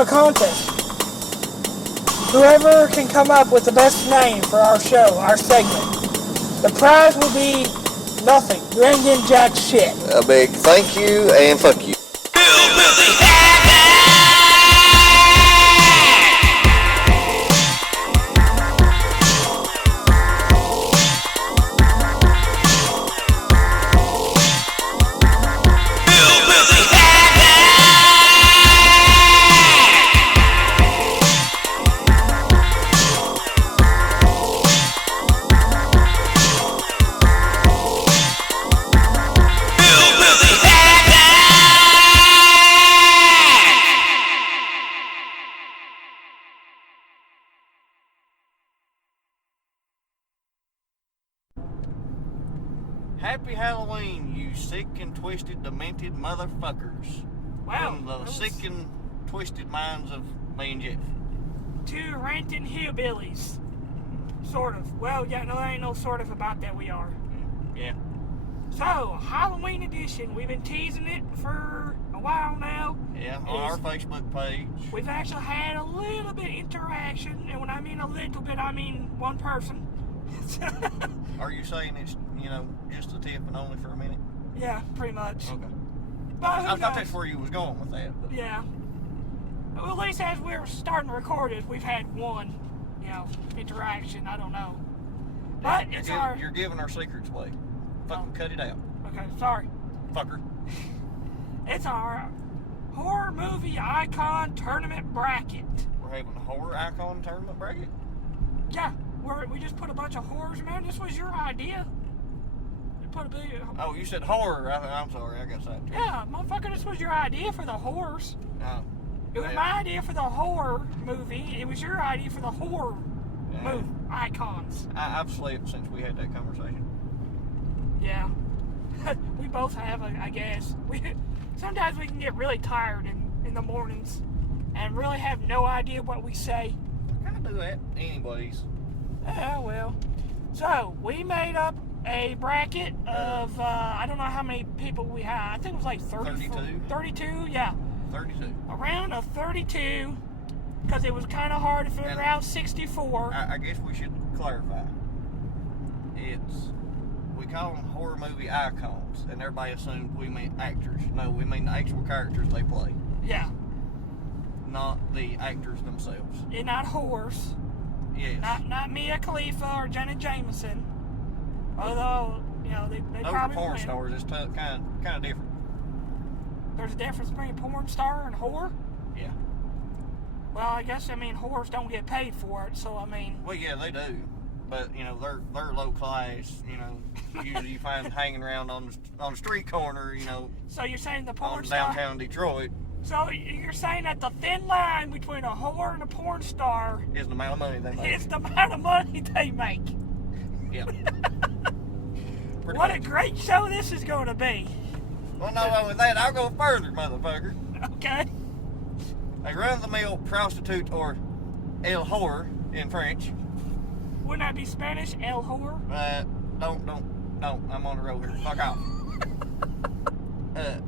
a contest. Whoever can come up with the best name for our show, our segment, the prize will be nothing. You ain't getting jack shit. A big thank you and fuck you. Hillbilly Happy Halloween, you sick and twisted, demented motherfuckers. Wow. From the sick and twisted minds of me and Jeff. Two ranting hillbillies. Sort of. Well, yeah, no, there ain't no sort of about that we are. Yeah. So, Halloween edition. We've been teasing it for a while now. Yeah, on our Facebook page. We've actually had a little bit of interaction, and when I mean a little bit, I mean one person. Are you saying it's, just a tip and only for a minute? Yeah, pretty much. Okay. But I thought that's where you was going with that. But. Yeah. Well, at least as we're starting to record it, we've had one, interaction. I don't know. But You're giving our secrets away. Fucking cut it out. Okay, sorry. Fucker. It's our horror movie icon tournament bracket. We're having a horror icon tournament bracket? Yeah, we just put a bunch of horrors, man. This was your idea. You put a big... Oh, you said horror. I'm sorry, I got sidetracked. Yeah, motherfucker, this was your idea for the horrors. Oh. It was my idea for the horror movie. It was your idea for the horror movie icons. I've slept since we had that conversation. Yeah. We both have, I guess. Sometimes we can get really tired in the mornings and really have no idea what we say. I kind of do that. Anybody's. Yeah, well. So, we made up a bracket of, I don't know how many people we had. I think it was like 32. 32, yeah. 32. Around a 32, because it was kind of hard to figure out 64. I guess we should clarify. We call them horror movie icons, and everybody assumed we meant actors. No, we mean the actual characters they play. Yeah. Not the actors themselves. And not whores. Yes. Not Mia Khalifa or Jenna Jameson. Although, they Those probably are porn win. stars. It's kind of different. There's a difference between a porn star and whore? Yeah. Well, I guess, whores don't get paid for it, so, Well, yeah, they do. But, they're low class, usually you find hanging around on the street corner, So you're saying the porn on star... downtown Detroit. So you're saying that the thin line between a whore and a porn star... is the amount of money they make. Is the amount of money they make. Yeah. What a great show this is going to be. Well, no, with that, I'll go further, motherfucker. Okay. A run-of-the-mill prostitute, or el whore in French. Wouldn't that be Spanish? El whore? Don't. I'm on the road here. Fuck off. God,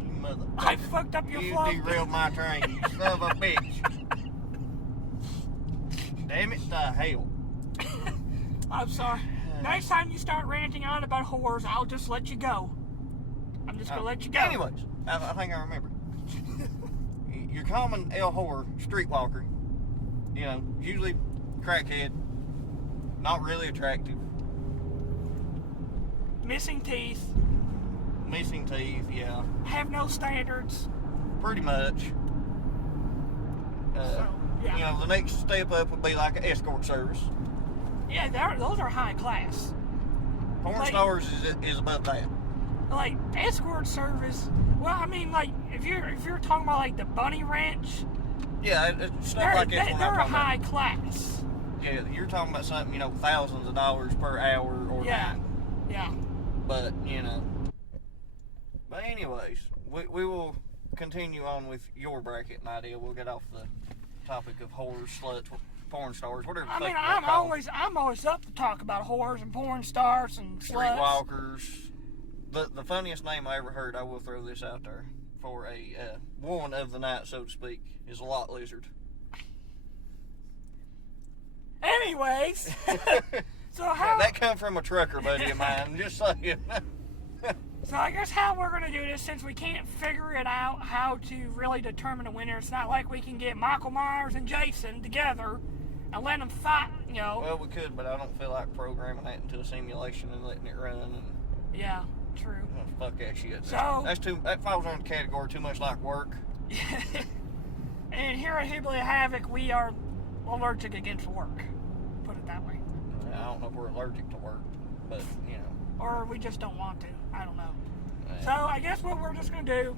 you motherfucker. I fucked up your flow. You derailed my train, you son of a bitch. Damn it to hell. I'm sorry. Next time you start ranting on about whores, I'll just let you go. I'm just going to let you go. Anyways, I think I remember. Your common el whore, streetwalker, usually crackhead, not really attractive. Missing teeth. Yeah. Have no standards. Pretty much. Yeah. The next step up would be like an escort service. Yeah, those are high class. Porn stars is above that. Like, escort service, well, if you're talking about, like, the Bunny Ranch... Yeah, it's stuff like that. They're high class. Yeah, you're talking about something, thousands of dollars per hour or night. Yeah. But, But anyways, we will continue on with your bracket and idea. We'll get off the topic of whores, sluts, porn stars, whatever. I'm always up to talk about whores and porn stars and sluts. Streetwalkers. The funniest name I ever heard, I will throw this out there. for a woman of the night, so to speak, is a lot lizard. Anyways, so how? That come from a trucker buddy of mine. Just saying. So I guess how we're gonna do this, since we can't figure it out how to really determine a winner. It's not like we can get Michael Myers and Jason together and let them fight. You know. Well, we could, but I don't feel like programming that into a simulation and letting it run. And Yeah, true. fuck that shit. So That falls under the category too much like work. And here at Hillbilly Havoc, we are allergic against work. Put it that way. I don't know if we're allergic to work, but you know. Or we just don't want to. I don't know. Yeah. So I guess what we're just gonna do,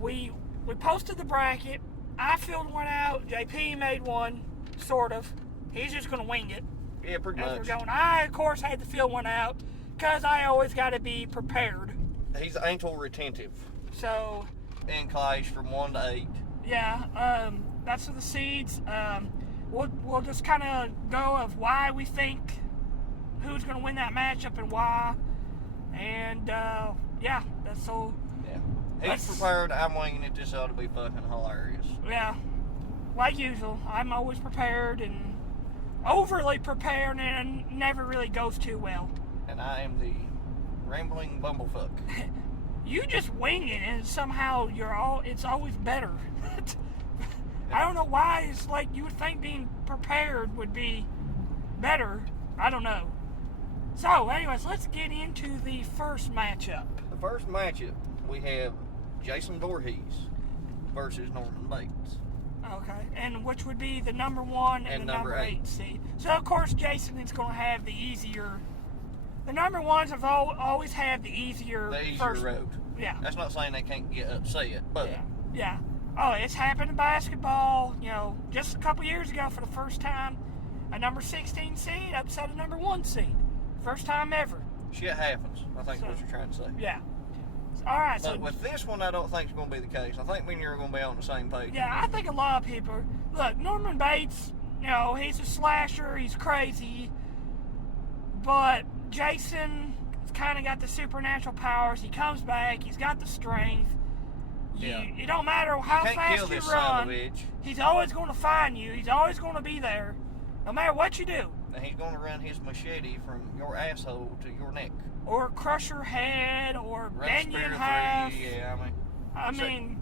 we posted the bracket. I filled one out. JP made one, sort of. He's just gonna wing it. Yeah, pretty As much. we're going. I of course had to fill one out because I always got to be prepared. He's ankle retentive. So In class from 1 to 8. yeah, that's for the seeds. We'll just kind of go of why we think who's gonna win that matchup and why. And yeah, that's all. Yeah. He's prepared. I'm winging it. This ought to be fucking hilarious. Yeah, like usual, I'm always prepared and overly prepared, and it never really goes too well. And I am the rambling bumblefuck. You just wing it, and somehow it's always better. I don't know why. It's like you would think being prepared would be better. I don't know. So, anyways, let's get into the first matchup. The first matchup, we have Jason Voorhees versus Norman Bates. Okay, and which would be the number 1 and the number 8 seed. So, of course, Jason is going to have the easier. The number 1s have always had the easier first road. Yeah. That's not saying they can't get upset, but Yeah. Oh, it's happened in basketball. You know, just a couple years ago, for the first time, a number 16 seed upset a number 1 seed. First time ever. shit happens. I think is what you're trying to say. Yeah. All right. But So with this one, I don't think it's going to be the case. I think me and you are going to be on the same page. yeah, I think a lot of people look. Norman Bates, you know, he's a slasher. He's crazy. But Jason kind of got the supernatural powers. He comes back. He's got the strength. It don't matter how you can't fast kill you this run. son of a bitch. He's always going to find you. He's always going to be there, no matter what you do. And he's going to run his machete from your asshole to your neck. Or crush your head, or Run bend you spear in through half. you, yeah, I mean,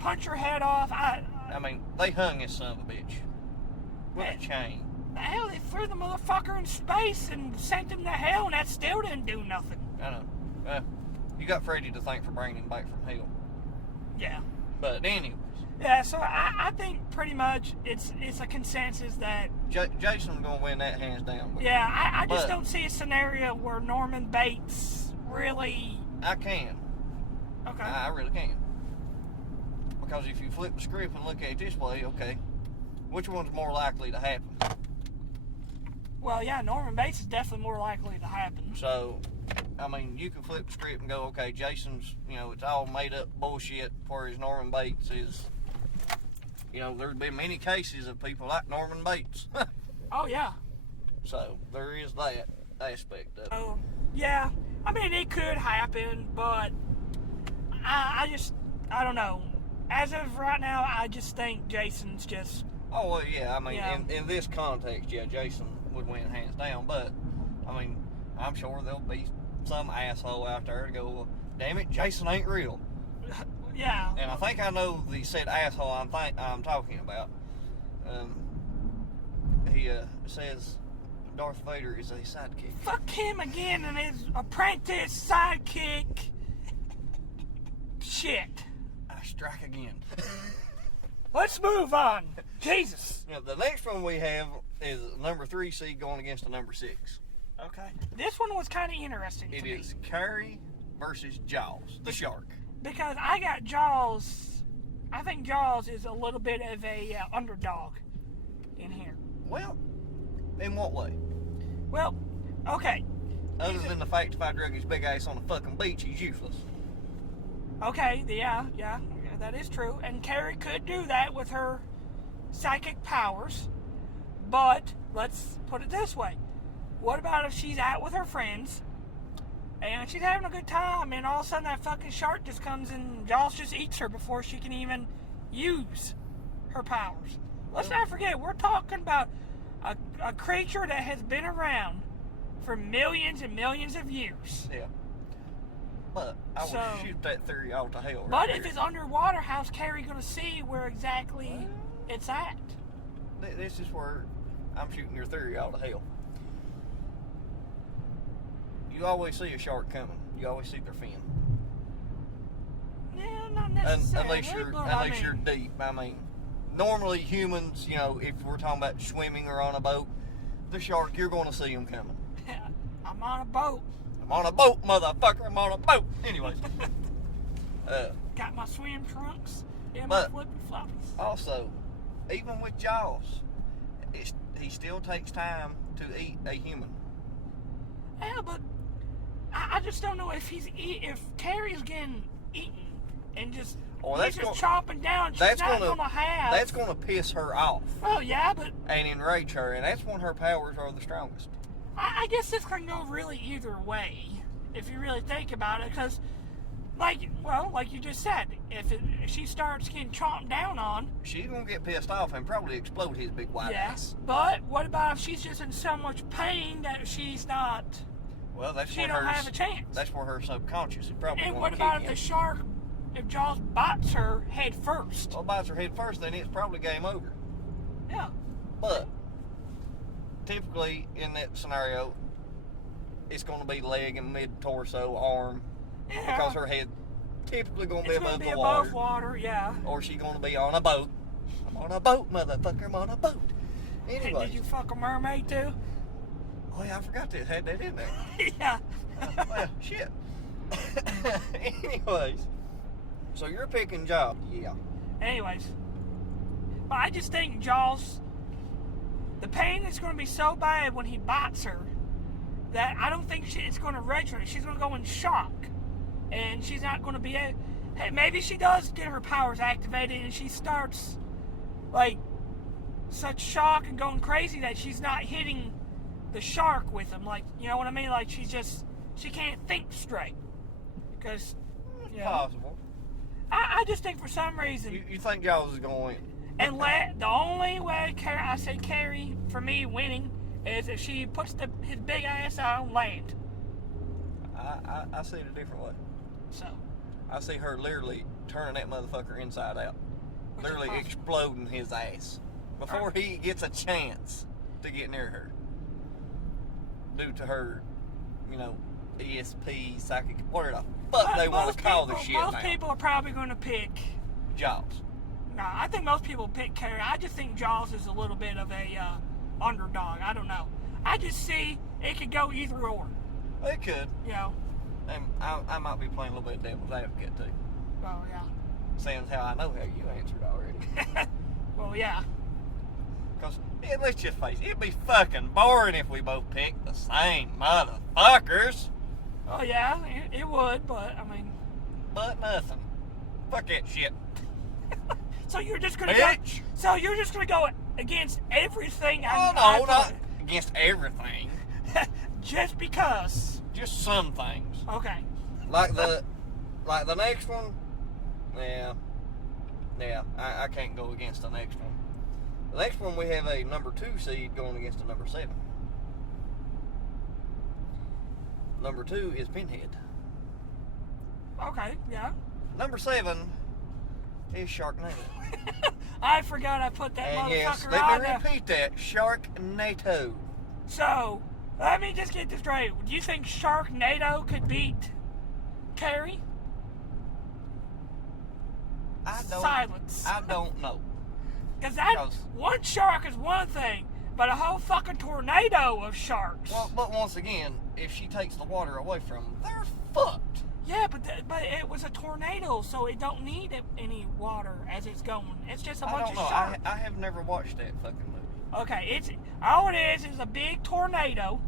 punch your head off. I mean, they hung this son of a bitch with a chain. The hell, they threw the motherfucker in space and sent him to hell, and that still didn't do nothing. I know. You got Freddy to thank for bringing him back from hell. Yeah. But anyways. Yeah, so I think pretty much it's a consensus that... Jason's going to win that hands down. Yeah, I just don't see a scenario where Norman Bates really... I can. Okay. I really can. Because if you flip the script and look at it this way, okay, which one's more likely to happen? Well, yeah, Norman Bates is definitely more likely to happen. So, I mean, you can flip the script and go, okay, Jason's, it's all made up bullshit, whereas Norman Bates is, there's been many cases of people like Norman Bates. Oh, yeah. So, there is that aspect of it. Oh, yeah. I mean, it could happen, but I don't know. As of right now, I just think Jason's just... Oh, well, yeah, I mean, Yeah. In this context, yeah, Jason would win hands down, but, I mean, I'm sure there'll be some asshole out there to go, well, damn it, Jason ain't real. Yeah. And I think I know the said asshole I'm talking about. He says Darth Vader is a sidekick. Fuck him again and his apprentice sidekick. Shit. I strike again. Let's move on. Jesus. The next one we have is number 3 seed going against the number 6. Okay. This one was kind of interesting to me. It is Carrie versus Jaws, the shark. Because I got Jaws. I think Jaws is a little bit of a underdog in here. Well, in what way? Well, okay. Other than the fact if I drug his big ass on a fucking beach, he's useless. Okay, yeah, that is true. And Carrie could do that with her psychic powers. But let's put it this way. What about if she's out with her friends And she's having a good time, and all of a sudden that fucking shark just comes and Jaws just eats her before she can even use her powers. Let's not forget, we're talking about a creature that has been around for millions and millions of years. Yeah. But I would shoot that theory out to hell. But if it's underwater, how's Carrie going to see where exactly it's at? This is where I'm shooting your theory out to hell. You always see a shark coming. You always see their fin. Yeah, not necessarily. Unless you're deep. I mean, normally humans, you know, if we're talking about swimming or on a boat, the shark, you're going to see them coming. I'm on a boat. I'm on a boat, motherfucker. I'm on a boat. Anyways. Got my swim trunks and my flippy floppies. Also, even with Jaws, he still takes time to eat a human. Yeah, but I just don't know if if Carrie's getting eaten and just chomping down. She's not gonna have. That's gonna piss her off. Oh yeah, but and enrage her, and that's when her powers are the strongest. I guess this can go really either way if you really think about it, because, like you just said, if she starts getting chomped down on, she's gonna get pissed off and probably explode his big white ass. But what about if she's just in so much pain that she's not? Well, she don't have a chance. That's where her subconscious is probably. And what about if the shark, if Jaws bites her head first? Well, bites her head first, then it's probably game over. Yeah. But typically in that scenario, it's going to be leg and mid torso, arm, because her head typically going to be above the water. Above water, yeah. Or she's going to be on a boat. I'm on a boat, motherfucker. I'm on a boat. Anyway. Did you fuck a mermaid too? Oh yeah, I forgot that. Had that in there. Yeah. Well, shit. Anyways, so you're picking Jaws, yeah. Anyways, but I just think Jaws, the pain is going to be so bad when he bites her that I don't think it's going to register. She's going to go in shock, and she's not going to be. Maybe she does get her powers activated, and she starts like such shock and going crazy that she's not hitting the shark with him, like, you know what I mean? Like she can't think straight because possible. I just think for some reason you think Jaws is going to win, and the only way I say Carrie for me winning is if she puts his big ass out on land. I see it a different way. So I see her literally turning that motherfucker inside out, literally exploding his ass before he gets a chance to get near her. Due to her, you know, ESP, psychic, whatever the fuck they want to call the shit now. Most people are probably going to pick Jaws. No, I think most people pick Carrie. I just think Jaws is a little bit of a underdog. I don't know. I just see it could go either or. It could. You know. And I might be playing a little bit of devil's advocate too. Oh, yeah. Seeing how I know how you answered already. Well, yeah. Because, let's just face it, it'd be fucking boring if we both picked the same motherfuckers. Oh, yeah, it would, but, I mean... But nothing. Fuck that shit. So you're just gonna go... So you're just gonna go against everything no, not against everything. Just because. Just some things. Okay. Like the next one, yeah, I can't go against the next one. The next one, we have a number 2 seed going against a number 7. Number 2 is Pinhead. Okay, yeah. Number 7 is Sharknado. I forgot I put that motherfucker yes, on. let me repeat that. Sharknado. So, let me just get this straight. Do you think Sharknado could beat Carrie? Silence. I don't know. Because one shark is one thing, but a whole fucking tornado of sharks. Well, but once again, if she takes the water away from them, they're fucked. Yeah, but it was a tornado, so it don't need any water as it's going. It's just a bunch of sharks. I have never watched that fucking movie. Okay, all it is a big tornado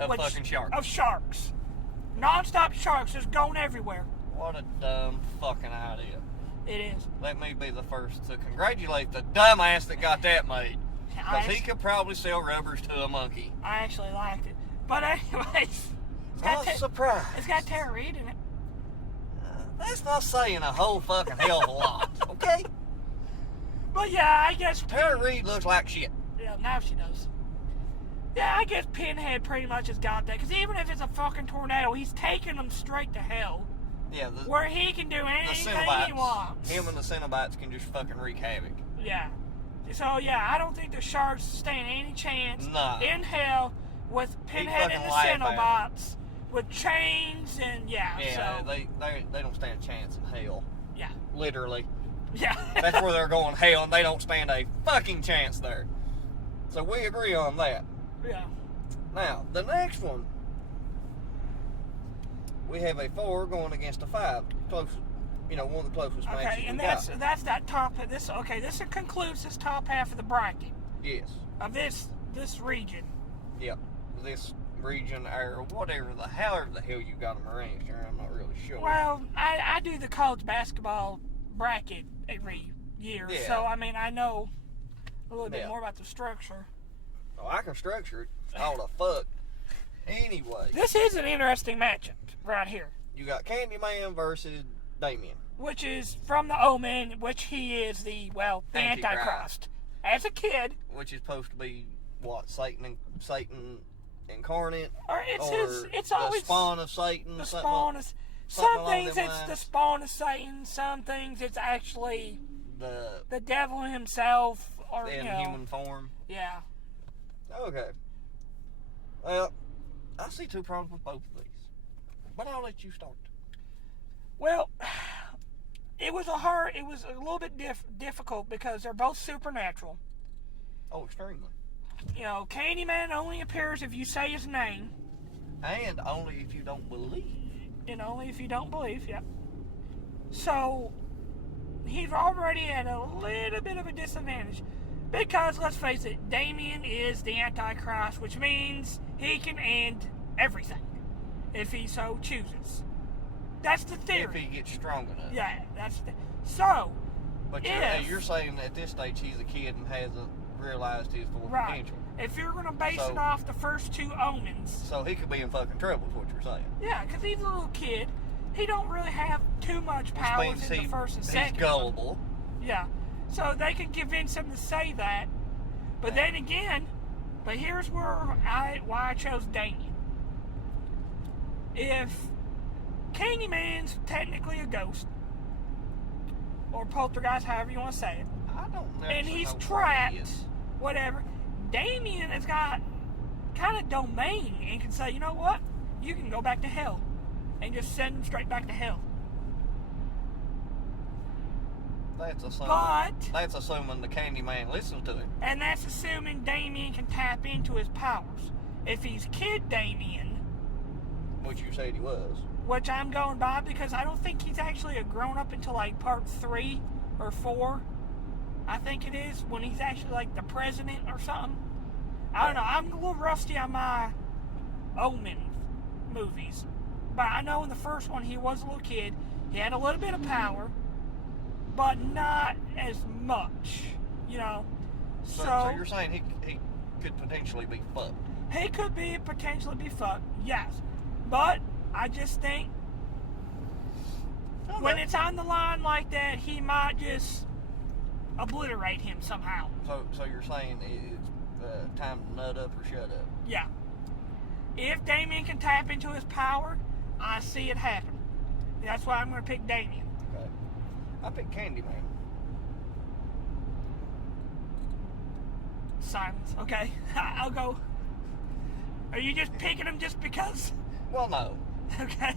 of fucking sharks. Of sharks. Non-stop sharks just going everywhere. What a dumb fucking idea. It is. Let me be the first to congratulate the dumbass that got that made. Because he could probably sell rubbers to a monkey. I actually liked it. But anyways, surprised. It's got Tara Reid in it. That's not saying a whole fucking hell of a lot, okay? But yeah, I guess Tara Reid looks like shit. Yeah, now she does. Yeah, I guess Pinhead pretty much has got that. Because even if it's a fucking tornado, he's taking them straight to hell. Yeah, where he can do anything he wants. Him and the Cenobites can just fucking wreak havoc. Yeah. So, yeah, I don't think the Sharks stand any chance in hell with Pinhead and the Cenobites with chains and, yeah, so. they don't stand a chance in hell. Yeah. Literally. Yeah. That's where they're going hell, and they don't stand a fucking chance there. So we agree on that. Yeah. Now, the next one, we have a 4 going against a 5. Close, one of the closest matches. Okay, and that's that top. This concludes this top half of the bracket. Yes. Of this region. Yep. This region, or however the hell you got them arranged here, I'm not really sure. Well, I do the college basketball bracket every year, so I mean I know a little bit more about the structure. Oh, I can structure it all the fuck. Anyway, this is an interesting matchup right here. You got Candyman versus Damien, which is from the Omen, which he is the Antichrist. As a kid, which is supposed to be what, Satan incarnate, it's always the spawn of Satan. The spawn of some things it's the spawn of Satan. Some things it's actually the devil himself, or in human form. Yeah. Okay. Well, I see 2 problems with both of these, but I'll let you start. Well, it was a little bit difficult because they're both supernatural. Oh, extremely. Candyman only appears if you say his name. And only if you don't believe. And only if you don't believe, yep. So, he's already at a little bit of a disadvantage. Because, let's face it, Damien is the Antichrist, which means he can end everything if he so chooses. That's the theory. If he gets strong enough. Yeah, that's the So, but you're saying at this stage he's a kid and hasn't realized his full potential. If you're going to base it off the first 2 omens. So he could be in fucking trouble is what you're saying. Yeah, because he's a little kid. He don't really have too much powers in the first and second. He's gullible. Yeah. So they can convince him to say that. But then again, here's why I chose Damien. If Candyman's technically a ghost, or poltergeist, however you want to say it, I don't know. And he's trapped, whatever, Damien has got kind of domain and can say, you know what? You can go back to hell. And just send him straight back to hell. That's assuming the Candyman listens to it. And that's assuming Damien can tap into his powers. If he's Kid Damien, which you said he was, which I'm going by because I don't think he's actually a grown up until like part 3 or 4. I think it is when he's actually like the president or something. I don't know. I'm a little rusty on my Omen movies, but I know in the first one he was a little kid. He had a little bit of power, but not as much, So you're saying he could potentially be fucked? He could potentially be fucked, yes. But I just think when it's on the line like that, he might just obliterate him somehow. So you're saying it's time to nut up or shut up? Yeah. If Damien can tap into his power, I see it happen. That's why I'm going to pick Damien. Okay. I pick Candyman. Silence. Okay. I'll go. Are you just picking him just because? Well, no. Okay.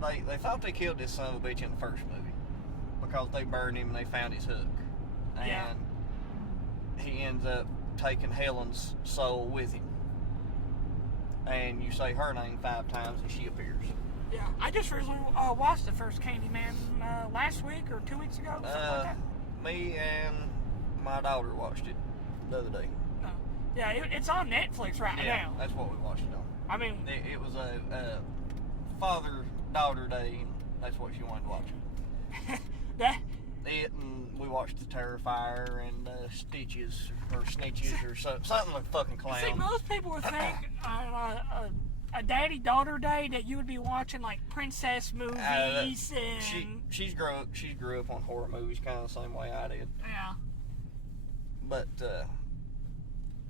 They thought they killed this son of a bitch in the first movie because they burned him and they found his hook. And he ends up taking Helen's soul with him. And you say her name 5 times and she appears. Yeah, I just recently watched the first Candyman last week or 2 weeks ago, something like that. Me and my daughter watched it the other day. Oh. Yeah, it's on Netflix right now. Yeah, that's what we watched it on. I mean, it was a father-daughter day, and that's what she wanted to watch. It, and we watched The Terrifier and Stitches or Snitches or something like fucking clown. See, most people would think a daddy-daughter day that you would be watching like princess movies and she grew up on horror movies kind of the same way I did. yeah. But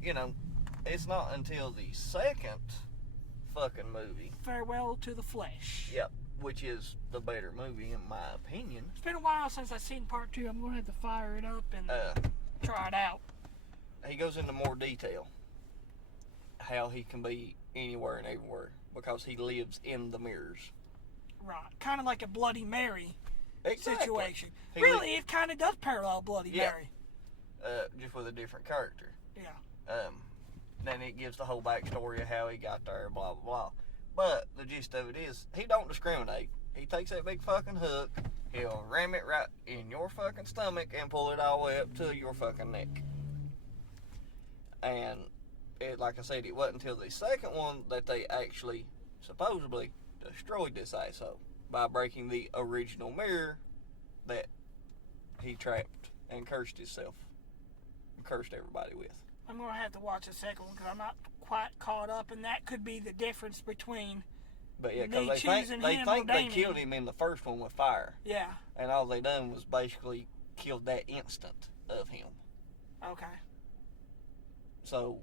you know, it's not until the second fucking movie, Farewell to the Flesh. yep, which is the better movie in my opinion. It's been a while since I've seen part 2. I'm gonna have to fire it up and try it out. He goes into more detail how he can be anywhere and everywhere because he lives in the mirrors. Right, kind of like a Bloody Mary situation. He Really, it kind of does parallel Bloody Mary. Just with a different character. Yeah. Then it gives the whole backstory of how he got there, blah blah blah. But the gist of it is, he don't discriminate. He takes that big fucking hook, he'll ram it right in your fucking stomach and pull it all the way up to your fucking neck. And it, like I said, it wasn't until the second one that they actually supposedly destroyed this asshole by breaking the original mirror that he trapped and cursed himself and cursed everybody with. I'm going to have to watch the second one because I'm not quite caught up, and that could be the difference between But yeah, me because choosing they him or think they Damien. killed him in the first one with fire. Yeah. And all they done was basically killed that instant of him. Okay. So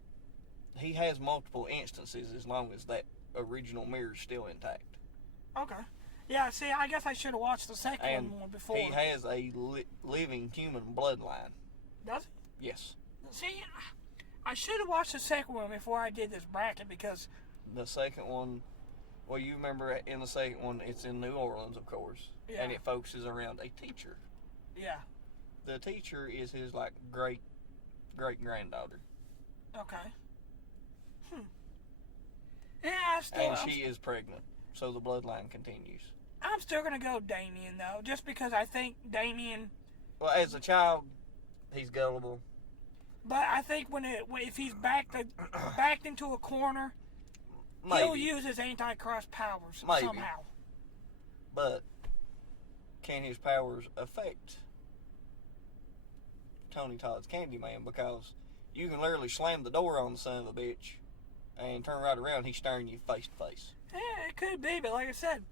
he has multiple instances as long as that original mirror is still intact. Okay. Yeah, see, I guess I should have watched the second And one before. he has a living human bloodline. Does he? Yes. See, I should have watched the second one before I did this bracket because... The second one, well, you remember in the second one, it's in New Orleans, of course. Yeah. And it focuses around a teacher. Yeah. The teacher is his, like, great-granddaughter. Okay. Yeah, And she is pregnant, so the bloodline continues. I'm still going to go Damien, though, just because I think Damien... Well, as a child, he's gullible. But I think if he's backed into a corner, Maybe. he'll use his Antichrist powers Maybe. somehow. But can his powers affect Tony Todd's Candyman? Because you can literally slam the door on the son of a bitch and turn right around, he's staring you face to face. Yeah, it could be, but like I said,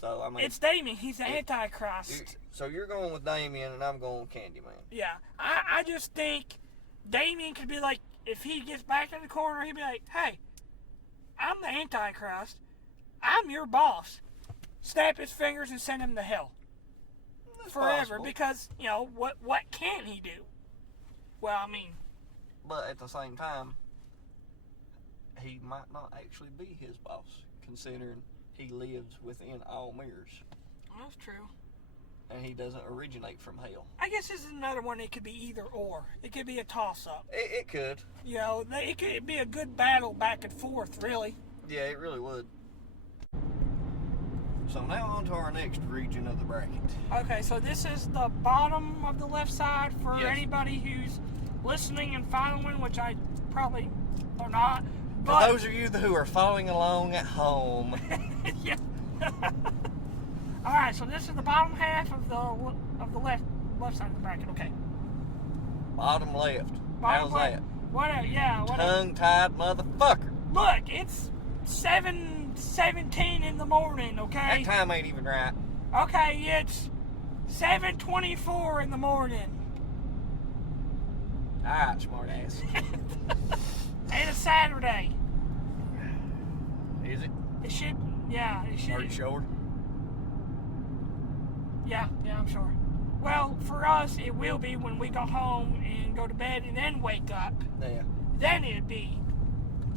So, I mean... it's Damien. He's the Antichrist. So you're going with Damien and I'm going with Candyman. Yeah. I just think Damien could be like, if he gets back in the corner, he'd be like, hey, I'm the Antichrist. I'm your boss. Snap his fingers and send him to hell. That's Forever. possible. Because, what can he do? Well, I mean... But at the same time, he might not actually be his boss, considering he lives within all mirrors. That's true. And he doesn't originate from hell. I guess this is another one that could be either or. It could be a toss-up. It could. It could be a good battle back and forth, really. Yeah, it really would. So now on to our next region of the bracket. Okay, so this is the bottom of the left side for Yes. anybody who's listening and following, which I probably are not. For But those of you who are following along at home, yeah. All right, so this is the bottom half of the left side of the bracket. Okay. bottom left. Bottom How's left. that? Whatever. Yeah. Whatever. Tongue-tied motherfucker. Look, it's 7:17 in the morning. Okay. That time ain't even right. Okay, it's 7:24 in the morning. Alright, smart ass. And it's Saturday. Is it? It should, yeah, it should. Are you sure? Yeah, I'm sure. Well, for us, it will be when we go home and go to bed and then wake up. Yeah. Then it'd be.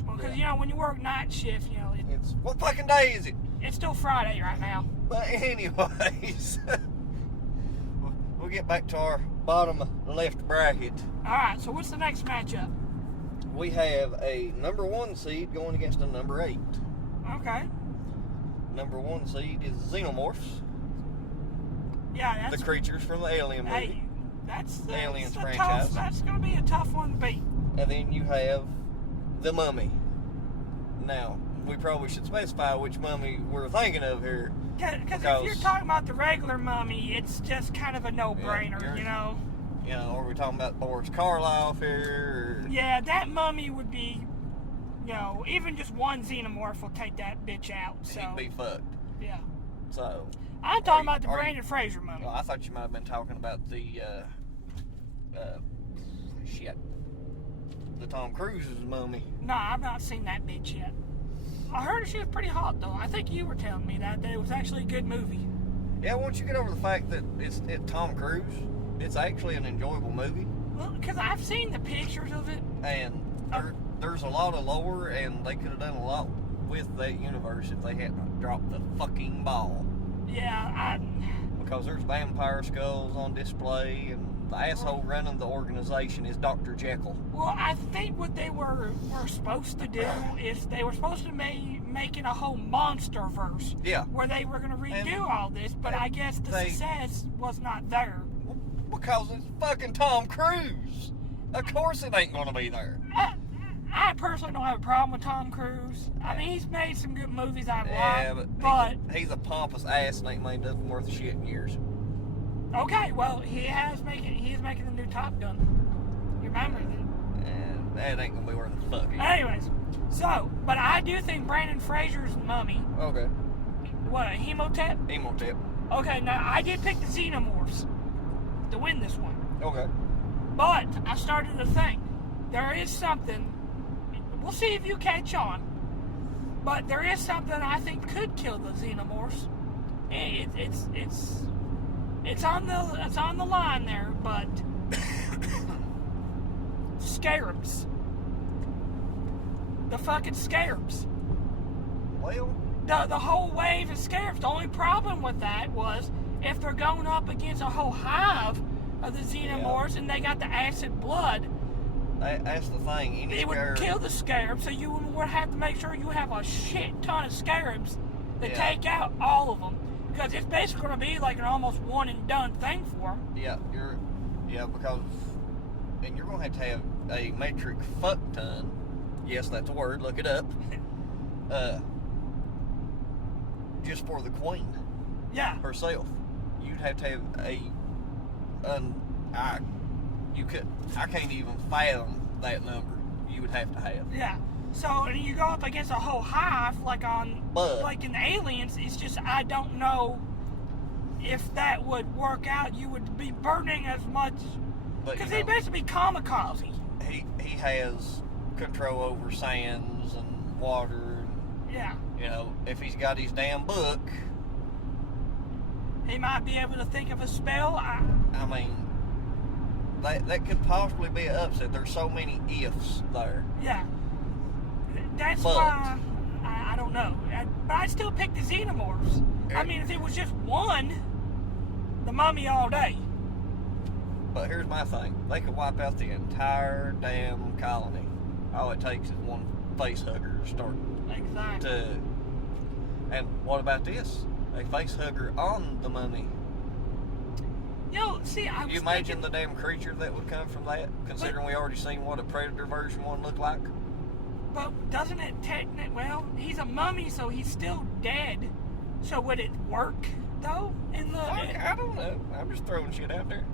Because, when you work night shift, It's what fucking day is it? it's still Friday right now. But anyways, we'll get back to our bottom left bracket. All right, so what's the next matchup? We have a number 1 seed going against a number 8. Okay. Number 1 seed is Xenomorphs, Yeah, that's... the creatures from the Alien movie. Hey, that's Aliens a franchise. That's going to be a tough one to beat. And then you have the Mummy. Now, we probably should specify which mummy we're thinking of here. Because if you're talking about the regular Mummy, it's just kind of a no-brainer, Yeah, are we talking about Boris Karloff here? Or... Yeah, that Mummy would be you know, even just one xenomorph will take that bitch out. So He'd be fucked. yeah. So. I'm talking about the Brandon Fraser mummy. Well, I thought you might have been talking about the the Tom Cruise's mummy. No, I've not seen that bitch yet. I heard she was pretty hot though. I think you were telling me that it was actually a good movie. Yeah, once you get over the fact that it's Tom Cruise, it's actually an enjoyable movie. Well, because I've seen the pictures of it. And there's a lot of lore, and they could have done a lot with that universe if they hadn't dropped the fucking ball. Yeah, Because there's vampire skulls on display, and the asshole running the organization is Dr. Jekyll. Well, I think what they were supposed to do is they were supposed to making a whole monster verse. Yeah. Where they were going to redo all this, but I guess the success was not there. Because it's fucking Tom Cruise. Of course it ain't going to be there. I personally don't have a problem with Tom Cruise. I mean, he's made some good movies I've liked, but he's a pompous ass and ain't made nothing worth of shit in years. Okay, well, he is making the new Top Gun. You remember that? And that ain't gonna be worth a fuck. Anyways, so, but I do think Brandon Fraser's mummy. Okay. What, a Hemotep? Hemotep. Okay, now I did pick the Xenomorphs to win this one. Okay. But I started to think there is something. We'll see if you catch on. But there is something I think could kill the Xenomorphs. It's on the line there, but scarabs. The fucking scarabs. Well, the whole wave of scarabs. The only problem with that was if they're going up against a whole hive of the Xenomorphs and they got the acid blood. That's the thing. It would kill the scarabs, so you would have to make sure you have a shit ton of scarabs to take out all of them. Because it's basically going to be like an almost one and done thing for them. Yeah, because you're going to have a metric fuck ton. Yes, that's a word. Look it up. Just for the queen. Yeah. Herself. You'd have to have I can't even fathom that number. You would have to have. Yeah. So you go up against a whole hive, like in Aliens. It's just I don't know if that would work out. You would be burning as much because he'd basically be kamikaze. He has control over sands and water. Yeah. You know, if he's got his damn book, he might be able to think of a spell. I mean, that could possibly be an upset. There's so many ifs there. Yeah. That's why I don't know. But I'd still pick the Xenomorphs. I mean, if it was just one, the mummy all day. But here's my thing. They could wipe out the entire damn colony. All it takes is one face hugger to start. Exactly. And what about this? A face hugger on the mummy. You know, see, I was you imagine the damn creature that would come from that, considering we already seen what a Predator version 1 looked like? But doesn't it technically, well, he's a mummy, so he's still dead. So would it work, though? I don't know. I'm just throwing shit out there.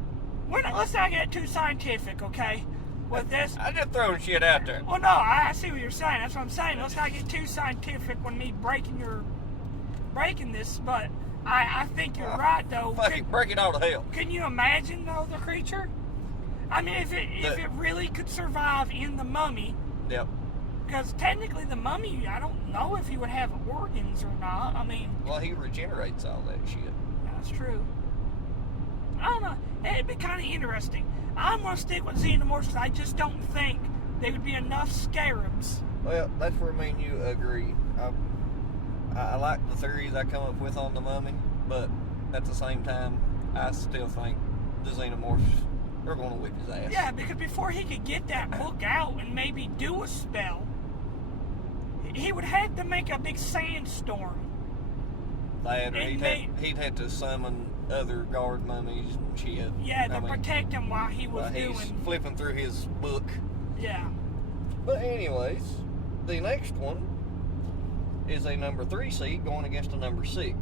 Let's not get too scientific, okay? With this. I'm just throwing shit out there. Well, no, I see what you're saying. That's what I'm saying. Let's not get too scientific when me breaking this, but I think you're right, though. Break it all to hell. Can you imagine, though, the creature? I mean, if it really could survive in the mummy. Yep. Because technically the mummy, I don't know if he would have organs or not. I mean... Well, he regenerates all that shit. That's true. I don't know. It'd be kind of interesting. I'm going to stick with Xenomorphs because I just don't think there would be enough scarabs. Well, that's where me and you agree. I like the theories I come up with on the mummy, but at the same time, I still think the Xenomorphs are going to whip his ass. Yeah, because before he could get that book out and maybe do a spell, he would have to make a big sandstorm. He'd have to summon other guard mummies and shit. Yeah, to protect him while he was he's flipping through his book. Yeah. But anyways, the next one is a number 3 seed going against a number 6.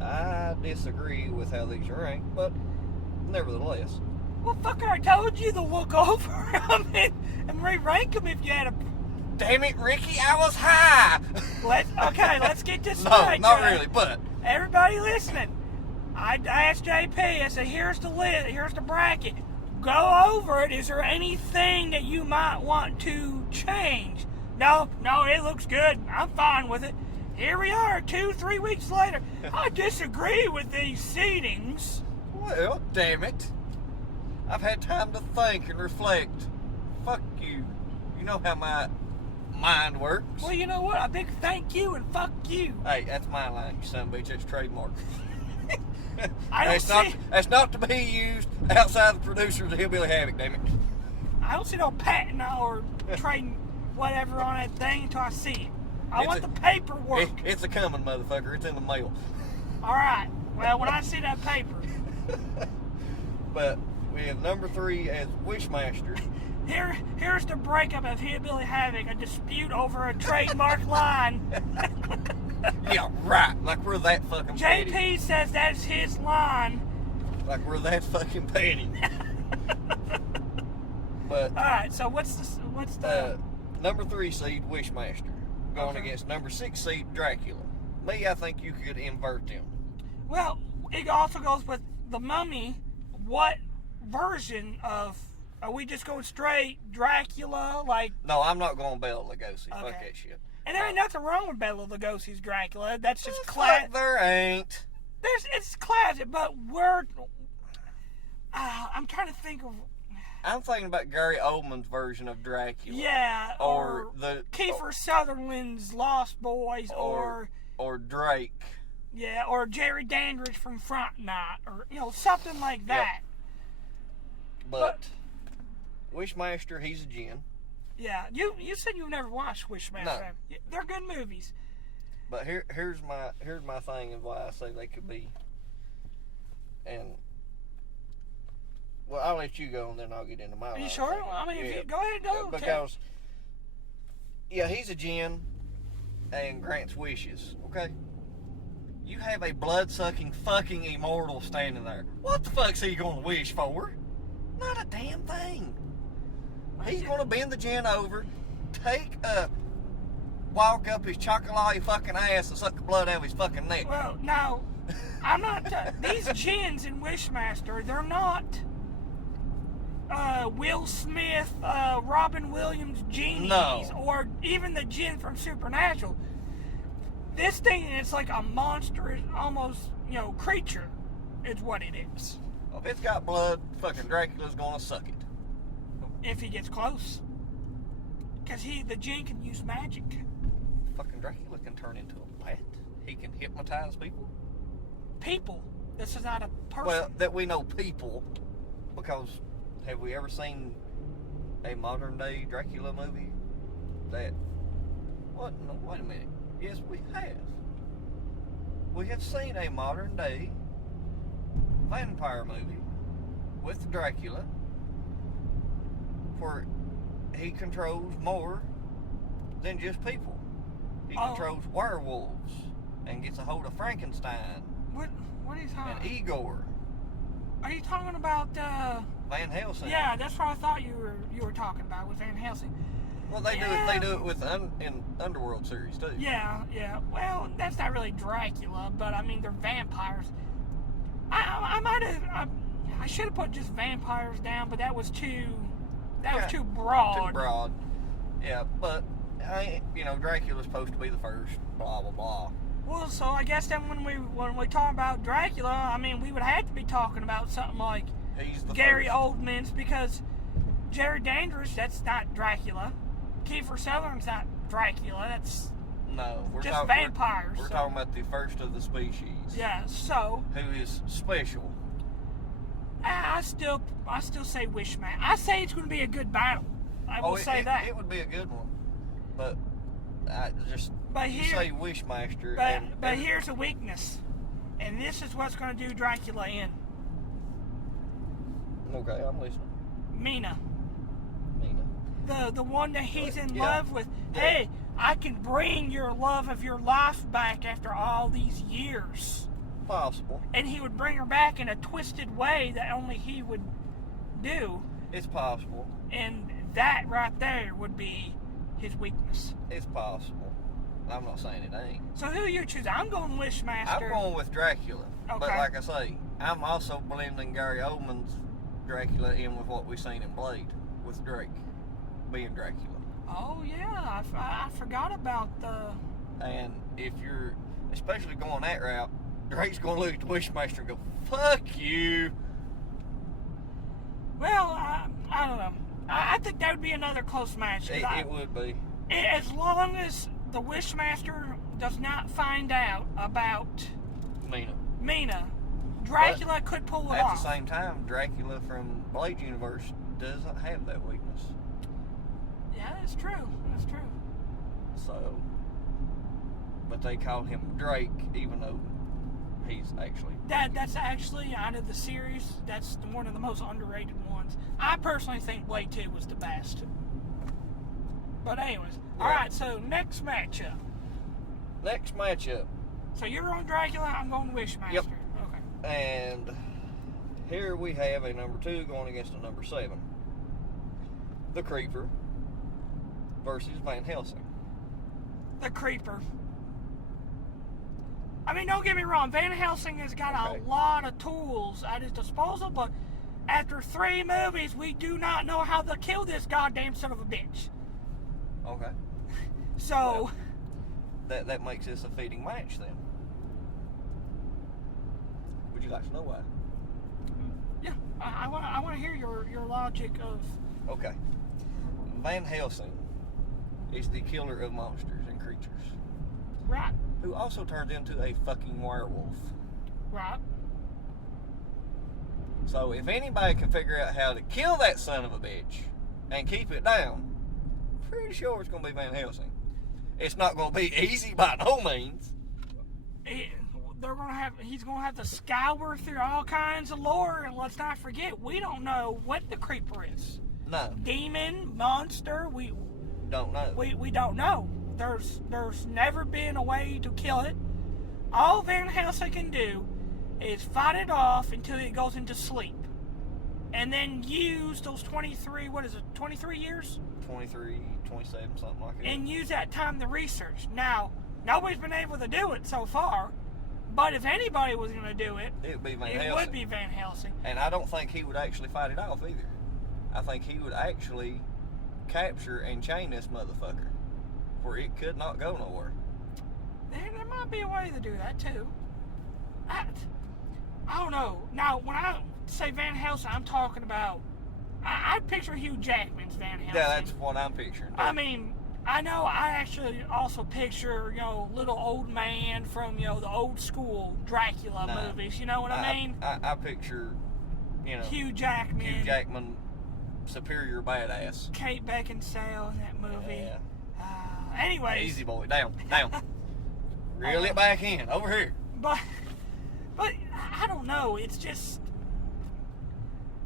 I disagree with how these are ranked, but nevertheless. Well, fucker, I told you to look over them and re-rank them if you had a... Damn it, Ricky, I was high. Let's get this No, straight. not Jay. really, but Everybody listening, I asked JP, I said, here's the list, here's the bracket. Go over it. Is there anything that you might want to change? No, it looks good. I'm fine with it. Here we are, 2-3 weeks later. I disagree with these seatings. well, damn it. I've had time to think and reflect. Fuck you. You know how my mind works. Well, you know what? A big thank you and fuck you. Hey, that's my line, you son of a bitch. That's trademark. I That's not to be used outside the producers of Hillbilly Havoc, damn it. I don't see no patent or trading whatever on that thing until I see it. I want the paperwork. It's a coming, motherfucker. It's in the mail. All right. Well, when I see that paper. But we have number 3 as Wishmaster. Here's the breakup of Hillbilly Havoc, a dispute over a trademark line. Yeah, right. Like we're that fucking petty. JP says that's his line. Like we're that fucking petty. But All right, so what's the number 3 seed Wishmaster going against number 6 seed Dracula. Me, I think you could invert them. Well, it also goes with the Mummy. What version of? Are we just going straight Dracula? Like, No, I'm not going Bela Lugosi. Fuck Okay. that shit. and there ain't nothing wrong with Bela Lugosi's Dracula. That's just Fuck, classic. there ain't. It's classic, but we're. I'm trying to think of. I'm thinking about Gary Oldman's version of Dracula. Yeah, Or the Kiefer Sutherland's Lost Boys, or Drake. yeah, or Jerry Dandridge from Front Night, or something like that. But Wishmaster, he's a djinn. Yeah, you said you've never watched Wishmaster. No. They're good movies. But here's my thing and why I say they could be. And well, I'll let you go and then I'll get into my. Are you line of sure? thinking. I mean, Yeah. go ahead, go. Because yeah, he's a djinn and grants wishes. Okay. You have a blood-sucking fucking immortal standing there. What the fuck's he gonna wish for? Not a damn thing. He's gonna bend the djinn over, walk up his chocolate fucking ass and suck the blood out of his fucking neck. Well, now, I'm not. These djinns in Wishmaster, they're not Will Smith, Robin Williams genies, No. or even the djinn from Supernatural. This thing is like a monster, almost, creature, is what it is. If it's got blood, fucking Dracula's gonna suck it. If he gets close. Because the djinn can use magic. Fucking Dracula can turn into a bat. He can hypnotize people. People. This is not a person. Well, that we know people, because have we ever seen a modern day Dracula movie? What? No, wait a minute. Yes, we have. We have seen a modern day vampire movie with Dracula where he controls more than just people. He controls werewolves and gets a hold of Frankenstein What are you talking and about? Igor. Are you talking about, Van Helsing. yeah, that's what I thought you were talking about with Van Helsing. Well, they do it. They do it with in Underworld series too. Yeah. Well, that's not really Dracula, but I mean they're vampires. I might have. I should have put just vampires down, but that was too. Was too broad. Too broad. Yeah, but Dracula's supposed to be the first. Blah blah blah. Well, so I guess then when we talk about Dracula, I mean we would have to be talking about something like He's the Gary first. Oldman's, because Jerry Dandridge, that's not Dracula. Kiefer Sutherland's not Dracula. That's No, just vampires. We're so. talking about the first of the species. Yeah. So Who is special? I still say Wishman. I say it's going to be a good battle. I will say that. It would be a good one, but But you here, say Wishmaster. but here's a weakness, and this is what's going to do Dracula in. Okay, I'm listening. Mina, Nina. the one that he's in Yeah. love with. Yeah. Hey, I can bring your love of your life back after all these years. Possible. And he would bring her back in a twisted way that only he would do. It's possible. And that right there would be his weakness. It's possible. I'm not saying it ain't. So who you choose? I'm going Wishmaster. I'm going with Dracula. Okay. But like I say, I'm also blending Gary Oldman's Dracula in with what we've seen in Blade with Drake being Dracula. Oh yeah, I forgot about the. And if you're especially going that route, Drake's going to look at the Wishmaster and go, "Fuck you." Well, I don't know. I think that would be another close match. It would be. As long as the Wishmaster does not find out about Mina, Dracula could pull it off. At the same time, Dracula from Blade Universe doesn't have that weakness. Yeah, that's true. That's true. So, but they call him Drake, even though he's actually... That's actually, out of the series, that's one of the most underrated ones. I personally think Blade 2 was the best. But anyways, yeah. Alright, so next matchup. So you're on Dracula, I'm going Wishmaster. Yep. Okay. And here we have a number 2 going against a number 7. The Creeper versus Van Helsing. The Creeper. I mean, don't get me wrong, Van Helsing has got a lot of tools at his disposal, but after 3 movies, we do not know how to kill this goddamn son of a bitch. Okay. So... Well, that makes this a fitting match, then. Would you like to know why? Yeah, I want to hear your logic of... Okay. Van Helsing is the killer of monsters and creatures. Right. Who also turns into a fucking werewolf. Right. So if anybody can figure out how to kill that son of a bitch and keep it down, pretty sure it's going to be Van Helsing. It's not going to be easy by no means. He's going to have to scour through all kinds of lore, and let's not forget, we don't know what the Creeper is. No. Demon, monster, we don't know. We don't know. There's never been a way to kill it. All Van Helsing can do is fight it off until it goes into sleep. And then use those 23 years? 23, 27, something like that. And use that time to research. Now, nobody's been able to do it so far, but if anybody was going to do it, it would be Van Helsing. And I don't think he would actually fight it off either. I think he would actually capture and chain this motherfucker where it could not go nowhere. There might be a way to do that too. I don't know. Now, when I say Van Helsing, I'm talking about... I picture Hugh Jackman's Van Helsing. Yeah, that's what I'm picturing. I mean, I know I actually also picture, little old man from, the old school Dracula movies. You know what I mean? I picture, Hugh Jackman, superior badass. Kate Beckinsale in that movie. Yeah. Anyways. Easy, boy. Down. Reel it back in. Over here. But I don't know. It's just...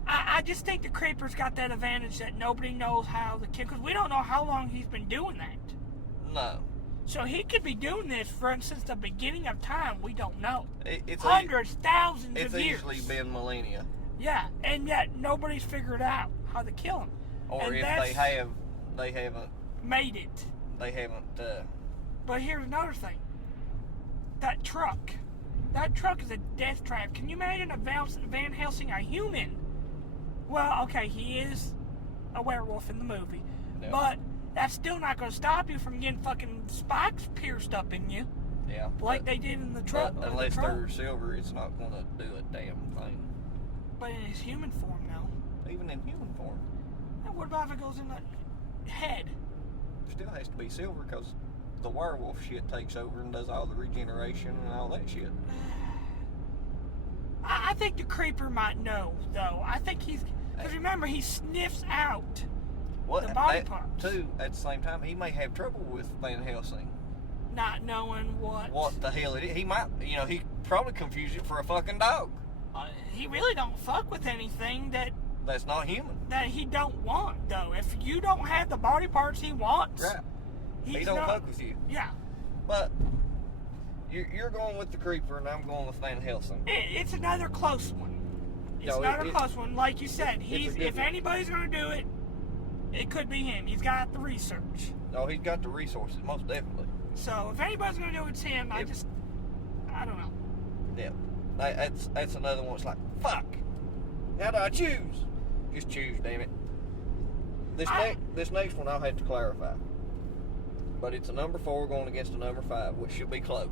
I just think the Creeper's got that advantage that nobody knows how to kill, because we don't know how long he's been doing that. No. So he could be doing this, for instance, the beginning of time. We don't know. It's hundreds, thousands of years. It's easily been millennia. Yeah, and yet nobody's figured out how to kill him. Or and if they haven't made it. They haven't. But here's another thing. That truck is a death trap. Can you imagine a Van Helsing, a human? Well, okay, he is a werewolf in the movie, but that's still not going to stop you from getting fucking spikes pierced up in you. Yeah. Like they did in the truck. Unless they're silver, it's not going to do a damn thing. But in his human form, though. Even in human form. Now, what about if it goes in the head? Still has to be silver, because the werewolf shit takes over and does all the regeneration and all that shit. I think the Creeper might know, though. I think he's... Because remember, he sniffs out the body parts. Too, at the same time, he may have trouble with Van Helsing. Not knowing what the hell it is. He might, he probably confused it for a fucking dog. He really don't fuck with anything that's not human. That he don't want, though. If you don't have the body parts he wants... Right. He don't fuck with you. Yeah. But... You're going with the Creeper, and I'm going with Van Helsing. It's another close one. It's another close one. Like you said, if anybody's going to do it, it could be him. He's got the research. Oh, he's got the resources, most definitely. So if anybody's gonna do it, it's him. I don't know. Yeah, that's another one. It's like, fuck. How do I choose? Just choose, damn it. This next one I'll have to clarify. But it's a number 4 going against a number 5, which should be close.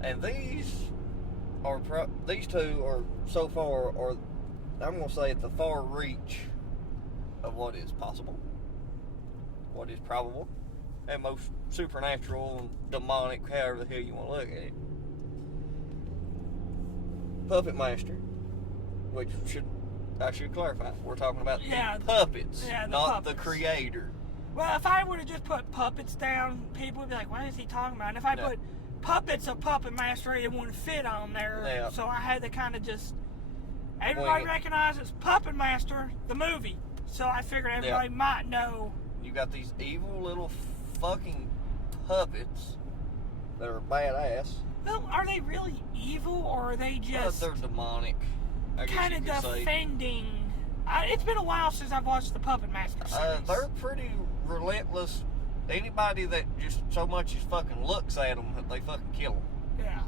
And these two are so far, or I'm going to say at the far reach of what is possible, what is probable, and most supernatural and demonic, however the hell you want to look at it. Puppet Master, which I should clarify, we're talking about the puppets, not the creator. Well, if I would have just put puppets down, people would be like, what is he talking about? And if I put puppets of Puppet Master, it wouldn't fit on there. Yeah. So I had to kind of just... Everybody recognizes Puppet Master, the movie. So I figured everybody might know. You got these evil little fucking puppets that are badass. Well, are they really evil, or are they just... they're demonic, I guess kind you of could say. defending... it's been a while since I've watched the Puppet Master series. They're pretty relentless. Anybody that just so much as fucking looks at them, they fucking kill them. Yeah.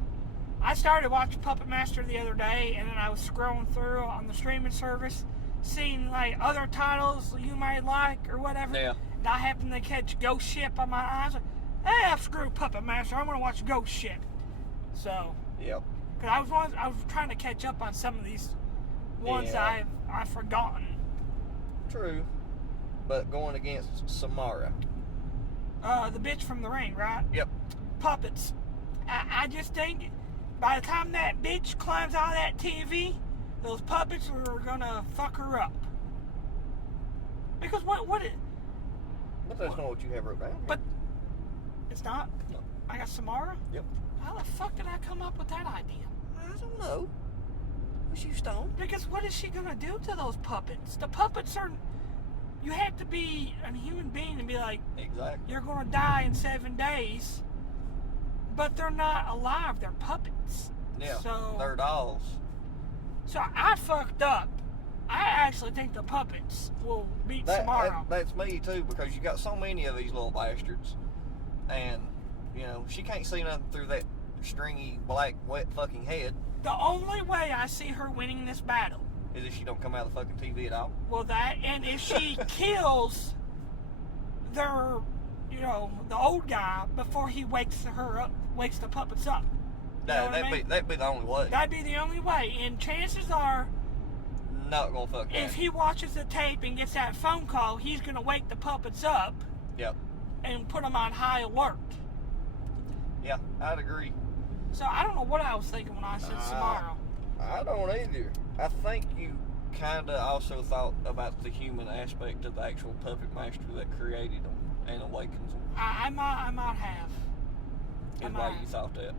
I started watching Puppet Master the other day, and then I was scrolling through on the streaming service, seeing like other titles you might like or whatever. Yeah. And I happened to catch Ghost Ship on my eyes. Like, hey, screw Puppet Master. I'm gonna watch Ghost Ship. So. Yep. Because I was trying to catch up on some of these ones I've forgotten. True. But going against Samara. The bitch from The Ring, right? Yep. Puppets. I just think by the time that bitch climbs out of that TV, those puppets are gonna fuck her up. Because what But that's not what you have wrote down. But it's not? No. I got Samara? Yep. How the fuck did I come up with that idea? I don't know. Was you stoned? Because what is she gonna do to those puppets? The puppets are... You have to be a human being and be like, exactly. You're gonna die in 7 days. But they're not alive, they're puppets. Yeah, so, they're dolls. So I fucked up. I actually think the puppets will beat Samara. That's me too, because you got so many of these little bastards. And, you know, she can't see nothing through that stringy, black, wet fucking head. The only way I see her winning this battle is if she don't come out of the fucking TV at all. Well, that, and if she kills their, the old guy before he wakes the puppets up. That'd be the only way. That'd be the only way. And chances are, not gonna fuck that. If he watches the tape and gets that phone call, he's gonna wake the puppets up. Yep. And put them on high alert. Yeah, I'd agree. So I don't know what I was thinking when I said Samara. I don't either. I think you kind of also thought about the human aspect of the actual puppet master that created them and awakens them. I might have. Is why you thought that.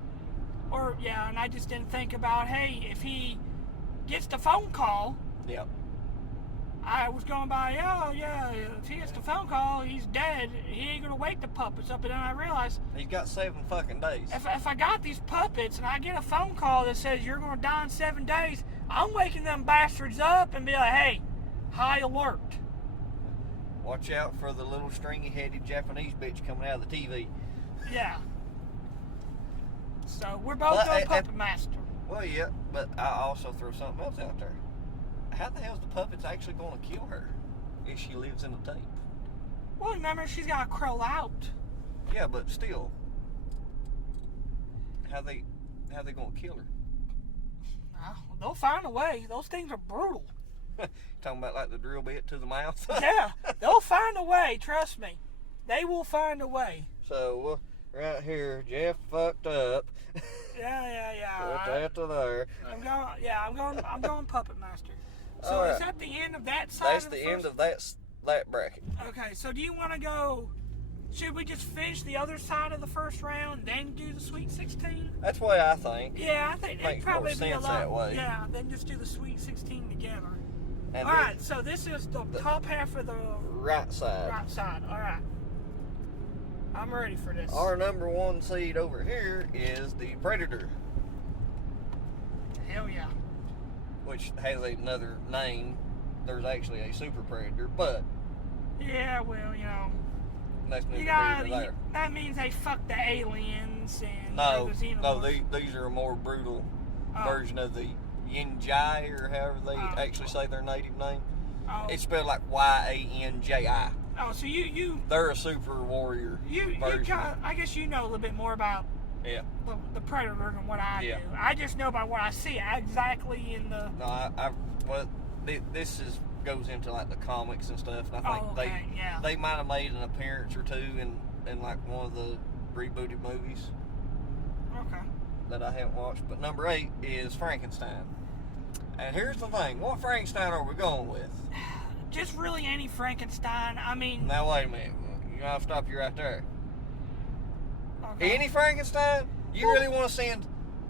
Or, yeah, and I just didn't think about, hey, if he gets the phone call. Yep. I was going by, oh, yeah, if he gets the phone call, he's dead. He ain't going to wake the puppets up. And then I realized... He's got 7 fucking days. If I got these puppets and I get a phone call that says you're going to die in 7 days, I'm waking them bastards up and be like, hey, high alert. Watch out for the little stringy-headed Japanese bitch coming out of the TV. Yeah. So, we're both on Puppet Master. Well, yeah, but I also throw something else out there. How the hell is the puppets actually going to kill her if she lives in the tape? Well, remember, she's got to crawl out. Yeah, but still. How they going to kill her? They'll find a way. Those things are brutal. Talking about like the drill bit to the mouth? Yeah, they'll find a way, trust me. They will find a way. So, right here, Jeff fucked up. Yeah. Put that to there. I'm going Puppet Master. So right. Is that the end of that side? That's the end of that bracket. Okay, so do you want to go... Should we just finish the other side of the first round, then do the Sweet 16? That's the way I think. Yeah, I think it'd probably more be a sense lot. that way. Yeah, then just do the Sweet 16 together. And all right, so this is the top half of the right side. Right side. All right. I'm ready for this. Our number 1 seed over here is the Predator. Hell yeah. Which has another name, there's actually a super predator, but Yeah, well, that's neither you here got nor there. that means they fuck the aliens and No, the xenomorphs. these are a more brutal Oh. version of the Yinjai, or however they Oh. actually say their native name. Oh. It's spelled like Yanji. Oh, so you They're a super warrior version. I guess you know a little bit more about Yeah. the predator than what I Yeah. do. I just know about what I see exactly in the. No, well, this goes into like the comics and stuff. And I think yeah. they might have made an appearance or two in like one of the rebooted movies Okay. that I haven't watched. But number 8 is Frankenstein. And here's the thing: what Frankenstein are we going with? Just really any Frankenstein. I mean. Now wait a minute. You gotta stop you right there. Okay. Any Frankenstein? You really want to send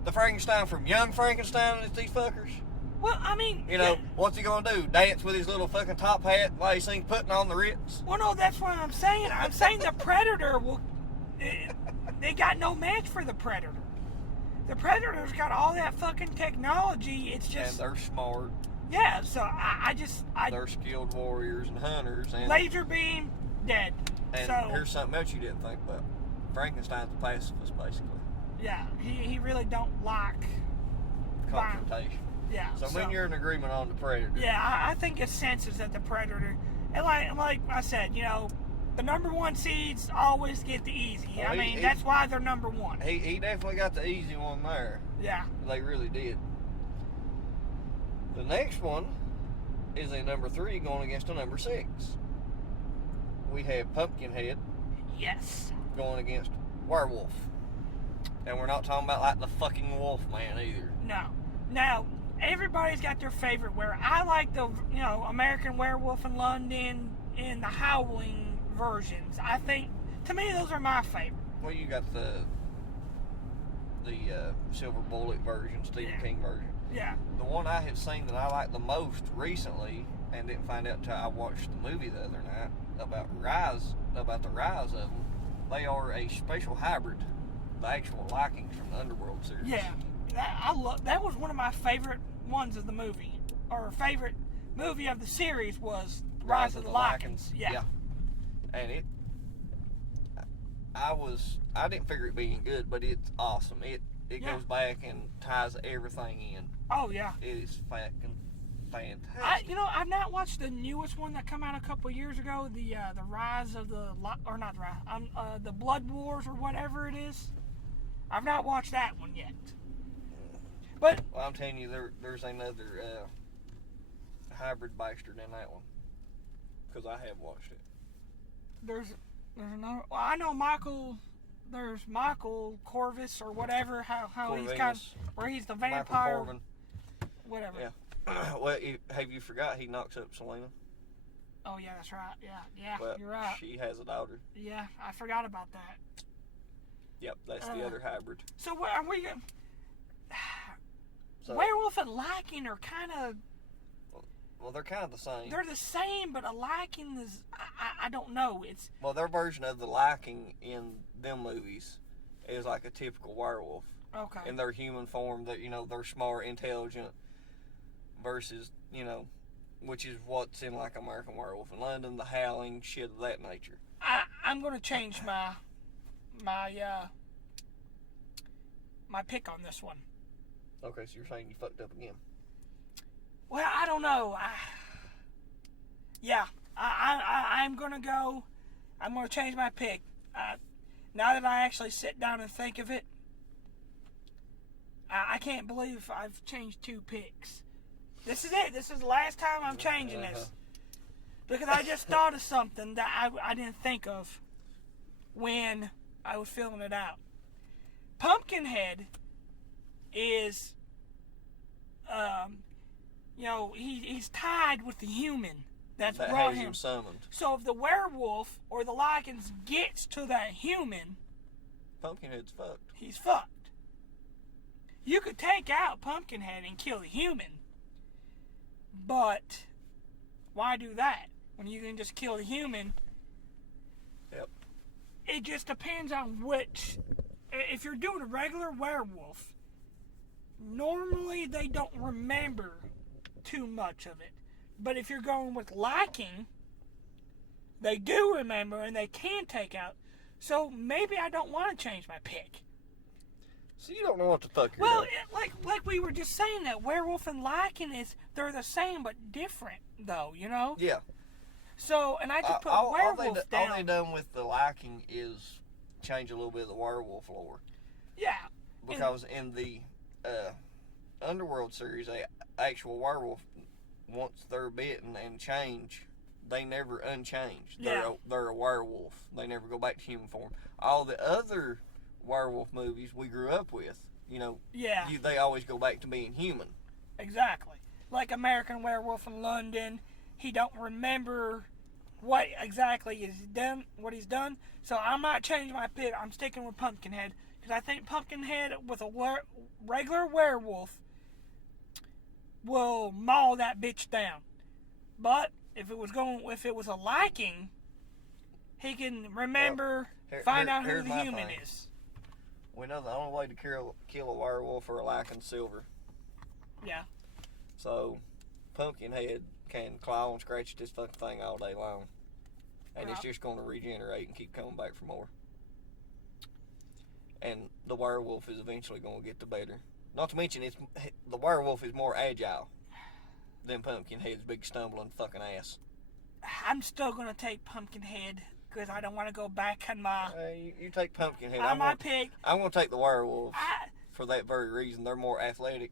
the Frankenstein from Young Frankenstein as these fuckers? Well, I mean. What's he gonna do? Dance with his little fucking top hat while he's putting on the Ritz? Well, no, that's what I'm saying. I'm saying the Predator will. They got no match for the Predator. The Predator's got all that fucking technology. It's just. And they're smart. Yeah, so I They're skilled warriors and hunters. And laser beam, dead. And so, here's something else you didn't think about. Frankenstein's a pacifist, basically. Yeah, he really don't like confrontation. Yeah. So when you're in agreement on the Predator. Yeah, I think it senses that the Predator, and like I said, the number 1 seeds always get the easy. Well, That's why they're number 1. He definitely got the easy one there. Yeah. They really did. The next one is a number 3 going against a number 6. We have Pumpkinhead. Yes. Going against Werewolf. And we're not talking about like the fucking Wolf Man either. No. Now, everybody's got their favorite I like the, American Werewolf in London and the Howling versions. I think, to me, those are my favorite. Well, you got the Silver Bullet version, Stephen King version. Yeah. The one I have seen that I like the most recently, and didn't find out until I watched the movie the other night about the rise of them. They are a special hybrid, the actual Vikings from the Underworld series. Yeah, that was one of my favorite ones of the movie, or favorite movie of the series was Rise of the Lycans. Yeah. And I didn't figure it being good, but it's awesome. It goes back and ties everything in. Oh yeah. It is fucking fantastic. I've not watched the newest one that came out a couple years ago, the Rise of the the Blood Wars or whatever it is. I've not watched that one yet. But well, I'm telling you, there's another hybrid bastard in that one because I have watched it. There's another. Well, I know Michael. There's Michael Corvus or whatever. How he's kind of, where he's the vampire. Whatever. Yeah. Well, have you forgot he knocks up Selena? Oh yeah, that's right. Yeah, well, you're right. She has a daughter. Yeah, I forgot about that. Yep, that's the other hybrid. So are we? Werewolf and Lycan are kind of. Well, they're kind of the same. They're the same, but a Lycan is. I don't know. It's. Well, their version of the Lycan in them movies is like a typical werewolf. Okay. In their human form, that they're smart, intelligent, versus which is what's in like American Werewolf in London, the Howling, shit of that nature. I'm gonna change my pick on this one. Okay, so you're saying you fucked up again? Well, I don't know. I'm gonna go. I'm gonna change my pick. Now that I actually sit down and think of it, I can't believe I've changed 2 picks. This is it. This is the last time I'm changing this. Because I just thought of something that I didn't think of when I was filling it out. Pumpkinhead is, he's tied with the human that brought him. Summoned. So if the werewolf or the Lycans gets to that human, Pumpkinhead's fucked. He's fucked. You could take out Pumpkinhead and kill the human, but why do that when you can just kill the human? Yep. It just depends on which. If you're doing a regular werewolf, normally they don't remember too much of it. But if you're going with liking, they do remember and they can take out. So maybe I don't want to change my pick. So you don't know what the fuck you're Well, doing. like we were just saying, that werewolf and liking they're the same but different, though, you know? Yeah. So, and I just put all werewolf down. All they done with the liking is change a little bit of the werewolf lore. Yeah. Because in the Underworld series, a actual werewolf, once they're bitten and change, they never unchange. They're a werewolf. They never go back to human form. All the other werewolf movies we grew up with, you know, they always go back to being human. Exactly. Like American Werewolf in London, he don't remember what exactly he's done. So I might change my pick. I'm sticking with Pumpkinhead because I think Pumpkinhead with a regular werewolf will maul that bitch down. But if it was a liking, he can remember, find out who the human is. We know the only way to kill a werewolf or a liking silver. Yeah. So, Pumpkinhead can claw and scratch this fucking thing all day long. And it's just going to regenerate and keep coming back for more. And the werewolf is eventually going to get the better. Not to mention, the werewolf is more agile than Pumpkinhead's big stumbling fucking ass. I'm still going to take Pumpkinhead because I don't want to go back on my... You take Pumpkinhead. I'm going to take the werewolves for that very reason. They're more athletic.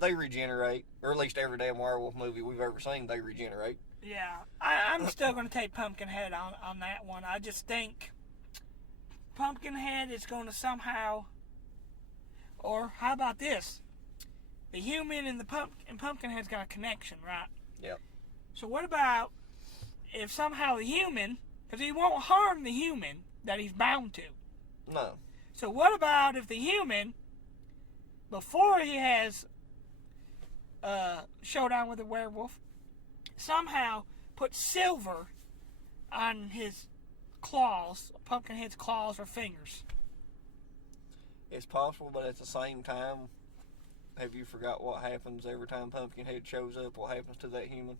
They regenerate. Or at least every damn werewolf movie we've ever seen, they regenerate. Yeah. I'm still going to take Pumpkinhead on that one. I just think Pumpkinhead is going to somehow... Or how about this? The human and Pumpkinhead's got a connection, right? Yep. So what about if somehow the human, because he won't harm the human that he's bound to. No. So what about if the human, before he has a showdown with the werewolf, somehow puts silver on his claws, Pumpkinhead's claws or fingers? It's possible, but at the same time, have you forgot what happens every time Pumpkinhead shows up? What happens to that human?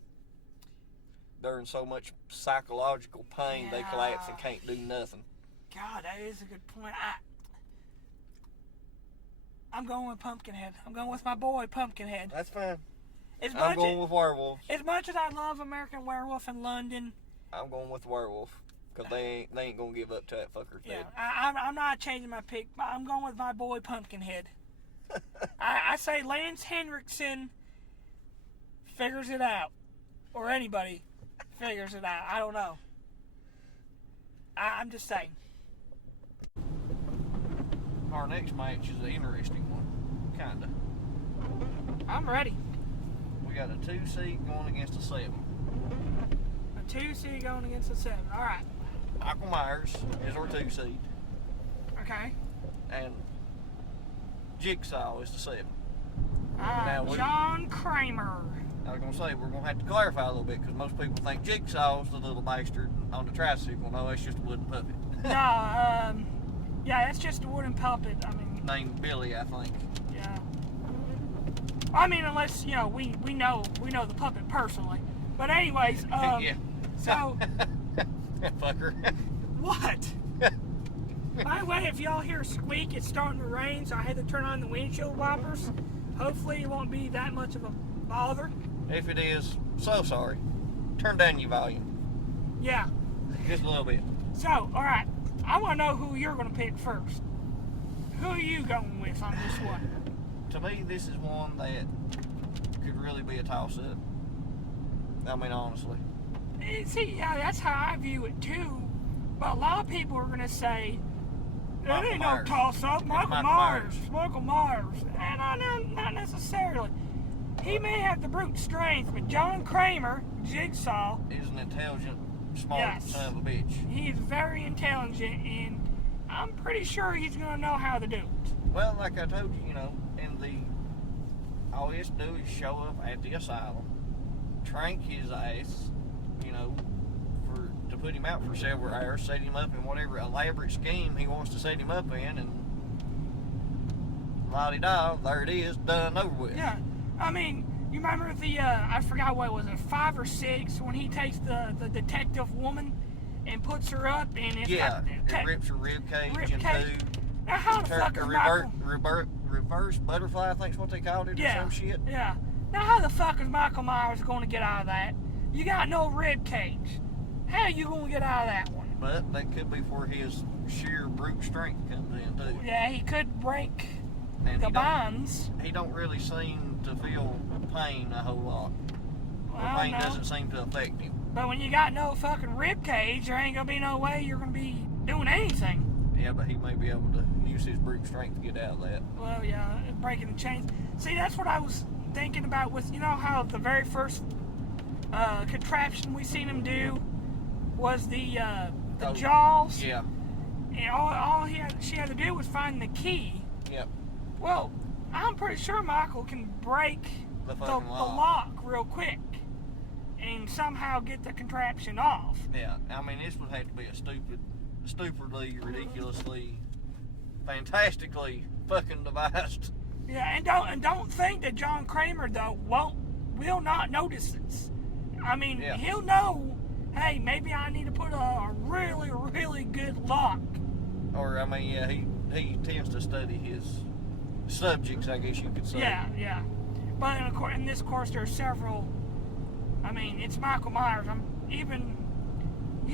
They're in so much psychological pain, they collapse and can't do nothing. God, that is a good point. I'm going with Pumpkinhead. I'm going with my boy Pumpkinhead. That's fine. I'm going with werewolves. As much as I love American Werewolf in London, I'm going with werewolf because they ain't gonna give up to that fucker. Yeah, I'm not changing my pick. I'm going with my boy Pumpkinhead. I say Lance Henriksen figures it out, or anybody figures it out. I don't know. I'm just saying. Our next match is an interesting one, kinda. I'm ready. We got a 2 seed going against a 7. A 2 seed going against a 7. All right. Michael Myers is our 2 seed. Okay. And Jigsaw is the 7. John Kramer. I was going to say, we're going to have to clarify a little bit because most people think Jigsaw's the little bastard on the tricycle. No, it's just a wooden puppet. Yeah, it's just a wooden puppet. I mean, named Billy, I think. Yeah. I mean, unless, we know the puppet personally. But anyways, yeah. So... Fucker. What? By the way, if y'all hear a squeak, it's starting to rain, so I had to turn on the windshield wipers. Hopefully it won't be that much of a bother. If it is, so sorry. Turn down your volume. Yeah. Just a little bit. So, alright. I want to know who you're going to pick first. Who are you going with on this one? To me, this is one that could really be a toss-up. I mean, honestly. See, yeah, that's how I view it too. But a lot of people are going to say, it ain't no toss-up. Michael Myers. Michael Myers. And not necessarily. He may have the brute strength, but John Kramer, Jigsaw, is an intelligent, smart son of a bitch. He is very intelligent, and I'm pretty sure he's going to know how to do it. Well, like I told you, all he has to do is show up at the asylum, trank his ass, to put him out for several hours, set him up in whatever elaborate scheme he wants to set him up in, and la-di-da, there it is, done, over with. Yeah, I mean, You remember the, I forgot what was it, 5 or 6, when he takes the detective woman and puts her up and it's Yeah, got it rips her rib cage rib in cage. two. Now how the fuck is Michael... Reverse butterfly, I think's what they called it, or some shit. Yeah. Now how the fuck is Michael Myers going to get out of that? You got no rib cage. How are you going to get out of that one? But that could be where his sheer brute strength comes in, too. Yeah, he could break And the bonds. He don't really seem to feel pain a whole lot. Well, The pain no. doesn't seem to affect him. But when you got no fucking rib cage, there ain't going to be no way you're going to be doing anything. Yeah, but he may be able to use his brute strength to get out of that. Well, yeah, breaking the chains. See, that's what I was thinking about with, you know how the very first contraption we seen him do was the jaws? Yeah. And all she had to do was find the key. Yep. Well, I'm pretty sure Michael can break The the fucking lock real quick and somehow get the contraption off. Yeah, I mean, this would have to be a stupidly, ridiculously, fantastically fucking devised. Yeah, and don't think that John Kramer though will not notice this. I mean, he'll know. Hey, maybe I need to put a really, really good lock. Or I mean, yeah, he tends to study his subjects, I guess you could say. Yeah. But in this course, there's several. I mean, it's Michael Myers. He's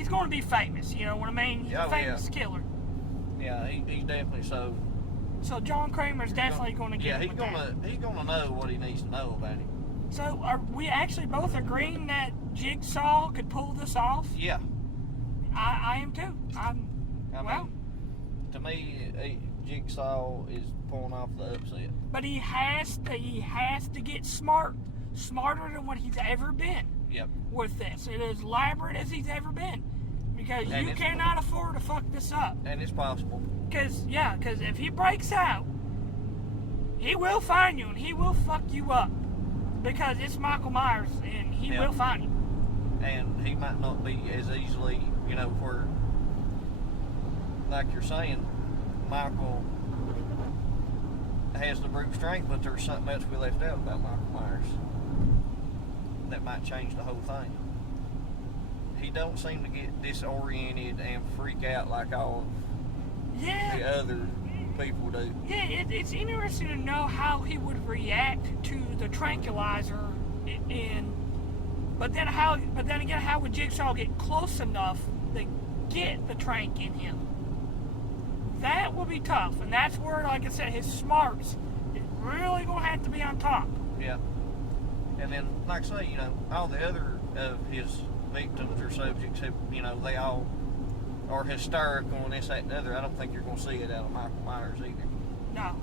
going to be famous. You know what I mean? He's a famous killer. Yeah, he's definitely so. So John Kramer's definitely going to get. Yeah, he's gonna know what he needs to know about him. So are we actually both agreeing that Jigsaw could pull this off? Yeah. I am too. I mean, to me, Jigsaw is pulling off the upset. But he has to get smarter than what he's ever been. Yep. With this, it is elaborate as he's ever been, because you cannot afford to fuck this up. And it's possible. Because if he breaks out, he will find you and he will fuck you up. Because it's Michael Myers and he will find you. And he might not be as easily, where, like you're saying, Michael has the brute strength, but there's something else we left out about Michael Myers that might change the whole thing. He don't seem to get disoriented and freak out like all the other people do. Yeah, it's interesting to know how he would react to the tranquilizer, but then again, how would Jigsaw get close enough to get the trank in him? That will be tough, and that's where, like I said, his smarts is really gonna have to be on top. Yeah. And then, like I say, all the other of his victims or subjects have, they all are hysterical and this, that, and the other. I don't think you're going to see it out of Michael Myers either. No.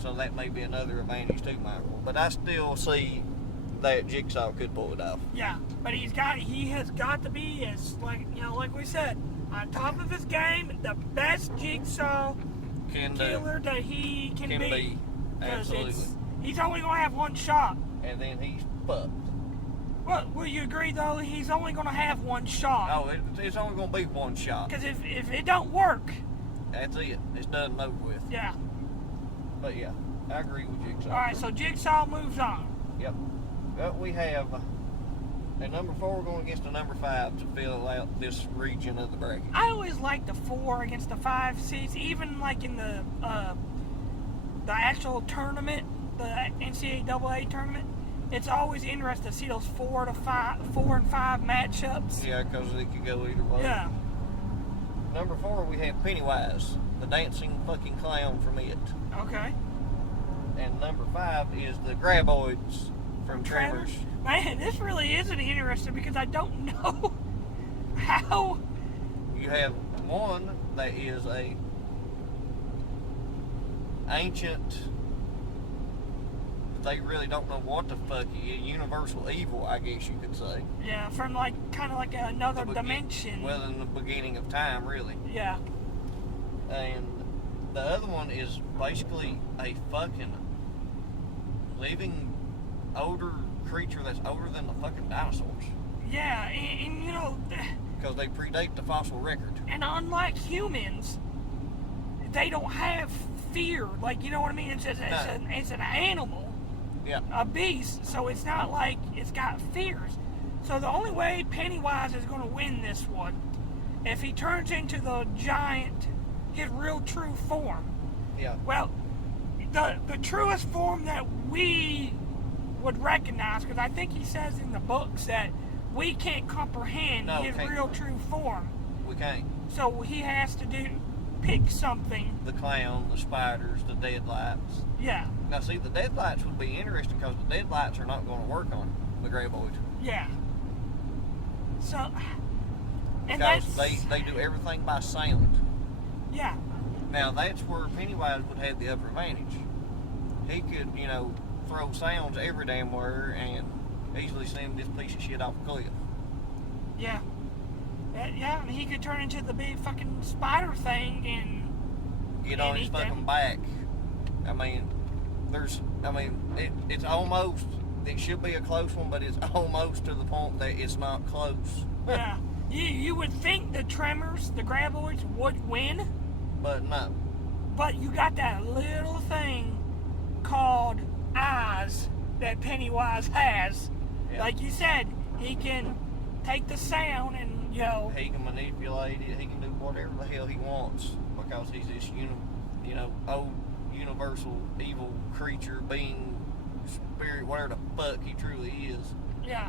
So that may be another advantage to Michael. But I still see that Jigsaw could pull it off. Yeah, but he has got to be, as like we said, on top of his game, the best Jigsaw killer that he can be. Absolutely. He's only going to have one shot. And then he's fucked. Well, will you agree, though, he's only going to have one shot? Oh, it's only going to be one shot. Because if it don't work... That's it. It's done and over with. Yeah. But, yeah, I agree with Jigsaw. All right, so Jigsaw moves on. Yep. But we have a number 4 going against a number 5 to fill out this region of the bracket. I always like the 4 against the 5 seeds, even like in the actual tournament, the NCAA tournament. It's always interesting to see those 4 and 5 matchups. Yeah, because it could go either way. Yeah. Number 4, we have Pennywise, the dancing fucking clown from It. Okay. And number 5 is the Graboids from Tremors. Man, this really isn't interesting because I don't know how. You have one that is a ancient. They really don't know what the fuck is. Universal evil, I guess you could say. Yeah, from kind of like another dimension. Well, in the beginning of time, really. Yeah. And the other one is basically a fucking living, older creature that's older than the fucking dinosaurs. Yeah, and because they predate the fossil record. And unlike humans, they don't have fear. Like, you know what I mean? It's an animal. a beast, so it's not like it's got fears. So the only way Pennywise is going to win this one, if he turns into the giant, his real true form. Yeah. Well, the truest form that we would recognize, because I think he says in the books that we can't comprehend his real true form. We can't. So he has to pick something. The clown, the spiders, the deadlights. Yeah. Now see, the deadlights would be interesting because the deadlights are not going to work on the Graboid. Yeah. So, and because that's, they do everything by sound. Yeah. Now that's where Pennywise would have the upper advantage. He could, throw sounds every damn where and easily send this piece of shit off a cliff. Yeah. Yeah, and he could turn into the big fucking spider thing and get on his fucking back. I mean, it's almost, it should be a close one, but it's almost to the point that it's not close. Yeah. You would think the Tremors, the Graboids, would win. But no. But you got that little thing called eyes that Pennywise has. Yeah. Like you said, he can take the sound and, he can manipulate it. He can do whatever the hell he wants because he's this, old universal evil creature, being, spirit, whatever the fuck he truly is. Yeah.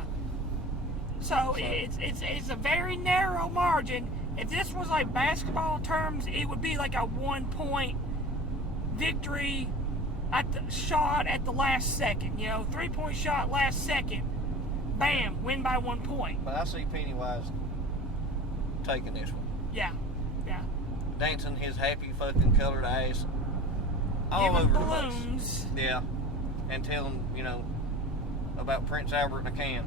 So it's a very narrow margin. If this was like basketball terms, it would be like a 1-point victory at the shot at the last second. 3-point shot last second. Bam, win by 1 point. But I see Pennywise taking this one. Yeah. Dancing his happy fucking colored ass all Giving over balloons. the place. Yeah. And telling, about Prince Albert in a can.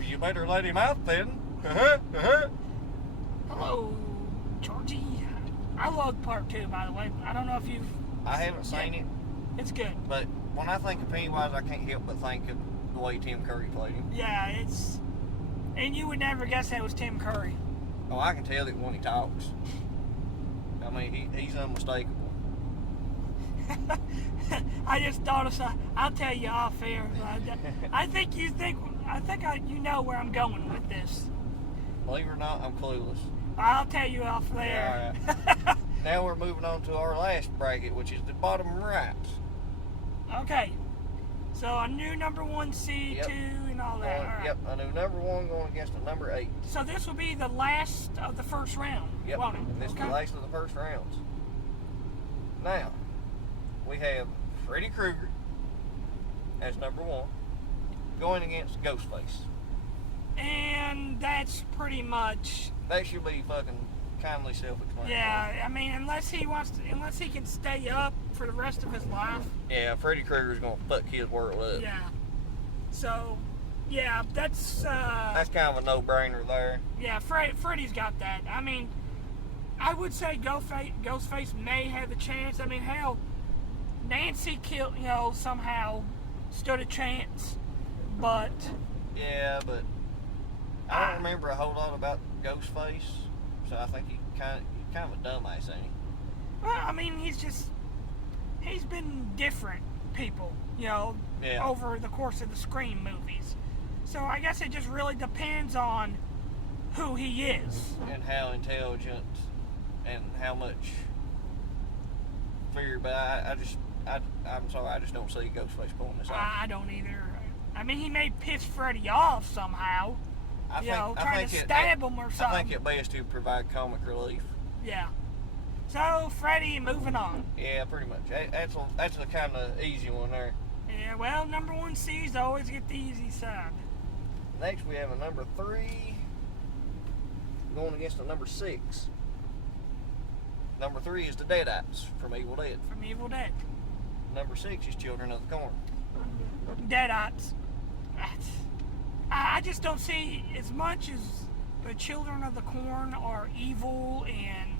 You better let him out then. Hello, Georgie. I love part 2, by the way. I don't know if you've... I haven't seen it. It's good. But when I think of Pennywise, I can't help but think of the way Tim Curry played him. Yeah, it's... And you would never guess that was Tim Curry. Oh, I can tell it when he talks. I mean, he's unmistakable. I just thought of something. I'll tell you off air. I think you know where I'm going with this. Believe it or not, I'm clueless. I'll tell you off there. Yeah, all right. Now we're moving on to our last bracket, which is the bottom right. Okay. So a new number 1 seed, Yep. 2, and all that. All right. Yep, a new number 1 going against a number 8. So this will be the last of the first round. Yep, won't it? this is the last of the first rounds. Now, we have Freddy Krueger as number 1 going against Ghostface. And that's pretty much... That should be fucking kindly self-explanatory. Yeah, I mean, unless he can stay up for the rest of his life. Yeah, Freddy Krueger's gonna fuck his world up. Yeah. So, yeah, that's kind of a no-brainer there. Yeah, Freddy's got that. I mean, I would say Ghostface may have a chance. I mean, hell, Nancy killed, somehow stood a chance, but... Yeah, but I don't remember a whole lot about Ghostface, so I think he's kind of a dumbass, ain't he? Well, I mean, he's been different people, Yeah. over the course of the Scream movies. So I guess it just really depends on who he is. And how intelligent and how much fear, but I'm sorry, I just don't see Ghostface pulling this off. I don't either. I mean, he may piss Freddy off somehow. Trying to stab him or something. I think it best to provide comic relief. Yeah. So, Freddy, moving on. Yeah, pretty much. That's a kind of easy one there. Yeah, well, number 1 seeds always get the easy side. Next, we have a number 3 going against a number 6. Number 3 is the Deadites from Evil Dead. From Evil Dead. Number 6 is Children of the Corn. Deadites. I just don't see, as much as the Children of the Corn are evil and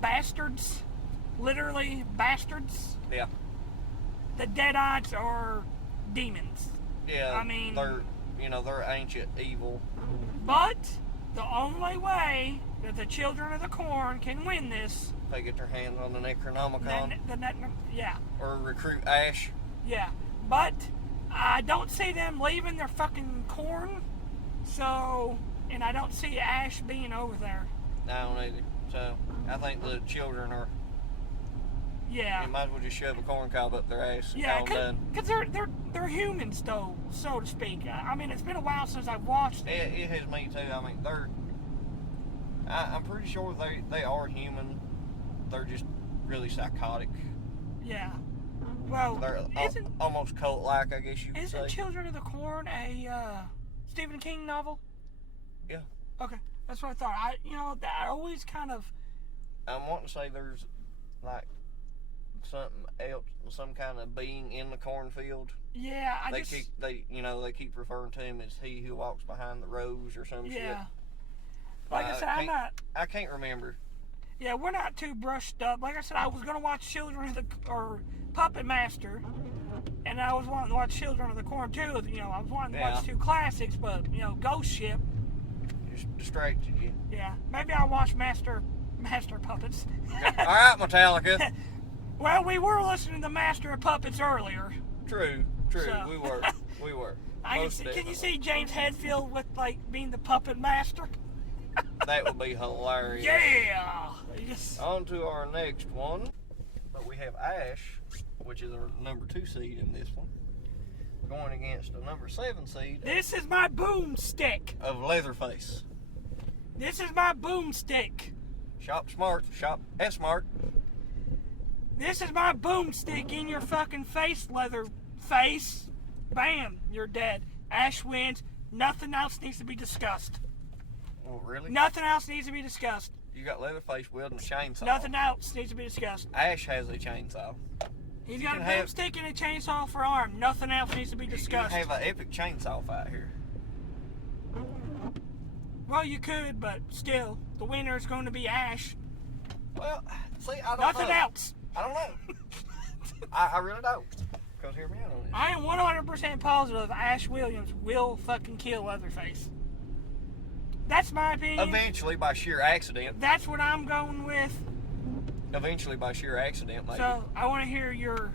bastards, literally bastards. Yeah. The Deadites are demons. Yeah. I mean, they're ancient evil. But the only way that the children of the corn can win this. They get their hands on the Necronomicon. Yeah. Or recruit Ash. Yeah. But I don't see them leaving their fucking corn. So, and I don't see Ash being over there. No, I don't either. So, I think the children are... Yeah. You might as well just shove a corn cob up their ass. Yeah, because they're humans, though, so to speak. I mean, it's been a while since I've watched it. It has me too. I mean, I'm pretty sure they are human. They're just really psychotic. Yeah. Well, they're almost cult-like, I guess you could say. Isn't Children of the Corn a Stephen King novel? Yeah. Okay, that's what I thought. I always kind of... I'm wanting to say there's, like, something else, some kind of being in the cornfield. Yeah, they keep referring to him as he who walks behind the rows or some shit. Yeah. Like I said, I can't remember. Yeah, we're not too brushed up. Like I said, I was gonna watch Puppet Master, and I was wanting to watch Children of the Corn too. I was wanting to watch two classics, but Ghost Ship just distracted you. Yeah, maybe I'll watch Master Puppets. All right, Metallica. Well, we were listening to Master of Puppets earlier. True. So. We were. Can you see James Hetfield with being the puppet master? That would be hilarious. Yeah. On to our next one. But we have Ash, which is our number 2 seed in this one, going against a number 7 seed. This is my boomstick. Of Leatherface. This is my boomstick. Shop smart. Shop S-smart. This is my boomstick in your fucking face, Leatherface. Bam, you're dead. Ash wins. Nothing else needs to be discussed. Oh, really? Nothing else needs to be discussed. You got Leatherface wielding a chainsaw. Nothing else needs to be discussed. Ash has a chainsaw. He's got a boomstick and a chainsaw for arm. Nothing else needs to be discussed. You have an epic chainsaw fight here. Well, you could, but still, the winner is going to be Ash. Well, see, I don't know. Nothing else. I don't know. I really don't. Because hear me out on this. I am 100% positive Ash Williams will fucking kill Leatherface. That's my opinion. Eventually, by sheer accident. That's what I'm going with. Eventually, by sheer accident, maybe. So, I want to hear your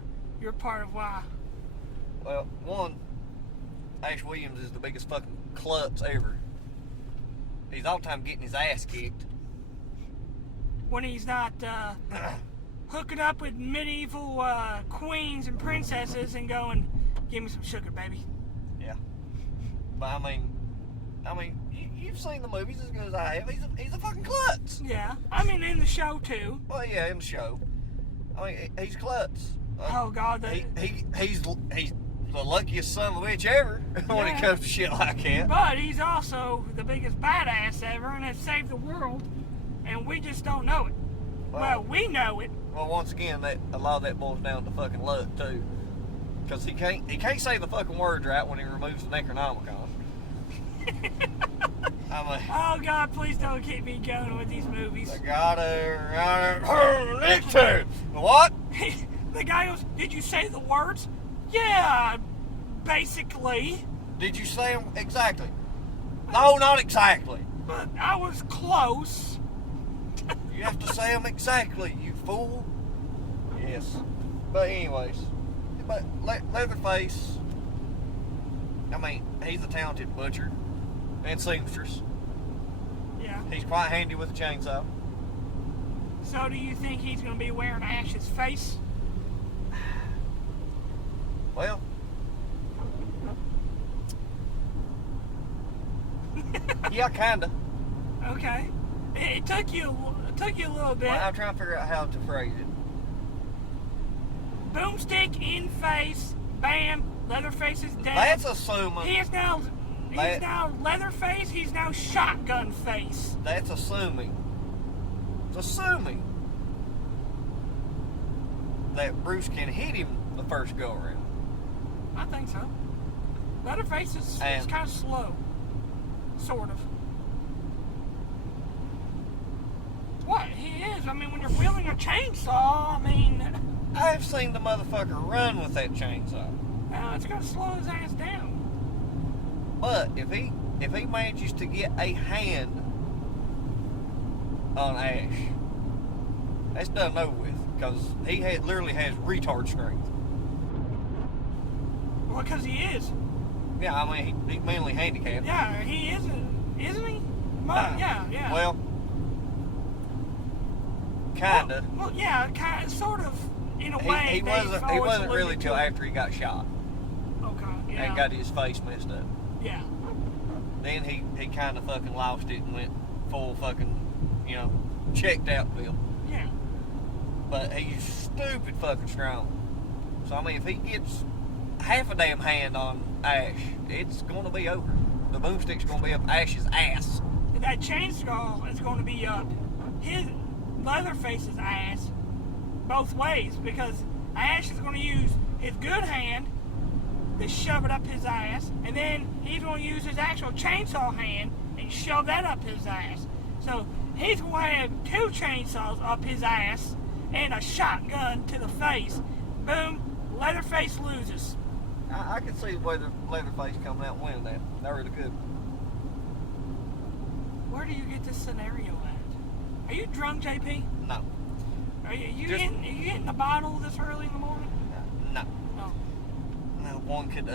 part of why. Well, one, Ash Williams is the biggest fucking klutz ever. He's all the time getting his ass kicked. When he's not hooking up with medieval queens and princesses and going, give me some sugar, baby. Yeah. But I mean, you've seen the movies as good as I have. He's a fucking klutz. Yeah. I mean, in the show, too. Well, yeah, in the show. I mean, he's klutz. Oh, God. He's the luckiest son of a bitch ever when it comes to shit like that. But he's also the biggest badass ever and has saved the world, and we just don't know it. Well, we know it. Well, once again, a lot of that boils down to fucking luck, too. Because he can't say the fucking words right when he removes the Necronomicon. Oh, God, please don't keep me going with these movies. I gotta what? The guy goes, did you say the words? Yeah, basically. Did you say them exactly? No, not exactly. But I was close. You have to say them exactly, you fool. Yes. But anyways, Leatherface, I mean, he's a talented butcher and seamstress. Yeah. He's quite handy with a chainsaw. So do you think he's going to be wearing Ash's face? Well, yeah, kinda. Okay. It took you a little bit. Well, I'm trying to figure out how to phrase it. Boomstick in face, bam, Leatherface is dead. That's assuming. He's now Leatherface, he's now shotgun face. That's assuming. It's assuming that Bruce can hit him the first go around. I think so. Leatherface is kind of slow. Sort of. What? He is. I mean, when you're wielding a chainsaw, I mean... I've seen the motherfucker run with that chainsaw. It's going to slow his ass down. But if he manages to get a hand on Ash, that's done over with because he literally has retard strength. Well, because he is. Yeah, I mean, he's mentally handicapped. Yeah, he isn't he? Yeah. Well, kinda. Well, yeah, kind of, sort of, in a way. He wasn't really till after he got shot. Okay, yeah. And got his face messed up. Yeah. Then he kind of fucking lost it and went full fucking, checked out Bill. Yeah. But he's stupid fucking strong. So, I mean, if he gets half a damn hand on Ash, it's going to be over. The boomstick's going to be up Ash's ass. That chainsaw is going to be up his Leatherface's ass both ways, because Ash is going to use his good hand to shove it up his ass, and then he's going to use his actual chainsaw hand and shove that up his ass. So he's going to have two chainsaws up his ass and a shotgun to the face. Boom, Leatherface loses. I can see the Leatherface coming out and winning that. I really could. Where do you get this scenario at? Are you drunk, JP? No. Are you getting the bottle this early in the morning? No. No. No, one could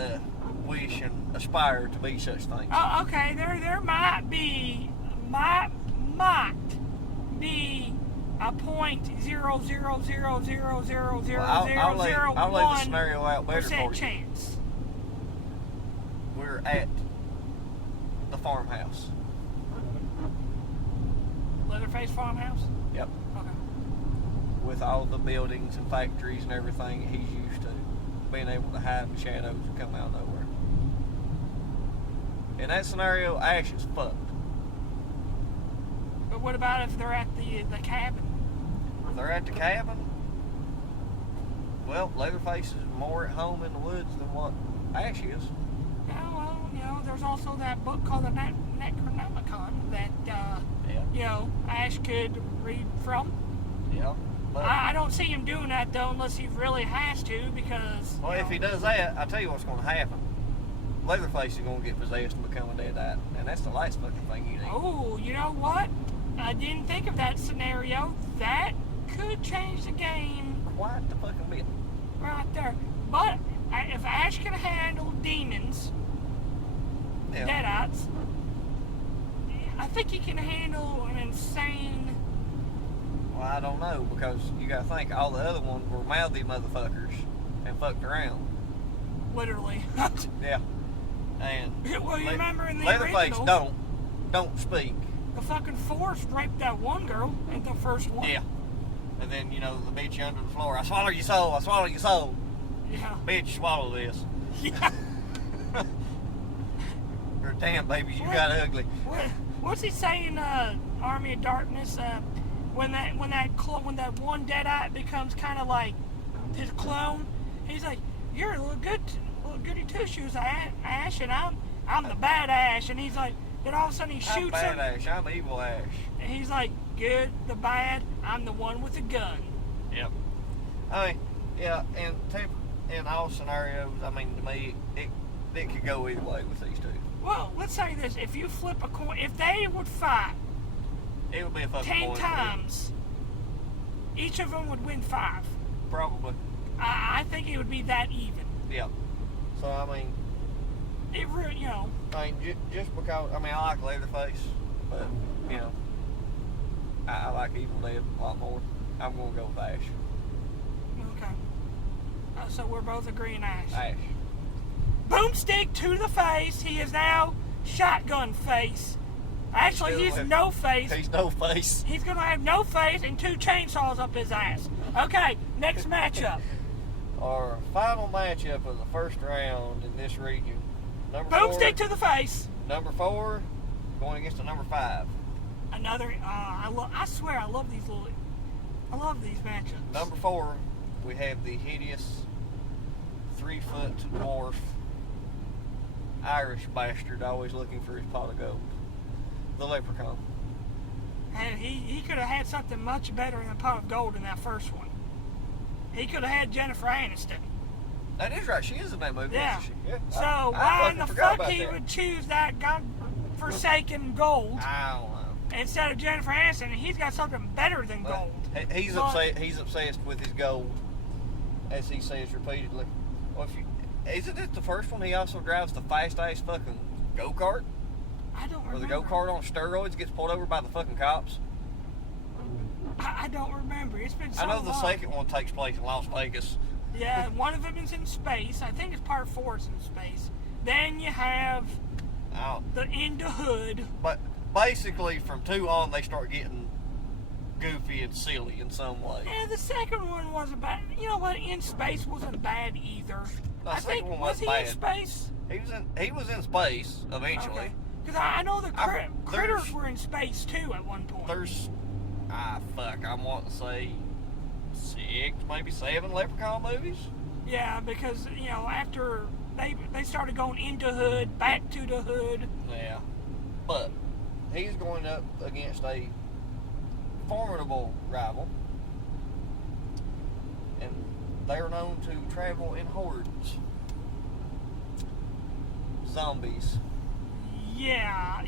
wish and aspire to be such things. Oh, okay. There might be a .000000001% I'll lay the scenario out better for you. chance. We're at the farmhouse. Leatherface farmhouse? Yep. Okay. With all the buildings and factories and everything he's used to, being able to hide in the shadows and come out of nowhere. In that scenario, Ash is fucked. But what about if they're at the cabin? If they're at the cabin, well, Leatherface is more at home in the woods than what Ash is. Yeah, well, there's also that book called the Necronomicon that, Ash could read from. Yeah. But I don't see him doing that, though, unless he really has to, because... Well, if he does that, I'll tell you what's going to happen. Leatherface is going to get possessed and become a deadite, and that's the last fucking thing you need. Oh, you know what? I didn't think of that scenario. That could change the game Quite the fucking bit. right there. But if Ash can handle demons, deadites, I think he can handle an insane... Well, I don't know, because you got to think all the other ones were mouthy motherfuckers and fucked around. Literally. Yeah. And well, you remember in the Leatherface original, don't speak. the fucking Forrest raped that one girl in the first one. Yeah. And then, the bitch under the floor, I swallow your soul, I swallow your soul. Yeah. Bitch, swallow this. Yeah. Or damn, baby, you got ugly. What's he saying, Army of Darkness? When that one deadite becomes kind of like his clone, he's like, "You're a little goody two shoes, Ash, and I'm the bad Ash." And he's like, then all of a sudden he shoots I'm bad him. Ash, I'm evil Ash. And he's like, "Good, the bad, I'm the one with the gun." Yep. I mean, yeah, in all scenarios, I mean, to me, it could go either way with these two. Well, let's say this: if you flip a coin, if they would fight It would be a fucking 10 coin flip. times, each of them would win 5. Probably. I think it would be that even. Yeah. So, I mean, just because, I like Leatherface, but, I like Evil Dead a lot more. I'm going to go with Ash. Okay. So we're both agreeing Ash. Ash. Boomstick to the face. He is now shotgun face. Actually, he's no face. He's no face. He's going to have no face and 2 chainsaws up his ass. Okay, next matchup. Our final matchup of the first round in this region. Boomstick to the face. Number 4 going against the number 5. Another, I swear I love these matchups. Number 4, we have the hideous 3-foot dwarf Irish bastard always looking for his pot of gold. The Leprechaun. And he could have had something much better than a pot of gold in that first one. He could have had Jennifer Aniston. That is right. She is in that movie, Yeah. isn't she? Yeah. So why in the fuck he would choose that godforsaken gold? I don't know. instead of Jennifer Aniston, and he's got something better than gold. He's But- upset. He's obsessed with his gold, as he says repeatedly. Well, isn't it the first one? He also drives the fast ass fucking go kart, I don't or remember. the go kart on steroids gets pulled over by the fucking cops. I don't remember. It's been so I know the long. second one takes place in Las Vegas. Yeah, one of them is in space. I think it's part 4 is in space. Then you have the In the Hood. But basically, from 2 on, they start getting goofy and silly in some way. Yeah, the second one wasn't bad. You know what? In Space wasn't bad either. The I second think one was he wasn't in bad. space? He was in space eventually. Because I know the there's- critters were in space too at one point. There's I want to say 6, maybe 7 Leprechaun movies. Yeah, because after they started going into Hood, back to the Hood. Yeah, but he's going up against a formidable rival, and they're known to travel in hordes. Zombies. Yeah,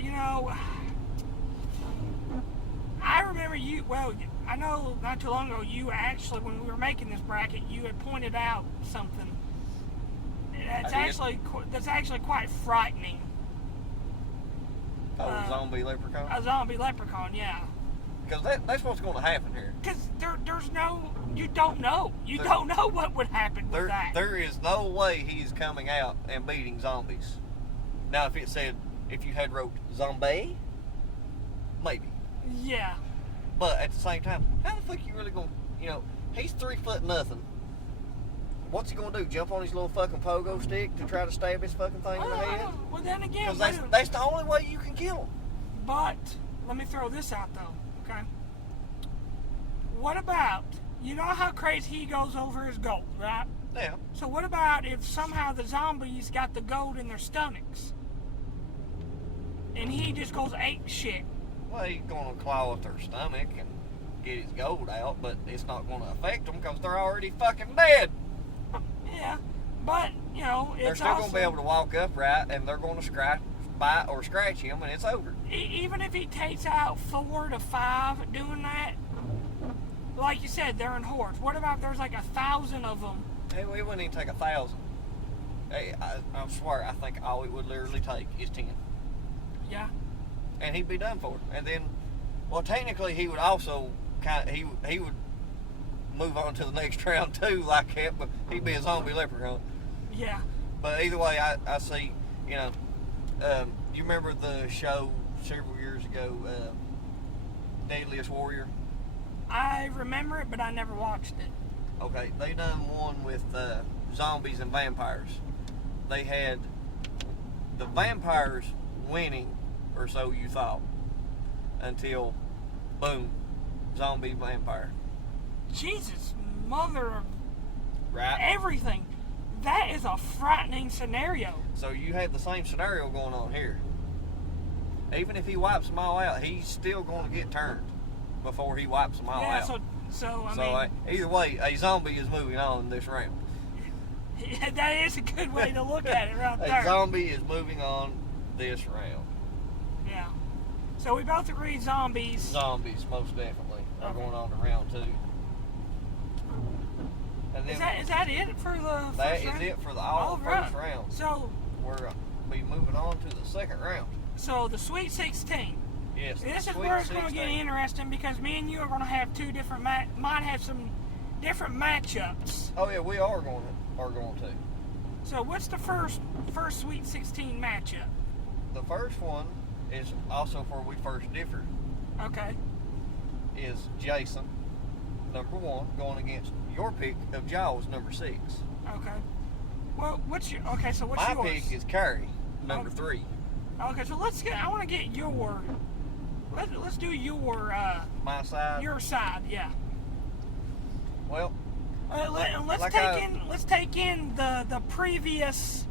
I remember you. Well, I know not too long ago you actually, when we were making this bracket, you had pointed out something that's actually quite frightening. Oh, zombie leprechaun. A zombie leprechaun, yeah. Because that's what's going to happen here. Because there's no, you don't know what would happen with that. There is no way he's coming out and beating zombies. Now, if you had wrote zombie, maybe. Yeah. But at the same time, how the fuck you really going to, he's 3 foot nothing. What's he going to do? Jump on his little fucking pogo stick to try to stab his fucking thing in the head? Well, then again, Because that's the only way you can kill him. But let me throw this out though, okay? What about, you know how crazy he goes over his gold, right? Yeah. So what about if somehow the zombies got the gold in their stomachs? And he just goes ape shit. Well, he's going to claw at their stomach and get his gold out, but it's not going to affect them because they're already fucking dead. Yeah, but, it's they're still going to be able to walk upright, and they're going to bite or scratch him, and it's over. Even if he takes out 4 to 5 doing that, like you said, they're in hordes. What about if there's like 1,000 of them? Hey, we wouldn't even take 1,000. Hey, I swear, I think all it would literally take is 10. Yeah. And he'd be done for it. And then, well, technically, he would also he would move on to the next round too, like that, but he'd be a zombie leprechaun. Yeah. But either way, I see, you remember the show several years ago, Deadliest Warrior? I remember it, but I never watched it. Okay, they done one with zombies and vampires. They had the vampires winning, or so you thought, until, boom, zombie vampire. Jesus, mother of Right? everything. That is a frightening scenario. So you have the same scenario going on here. Even if he wipes them all out, he's still going to get turned before he wipes them all Yeah, out. so I mean, Either way, a zombie is moving on in this round. that is a good way to look at it right there. A zombie is moving on this round. Yeah. So we both agree zombies. Zombies, most definitely, are Okay. going on to round 2. And then Is that it for the that first is round? it for the All first right. round. So We're be moving on to the second round. the Sweet 16. Yes. This is Sweet where it's going to 16. get interesting because me and you are going to have 2 different might have some different matchups. Oh yeah, we are going to. So what's the first Sweet 16 matchup? The first one is also where we first differ. Okay. Is Jason, number 1, going against your pick of Jaws, number 6. Okay. Well, what's yours? My pick is Carrie, number 3. Okay, so I want to get your. Let's do your. My side. Your side, yeah. Well, Let's take in the previous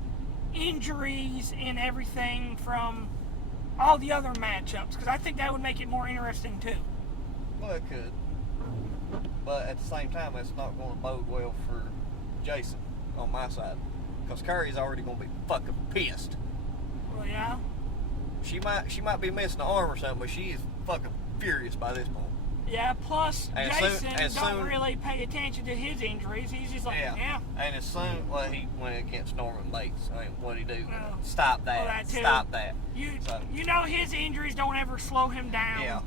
injuries and everything from all the other matchups because I think that would make it more interesting too. well, it could. But at the same time, it's not going to bode well for Jason on my side. Because Carrie's already going to be fucking pissed. Well, yeah. She might be missing an arm or something, but she is fucking furious by this point. Yeah, plus And Jason as don't soon- really pay attention to his injuries. He's just like, yeah. And as soon he went against Norman Bates. I mean, what'd he do? Oh. Stop that. That too. Stop that. You know his injuries don't ever slow him down. Yeah.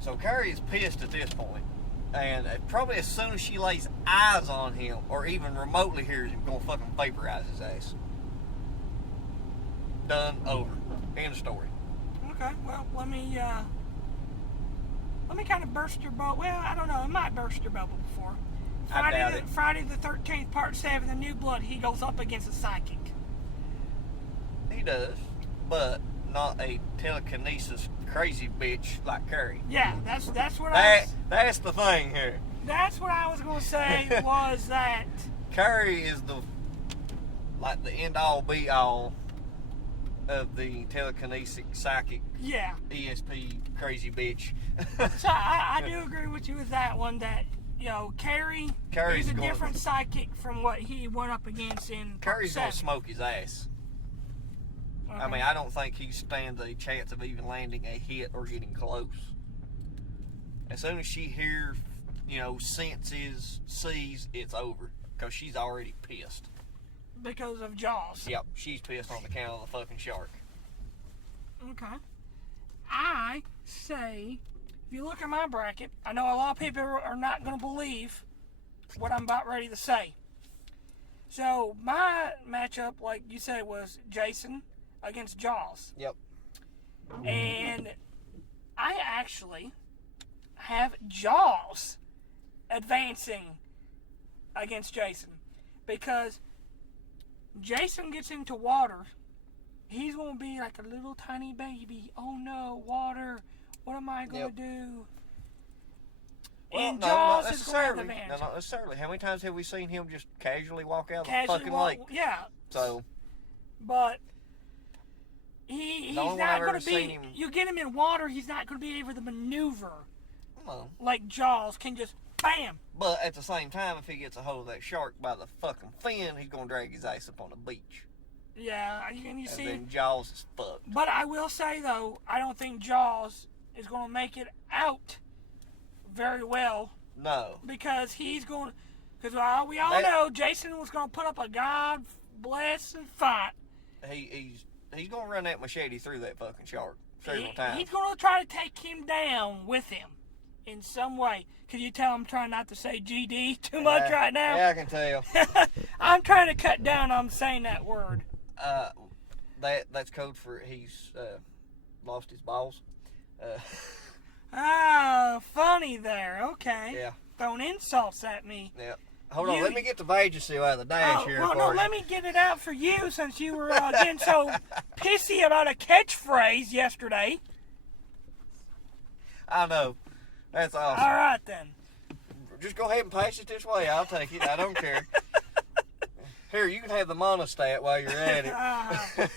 So Carrie is pissed at this point, and probably as soon as she lays eyes on him, or even remotely hears him, gonna fucking vaporize his ass. Done. Over. End of story. okay, well let me kind of burst your bubble. Well, I don't know. It might burst your bubble before. I doubt it. Friday the 13th, Part 7, The New Blood. He goes up against a psychic. He does, but not a telekinesis crazy bitch like Carrie. Yeah, that's what That's the thing here. That's what I was gonna say. Was that Carrie is the end all be all of the telekinetic psychic yeah. ESP crazy bitch. So I do agree with you with that one. That Carrie's a different psychic from what he went up against in Part Carrie's 7. gonna smoke his ass. Okay. I mean, I don't think he stands a chance of even landing a hit or getting close. As soon as she hears, senses, sees, it's over. Because she's already pissed. Because of Jaws. Yep, she's pissed on the count of the fucking shark. Okay. I say, if you look at my bracket, I know a lot of people are not going to believe what I'm about ready to say. So, my matchup, like you said, was Jason against Jaws. Yep. And I actually have Jaws advancing against Jason. Because Jason gets into water, he's going to be like a little tiny baby. Oh no, water. What am I going to do? Well, And no, Jaws not is going to have the necessarily. advantage. No, not necessarily. How many times have we seen him just casually walk out of the Casually fucking walk- lake? Yeah. So, But he's The only one not I've going ever to be. seen him- You get him in water, he's not going to be able to maneuver no. like Jaws can just bam. But at the same time, if he gets a hold of that shark by the fucking fin, he's gonna drag his ass up on the beach. Yeah, you And see. then Jaws is fucked. But I will say though, I don't think Jaws is going to make it out very well No. because he's going. Because we all That- know Jason was going to put up a God blessing fight. He's gonna run that machete through that fucking shark several times. He's going to try to take him down with him in some way. Can you tell I'm trying not to say GD too much right now? Yeah, I can tell. I'm trying to cut down on saying that word. That's code for he's lost his balls. Oh, funny there. Okay. Yeah. Throwing insults at me. Yeah. Hold on, let me get the vacancy out of the dash here well, for no, you. let me get it out for you since you were getting so pissy about a catchphrase yesterday. I know. That's awesome. All right, then. Just go ahead and pass it this way. I'll take it. I don't care. Here, you can have the monostat while you're at it.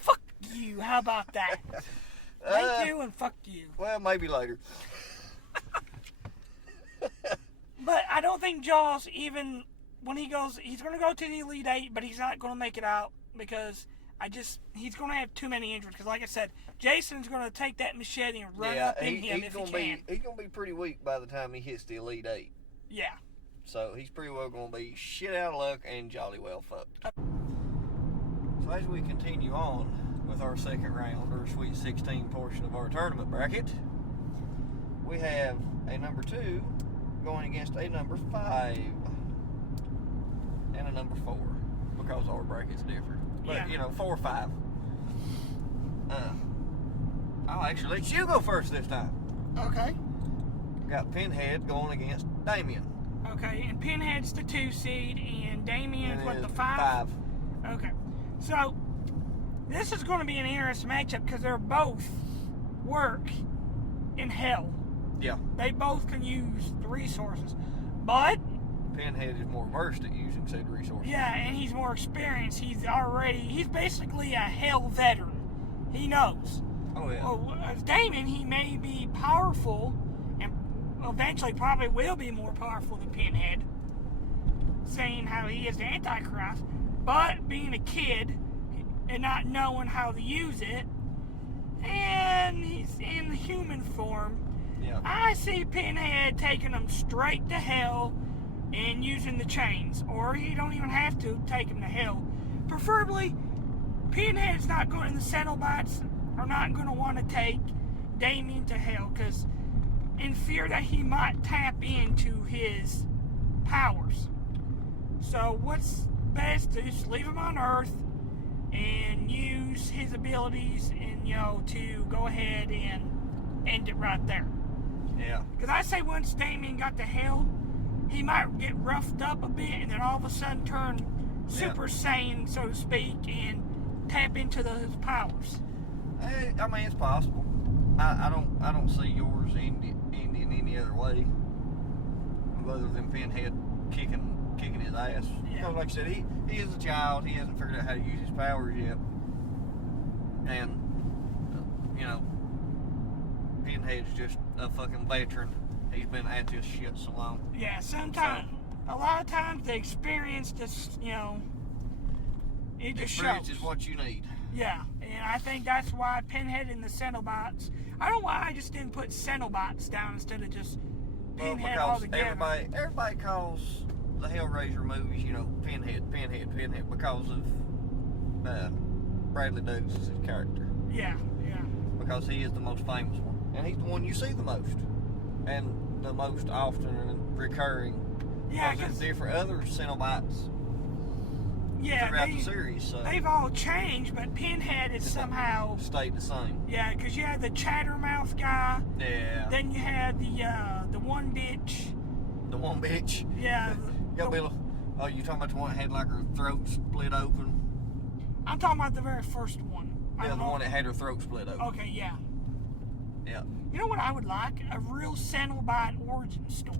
Fuck you. How about that? Thank you and fuck you. Well, maybe later. But I don't think Jaws, even when he goes, he's going to go to the Elite Eight, but he's not going to make it out because he's going to have too many injuries. Because like I said, Jason's going to take that machete and run up in him if he can. He's going to be pretty weak by the time he hits the Elite Eight. Yeah. So he's pretty well going to be shit out of luck and jolly well fucked. So as we continue on with our second round, or Sweet 16 portion of our tournament bracket, we have a number 2 going against a number 5 and a number 4 because our bracket's different. But, Yeah. 4 or 5. I'll actually let you go first this time. Okay. Got Pinhead going against Damien. Okay, and Pinhead's the 2 seed, and Damien's what, the 5? 5? Okay. So, this is going to be an interesting matchup because they're both work in hell. Yeah. They both can use the resources. But, Pinhead is more versed at using said resources. yeah, and he's more experienced. He's basically a hell veteran. He knows. Oh, yeah. Well, as Damien, he may be powerful, and eventually probably will be more powerful than Pinhead, saying how he is the Antichrist. But being a kid and not knowing how to use it, and he's in human form. Yeah. I see Pinhead taking him straight to hell and using the chains, or he don't even have to take him to hell. Preferably, Pinhead's not going. The Cenobites are not going to want to take Damien to hell, because in fear that he might tap into his powers. So what's best is just leave him on Earth and use his abilities, and to go ahead and end it right there. Yeah. Because I say once Damien got to hell, he might get roughed up a bit and then all of a sudden turn Super Saiyan, so to speak, and tap into his powers. I mean, it's possible. I don't see yours ending any other way, other than Pinhead kicking his ass. Yeah. Because, like I said, he is a child. He hasn't figured out how to use his powers yet, and Pinhead's just a fucking veteran. He's been at this shit so long. Yeah, a lot of times the experience just, it just Experience shows. is what you need. Yeah, and I think that's why Pinhead and the Cenobites, I don't know why I just didn't put Cenobites down instead of just Pinhead because altogether. everybody calls the Hellraiser movies, Pinhead, because of Bradley Douglas' character. Yeah. Because he is the most famous one. And he's the one you see the most. And the most often and recurring. Yeah, because there's different other Cenobites throughout the series. So they've all changed, but Pinhead is somehow stayed the same. Yeah, because you had the Chattermouth guy. Yeah. Then you had the one bitch. The one bitch. Yeah. Oh, you talking about the one that had like her throat split open? I'm talking about the very first one. Yeah, the one that had her throat split open. Okay, yeah. Yeah. You know what I would like? A real Cenobite origin story.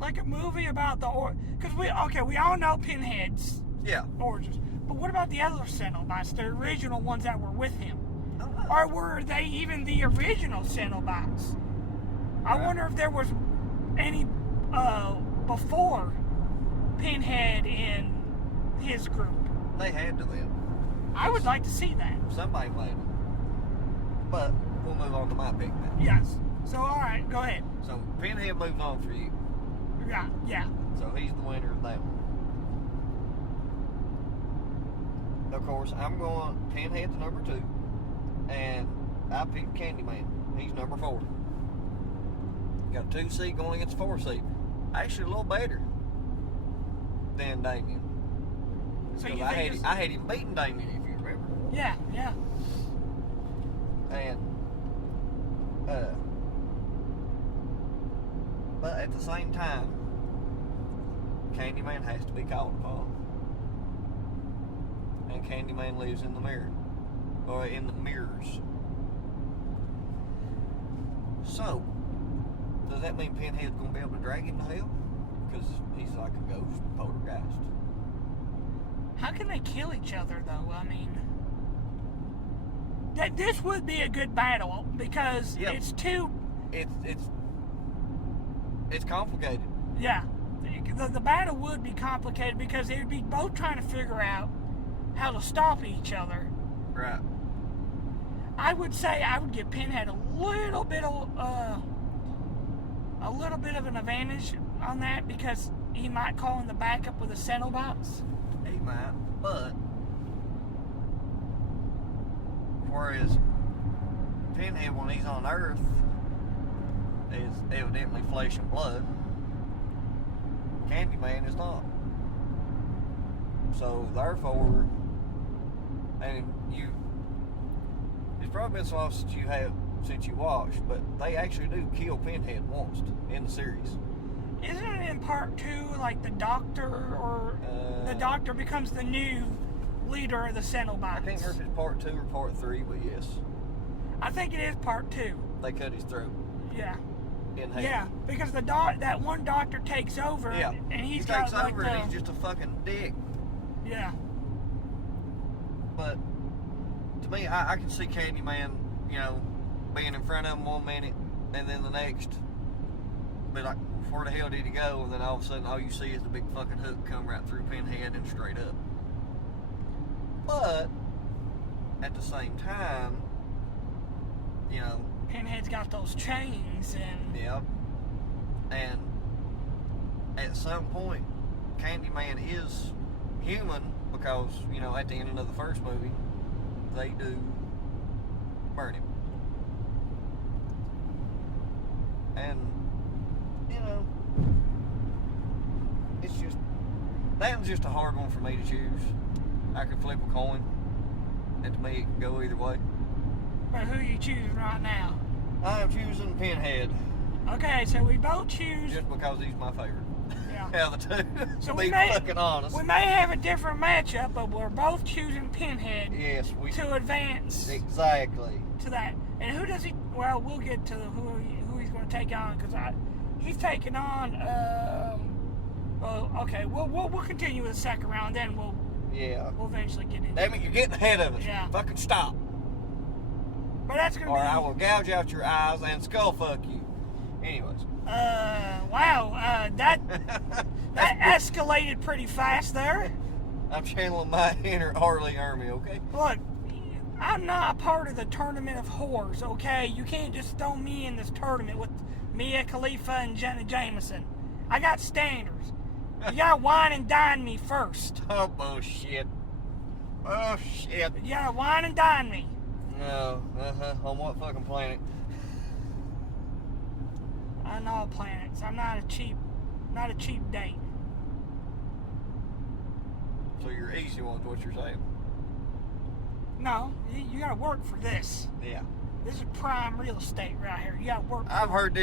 Like a movie about because we all know Pinhead's origins. But what about the other Cenobites, the original ones that were with him? Or were they even the original Cenobites? I wonder if there was any before Pinhead and his group. They had to be. I would like to see that. Somebody made them. But we'll move on to my pick now. Yes. So, all right, go ahead. So, Pinhead moved on for you. Yeah. So, he's the winner of that one. Of course, I'm going Pinhead to number 2. And I picked Candyman. He's number 4. Got a 2 seed going against a 4 seed. Actually, a little better than Damien. So you I had him beating Damien, if you remember. Yeah. And but at the same time, Candyman has to be called upon. And Candyman lives in the mirror. Or in the mirrors. So, does that mean Pinhead's going to be able to drag him to hell? Because he's like a ghost poltergeist. How can they kill each other, though? I mean, this would be a good battle because it's too. It's complicated. Yeah, the battle would be complicated because they would be both trying to figure out how to stop each other. Right. I would say I would give Pinhead a little bit of an advantage on that because he might call in the backup with the Cenobites. He might, but whereas Pinhead, when he's on Earth, is evidently flesh and blood. Candyman is not. So therefore, it's probably been so long since you watched, but they actually do kill Pinhead once in the series. Isn't it in part 2, like the Doctor, or the Doctor becomes the new leader of the Cenobites? I can't remember if it's part 2 or part 3, but yes. I think it is part 2. They cut his throat. Yeah. In hell. Yeah, because that one Doctor takes over, and he takes over and he's just a fucking dick. Yeah. But to me, I can see Candyman, being in front of him one minute and then the next, but like, where the hell did he go? And then all of a sudden, all you see is the big fucking hook come right through Pinhead and straight up. But at the same time, you know. Pinhead's got those chains and. Yep. And at some point, Candyman is human because, you know, at the end of the first movie, they do burn him. And, you know, it's just, that was just a hard one for me to choose. I could flip a coin, and to me it could go either way. But who are you choosing right now? I'm choosing Pinhead. Okay, so we both choose. Just because he's my favorite. Yeah. Out of the two. So To we be may, fucking honest. we may have a different matchup, but we're both choosing Pinhead Yes, we to advance exactly. to that. And who does he? Well, we'll get to who he's going to take on because he's taking on. Well, okay, we'll continue with the second round, then we'll eventually get into. Damn it, you're getting ahead of us. Yeah. Fucking stop. But that's going to Or be. I will gouge out your eyes and skull fuck you. Anyways. Wow, that escalated pretty fast there. I'm channeling my inner Harley Army, okay? Look, I'm not a part of the tournament of whores, okay? You can't just throw me in this tournament with Mia Khalifa and Jenna Jameson. I got standards. You gotta wine and dine me first. Oh, bullshit. Oh, shit. You gotta wine and dine me. No, on what fucking planet? On all planets. I'm not a cheap date. So you're easy ones, what you're saying? No, you gotta work for this. Yeah. This is prime real estate right here. You gotta work for I've heard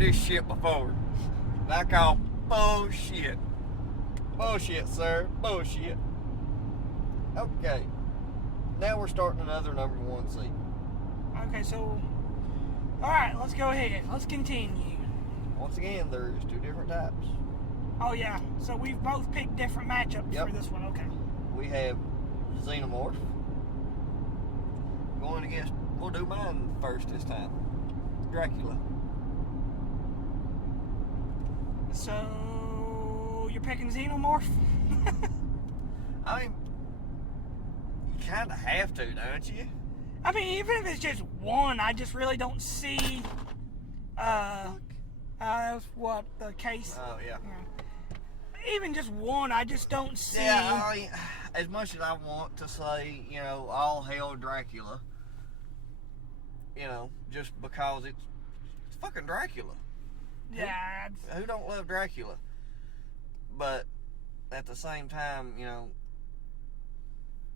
this shit before. And I call bullshit. Bullshit, sir. Bullshit. Okay. Now we're starting another number one seed. Okay, so alright, let's go ahead. Let's continue. Once again, there's two different types. Oh yeah, so we've both picked different matchups for this one, okay. We have Xenomorph. Going against, we'll do mine first this time. Dracula. So you're picking Xenomorph? I mean, you kind of have to, don't you? I mean, even if it's just one, I just really don't see. That's what the case. Oh yeah. Even just one, I just don't see. Yeah, I mean, as much as I want to say, you know, all hail Dracula, you know, just because it's fucking Dracula. Yeah. Who don't love Dracula? But at the same time, you know,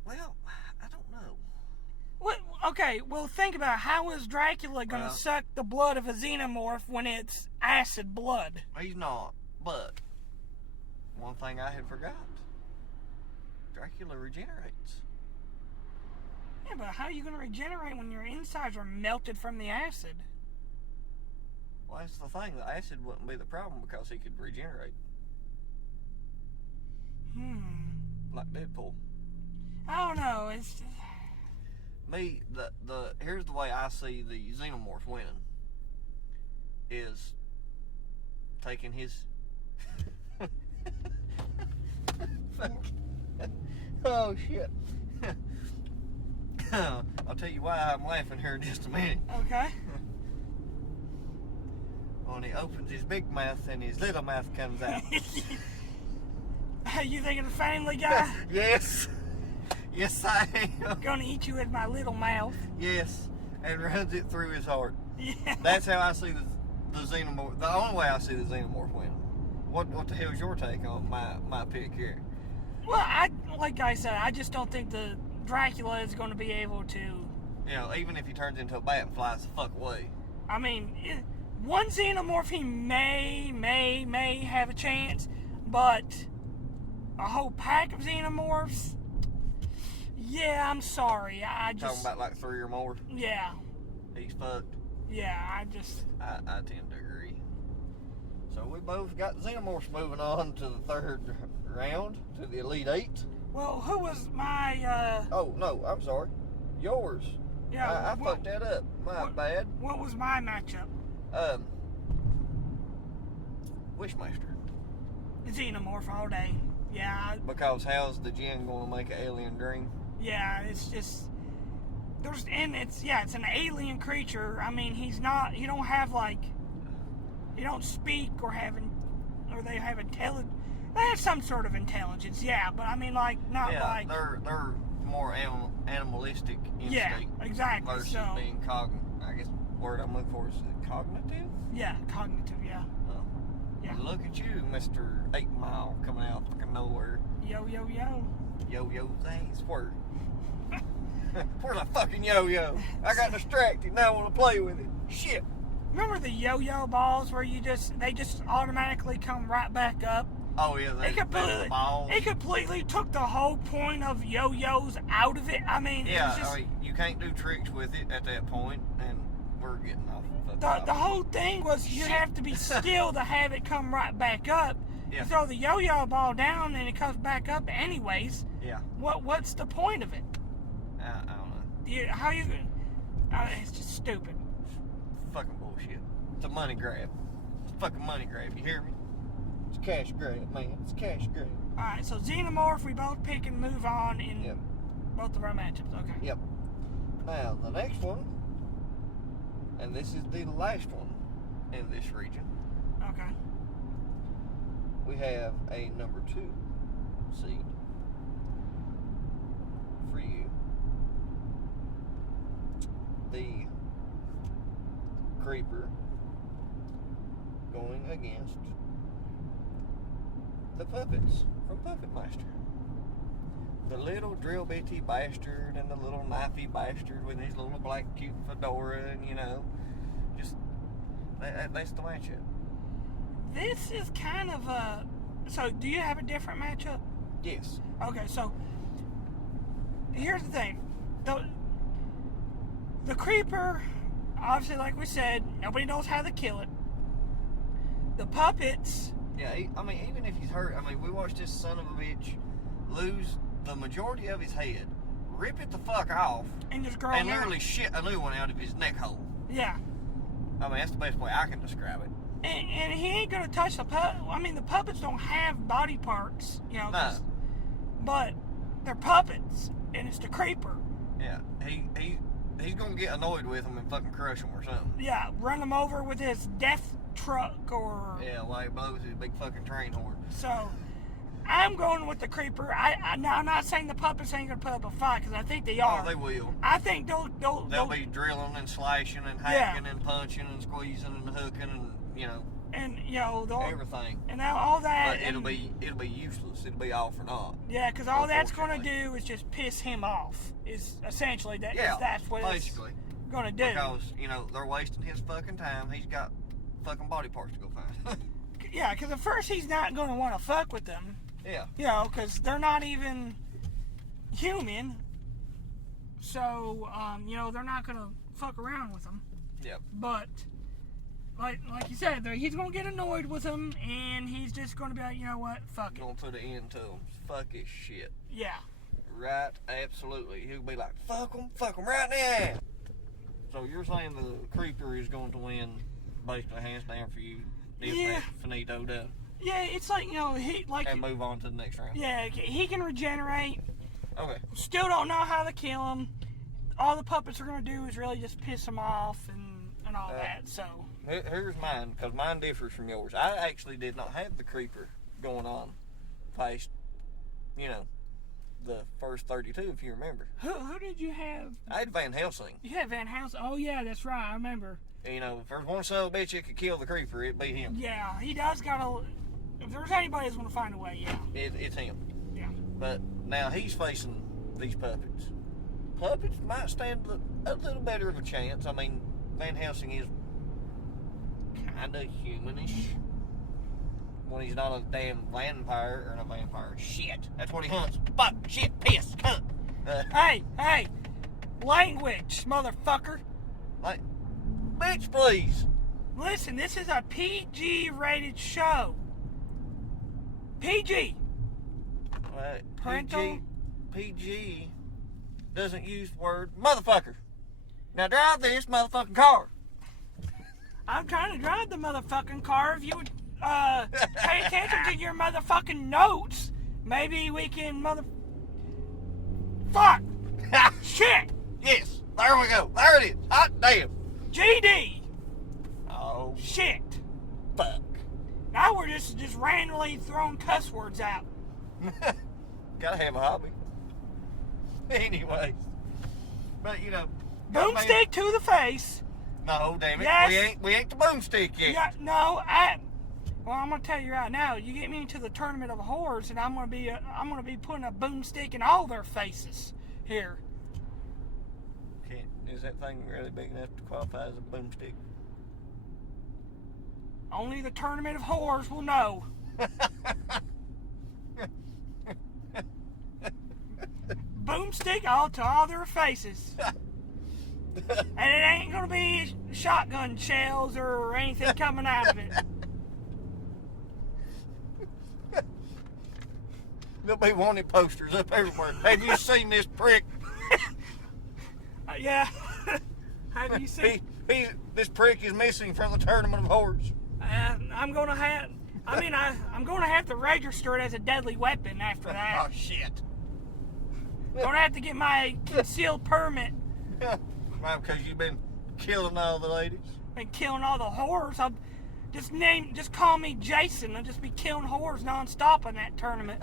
well, I don't know. What? Okay, well, think about it. How is Dracula going to suck the blood of a xenomorph when it's acid blood? He's not, but one thing I had forgot. Dracula regenerates. Yeah, but how are you going to regenerate when your insides are melted from the acid? Well, that's the thing. The acid wouldn't be the problem because he could regenerate. Like Deadpool. I don't know. It's Me, here's the way I see the Xenomorph winning. Is taking his oh shit. I'll tell you why I'm laughing here in just a minute. okay. When he opens his big mouth and his little mouth comes out. You thinking of Family Guy? Yes. Yes, I am. Gonna eat you with my little mouth. Yes, and runs it through his heart. Yeah. That's how I see the Xenomorph. The only way I see the Xenomorph winning. What the hell's your take on my pick here? Well, like I said, I just don't think the Dracula is going to be able to. You know, even if he turns into a bat and flies the fuck away. I mean, one Xenomorph he may have a chance, but a whole pack of Xenomorphs. Yeah, I'm sorry. I just Talking about like 3 or more. Yeah. He's fucked. Yeah, I tend to agree. So we both got Xenomorphs moving on to the third round, to the Elite Eight. Well, who was my Oh no, I'm sorry. Yours. Yeah. I fucked that up. My bad. What was my matchup? Wishmaster. Xenomorph all day. Yeah. Because how's the Jinn gonna make an alien dream? Yeah, it's just it's an alien creature. I mean, he don't have like, he don't speak or they have intelligence. They have some sort of intelligence, yeah, but I mean, like, not like... they're more animalistic instinct. Yeah, exactly. Versus being I guess the word I'm looking for is cognitive? Yeah, cognitive, yeah. Oh. Yeah. Look at you, Mr. 8 Mile, coming out fucking nowhere. Yo, yo, yo. Yo-yo's ass, where? Where's a fucking yo-yo? I got distracted, now I want to play with it. Shit. Remember the yo-yo balls where they just automatically come right back up? Oh yeah, they balls. It completely took the whole point of yo-yos out of it. I mean, yeah, it was just, you can't do tricks with it at that point, and we're getting off of the whole thing was you have to be still to have it come right back up. Yeah. You throw the yo-yo ball down and it comes back up anyways. Yeah. What's the point of it? I don't know. How you? It's just stupid. Fucking bullshit. It's a money grab. It's a fucking money grab. You hear me? It's a cash grab, man. It's a cash grab. All right. So Xenomorph, we both pick and move on in Yep. both of our matchups. Okay. Yep. Now the next one, and this is the last one in this region. Okay. We have a number 2 seed for you. The Creeper going against the Puppets from Puppet Master. The little drill bitty bastard and the little knifey bastard with his little black cute fedora, and just that's the matchup. This is kind of a... So, do you have a different matchup? Yes. Okay, so... Here's the thing. The Creeper, obviously, like we said, nobody knows how to kill it. The Puppets... Yeah, I mean, even if he's hurt, I mean, we watched this son of a bitch lose the majority of his head, rip it the fuck off, and just grow and literally shit a new one out of his neck hole. Yeah. I mean, that's the best way I can describe it. And he ain't gonna touch the the puppets don't have body parts, No. But they're puppets, and it's the Creeper. Yeah, he's gonna get annoyed with them and fucking crush them or something. Yeah, run them over with his death truck or... Yeah, while he blows his big fucking train horn. So, I'm going with the Creeper. Now, I'm not saying the puppets ain't gonna put up a fight, because I think they are. Oh, they will. I think they'll be drilling and slashing and hacking and punching and squeezing and hooking and and everything. And now all that. But it'll be useless. It'll be all for naught. Yeah, because all that's gonna do is just piss him off. Is essentially that. Yeah, that's what basically it's gonna do. Because they're wasting his fucking time. He's got fucking body parts to go find. Yeah, because at first he's not gonna want to fuck with them. Yeah. Because they're not even human. So they're not gonna fuck around with them. Yep. But like you said, he's gonna get annoyed with him, and he's just gonna be like, you know what, fuck it. Gonna put an end to him. Fuck his shit. Yeah. Right. Absolutely. He'll be like, fuck him right now. So you're saying the Creeper is going to win, basically hands down for you. Yeah. Finito done. Yeah, it's like and move on to the next round. Yeah, he can regenerate. Okay. Still don't know how to kill him. All the puppets are gonna do is really just piss him off and all that. So here's mine, because mine differs from yours. I actually did not have the Creeper going on past, the first 32, if you remember. Who did you have? I had Van Helsing. You had Van Helsing. Oh yeah, that's right. I remember. If there's one son of a bitch that could kill the Creeper, it'd be him. Yeah, he does gotta. If there's anybody that's gonna find a way, yeah. It's him. Yeah. But now he's facing these puppets. Puppets might stand a little better of a chance. I mean, Van Helsing is kind of humanish when he's not a damn vampire or a vampire. Shit, that's what he hunts. Fuck, shit, piss, cunt. Hey, language, motherfucker. Like, bitch, please. Listen, this is a PG-rated show. PG. Parental. PG doesn't use the word motherfucker. Now drive this motherfucking car. I'm trying to drive the motherfucking car. If you would pay attention to your motherfucking notes, maybe we can Fuck! Shit! Yes, There we go. There it is. Hot damn. GD. Oh, Shit. fuck. Now we're just randomly throwing cuss words out. Gotta have a hobby. Anyways. But, you know. Boomstick to the face. No, damn it. Yes. We ain't the boomstick yet. Yeah, no, well, I'm gonna tell you right now. You get me into the tournament of whores, and I'm gonna be putting a boomstick in all their faces here. Is that thing really big enough to qualify as a boomstick? Only the tournament of whores will know. Boomstick to all their faces. And it ain't gonna be shotgun shells or anything coming out of it. There'll be wanted posters up everywhere. Have you seen this prick? Yeah. Have you seen? This prick is missing from the tournament of whores. I'm gonna have to register it as a deadly weapon after that. Oh shit. Gonna have to get my concealed permit Well, because you've been killing all the ladies. and killing all the whores. I'll just call me Jason. I'll just be killing whores nonstop in that tournament.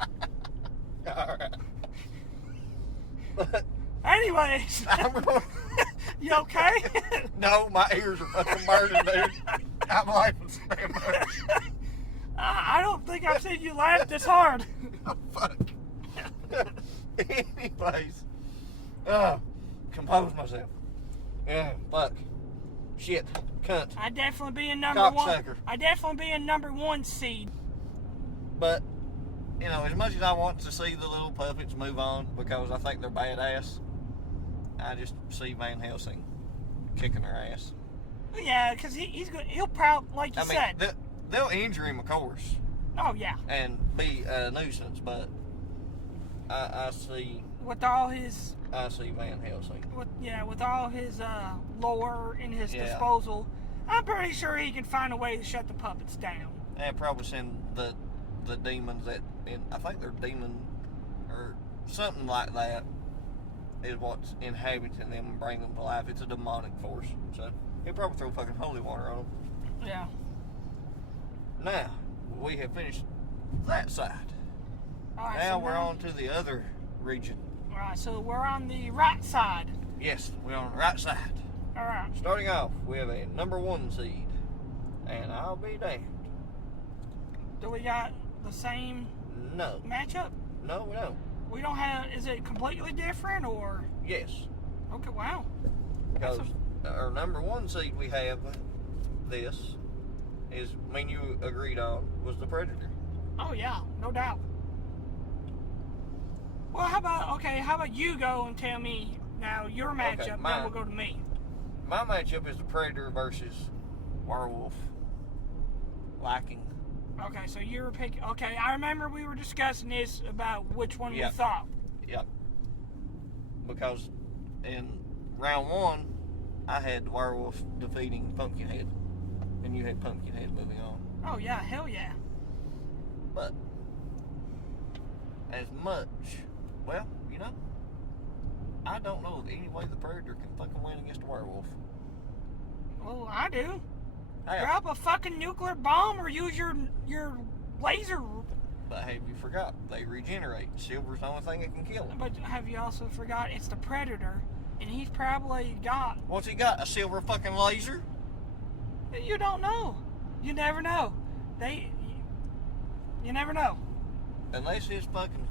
Alright. But Anyways, you okay? no, my ears are fucking burning, dude. I'm laughing so damn much. I don't think I've seen you laugh this hard. Oh, fuck. Anyways. Compose myself. Yeah, fuck. Shit. Cunt. I'd definitely be in number one. Cocksucker. I'd definitely be in number one seed. But, you know, as much as I want to see the little puppets move on because I think they're badass, I just see Van Helsing kicking their ass. Yeah, because he'll probably, like you said. They'll injure him, of course, Oh, yeah. and be a nuisance, but I see With all his... Van Helsing. With all his lore in his Yeah. disposal, I'm pretty sure he can find a way to shut the puppets down. And probably send the demons I think they're demon or something like that is what's inhabiting them and bring them to life. It's a demonic force. So he'll probably throw fucking holy water on them. Yeah. Now, we have finished that side. All right, Now so we're on to the other region. All right, so we're on the right side. Yes, we're on the right side. All right. Starting off, we have a number 1 seed. And I'll be damned. Do we got the same No. matchup? No, we don't. We don't have... Is it completely different, or... Yes. Okay, wow. Because our number 1 seed we have, this, is, me and you agreed on, was the Predator. Oh, yeah, no doubt. Well, how about you go and tell me now your matchup, then we'll go to me. My matchup is the Predator versus Werewolf. Liking. Okay, so you're picking... Okay, I remember we were discussing this about which one Yep. we thought. Yep. Because in round 1, I had the Werewolf defeating Pumpkinhead. And you had Pumpkinhead moving on. Oh, yeah, hell yeah. But, as much, well, you know, I don't know of any way the Predator can fucking win against a werewolf. Well, I do. How? Drop a fucking nuclear bomb or use your laser. But have you forgot? They regenerate. Silver's the only thing that can kill them. But have you also forgot it's the Predator, and he's probably got... What's he got? A silver fucking laser? You don't know. You never know. You never know. Unless his fucking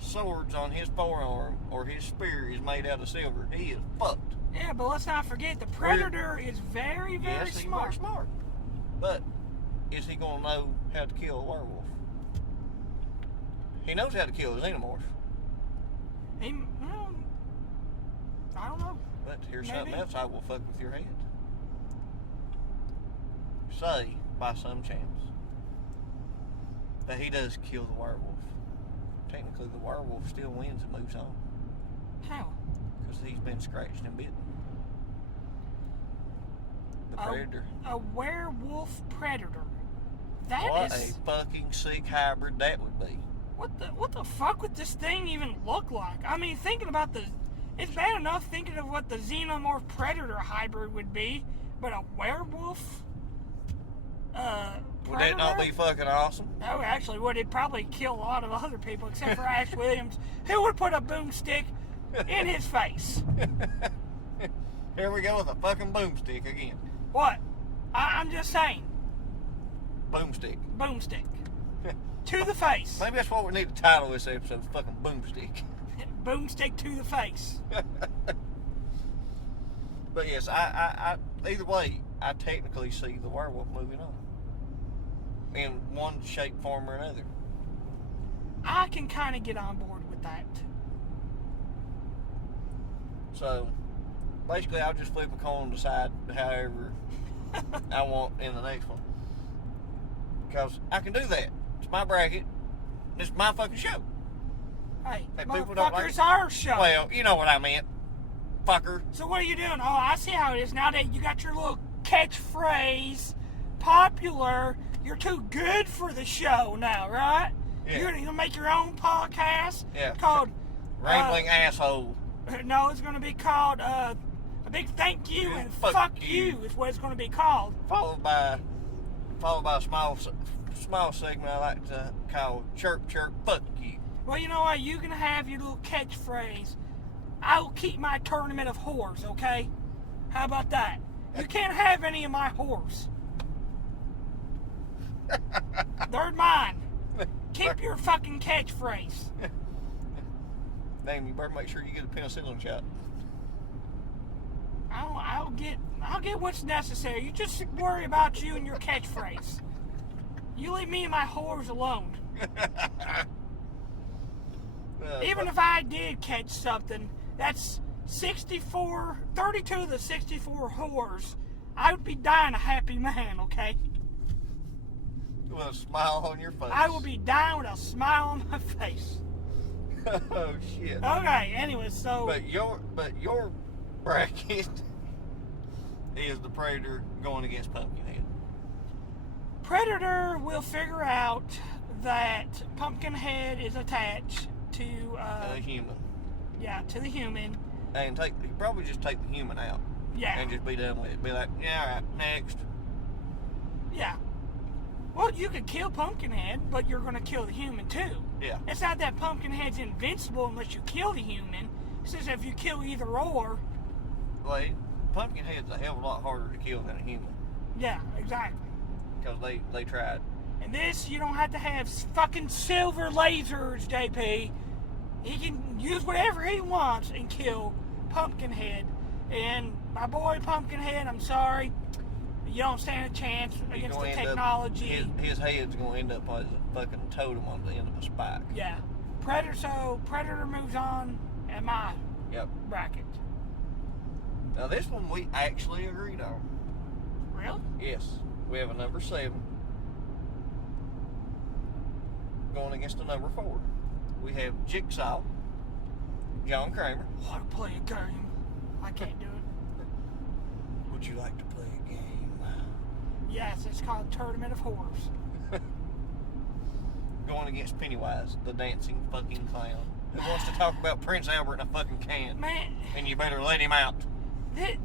sword's on his forearm or his spear is made out of silver, he is fucked. Yeah, but let's not forget the Predator is very, very Yes, he's smart. very smart. But is he gonna know how to kill a werewolf? He knows how to kill a xenomorph. I don't know. But here's Maybe. something else I will fuck with your head. Say, by some chance, that he does kill the werewolf. Technically, the werewolf still wins and moves on. How? Because he's been scratched and bitten. The Predator. A werewolf Predator. That What is... a fucking sick hybrid that would be. What the fuck would this thing even look like? I mean, thinking about It's bad enough thinking of what the xenomorph predator hybrid would be, but a werewolf predator? Would that not be fucking awesome? Oh, actually would. It'd probably kill a lot of other people, except for Ash Williams, who would put a boomstick in his face. Here we go with a fucking boomstick again. What? I'm just saying. Boomstick. Boomstick. To the face. Maybe that's what we need to title this episode, fucking boomstick. Boomstick to the face. But yes, I either way, I technically see the werewolf moving on. In one shape, form, or another. I can kind of get on board with that. So, basically, I'll just flip a coin and decide however I want in the next one. Because I can do that. It's my bracket. It's my fucking show. Hey, people don't like motherfuckers, it. our show. Well, you know what I meant. Fucker. So what are you doing? Oh, I see how it is. Now that you got your little catchphrase popular, you're too good for the show now, right? Yeah. You're going to make your own podcast called... Rambling Asshole. No, it's going to be called a big thank you and fuck you is what it's going to be called. Followed by a small segment I like to call Chirp Chirp Fuck You. Well, you know what? You can have your little catchphrase. I'll keep my tournament of whores, okay? How about that? You can't have any of my whores. They're mine. Keep your fucking catchphrase. Damn, you better make sure you get a penicillin shot. I'll get what's necessary. You just worry about you and your catchphrase. You leave me and my whores alone. Even if I did catch something, that's 32 of the 64 whores. I would be dying a happy man, okay? With a smile on your face. I will be dying with a smile on my face. Oh shit. Okay, anyway, so But your bracket is the Predator going against Pumpkinhead. Predator will figure out that Pumpkinhead is attached to A human. Yeah, to the human. And probably just take the human out. Yeah. And just be done with it. Be like, yeah, alright, next. Yeah. Well, you could kill Pumpkinhead, but you're going to kill the human too. Yeah. It's not that Pumpkinhead's invincible unless you kill the human. It says if you kill either or. Well, Pumpkinhead's a hell of a lot harder to kill than a human. Yeah, exactly. Because they tried. And this, you don't have to have fucking silver lasers, JP. He can use whatever he wants and kill Pumpkinhead. And my boy Pumpkinhead, I'm sorry, you don't stand a chance against the technology. His head's going to end up as a fucking totem on the end of a spike. Yeah. Predator moves on at my bracket. Now this one we actually agreed on. Really? Yes. We have a number 7 going against a number 4. We have Jigsaw, John Kramer. I want to play a game. I can't do it. Would you like to play a game? Yes, it's called Tournament of Whores. Going against Pennywise, the dancing fucking clown, who wants to talk about Prince Albert in a fucking can. Man. And you better let him out.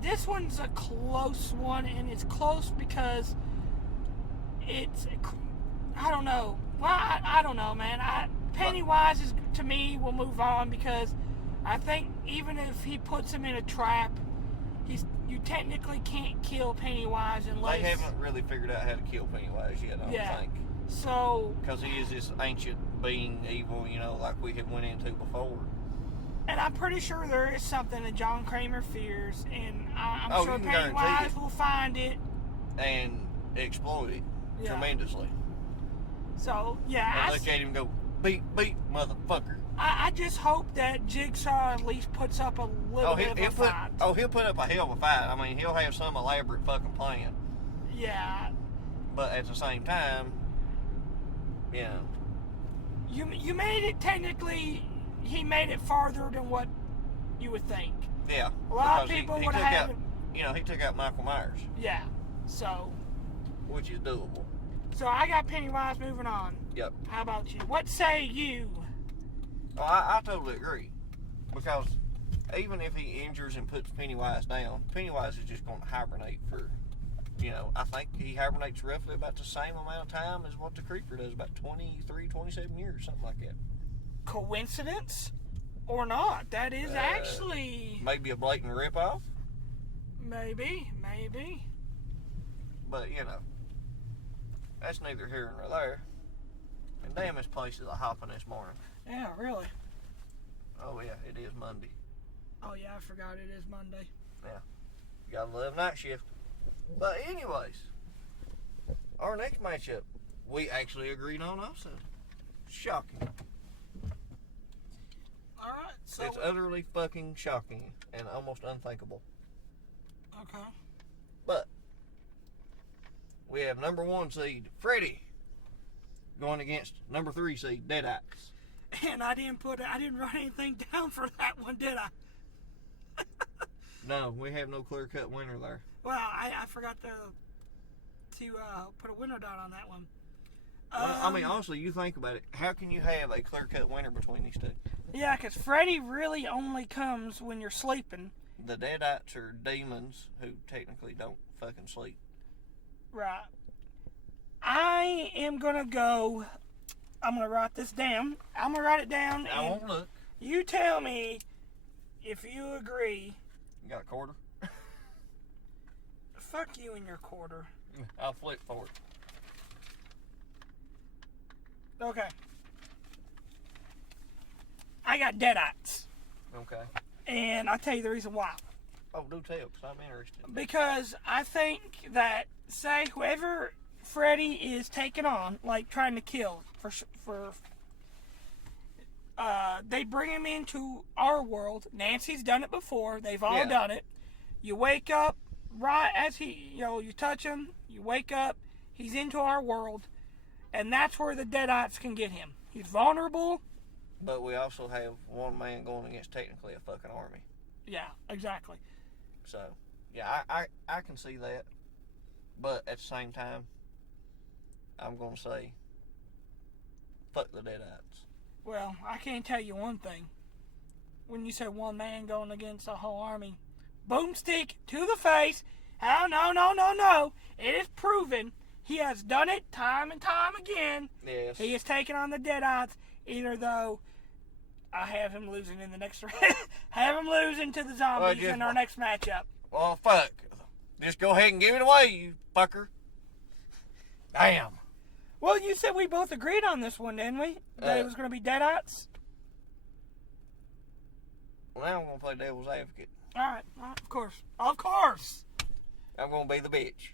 This one's a close one, and it's close because it's, I don't know. Well, I don't know, man. Pennywise is, to me, will move on because I think even if he puts him in a trap, you technically can't kill Pennywise unless... They haven't really figured out how to kill Pennywise yet, I don't think. So... Because he is this ancient being, evil, like we had went into before. And I'm pretty sure there is something that John Kramer fears, and I'm sure you can Pennywise will find it. And exploit it tremendously. So, yeah. And look at him go, beat, motherfucker. I just hope that Jigsaw at least puts up a little bit of a fight. He'll put up a hell of a fight. I mean, he'll have some elaborate fucking plan. Yeah. But at the same time, You made it technically, he made it farther than what you would think. Yeah. A lot of people would have... He took out Michael Myers. Yeah. So... Which is doable. So I got Pennywise moving on. Yep. How about you? What say you? Oh, I totally agree. Because even if he injures and puts Pennywise down, Pennywise is just going to hibernate for, I think he hibernates roughly about the same amount of time as what the Creeper does, about 23, 27 years, something like that. Coincidence or not? That is actually... Maybe a blatant ripoff. Maybe. But, that's neither here nor there. And damn, this place is a hopping this morning. Yeah, really. Oh, yeah, it is Monday. Oh, yeah, I forgot it is Monday. Yeah. You gotta love night shift. But anyways, our next matchup, we actually agreed on also. Shocking. Alright, so... It's utterly fucking shocking and almost unthinkable. Okay. But we have number 1 seed, Freddie, going against number 3 seed, Deadites. And I didn't write anything down for that one, did I? No, we have no clear-cut winner there. Well, I forgot to put a winner down on that one. Well, honestly, you think about it. How can you have a clear-cut winner between these two? Yeah, because Freddy really only comes when you're sleeping. The Deadites are demons who technically don't fucking sleep. Right. I am going to go... I'm going to write this down. I'm going to write it down. I won't look. You tell me if you agree. You got a quarter? Fuck you and your quarter. I'll flip for it. Okay. I got Deadites. Okay. And I'll tell you the reason why. Oh, do tell, because I'm interested. Because I think that, say, whoever Freddy is taking on, like trying to kill, they bring him into our world. Nancy's done it before. They've all done it. You wake up, right as you touch him, you wake up, he's into our world, and that's where the Deadites can get him. He's vulnerable. But we also have one man going against technically a fucking army. Yeah, exactly. So, yeah, I can see that. But at the same time, I'm going to say, fuck the Deadites. Well, I can tell you one thing. When you say one man going against a whole army, boomstick to the face. Oh, no. It is proven. He has done it time and time again. Yes. He has taken on the Deadites, either though I have him losing in the next have him losing to the zombies in our next matchup. Well, fuck. Just go ahead and give it away, you fucker. Damn. Well, you said we both agreed on this one, didn't we? That it was going to be Deadites? Well, now I'm going to play devil's advocate. All right, of course. Of course. I'm going to be the bitch.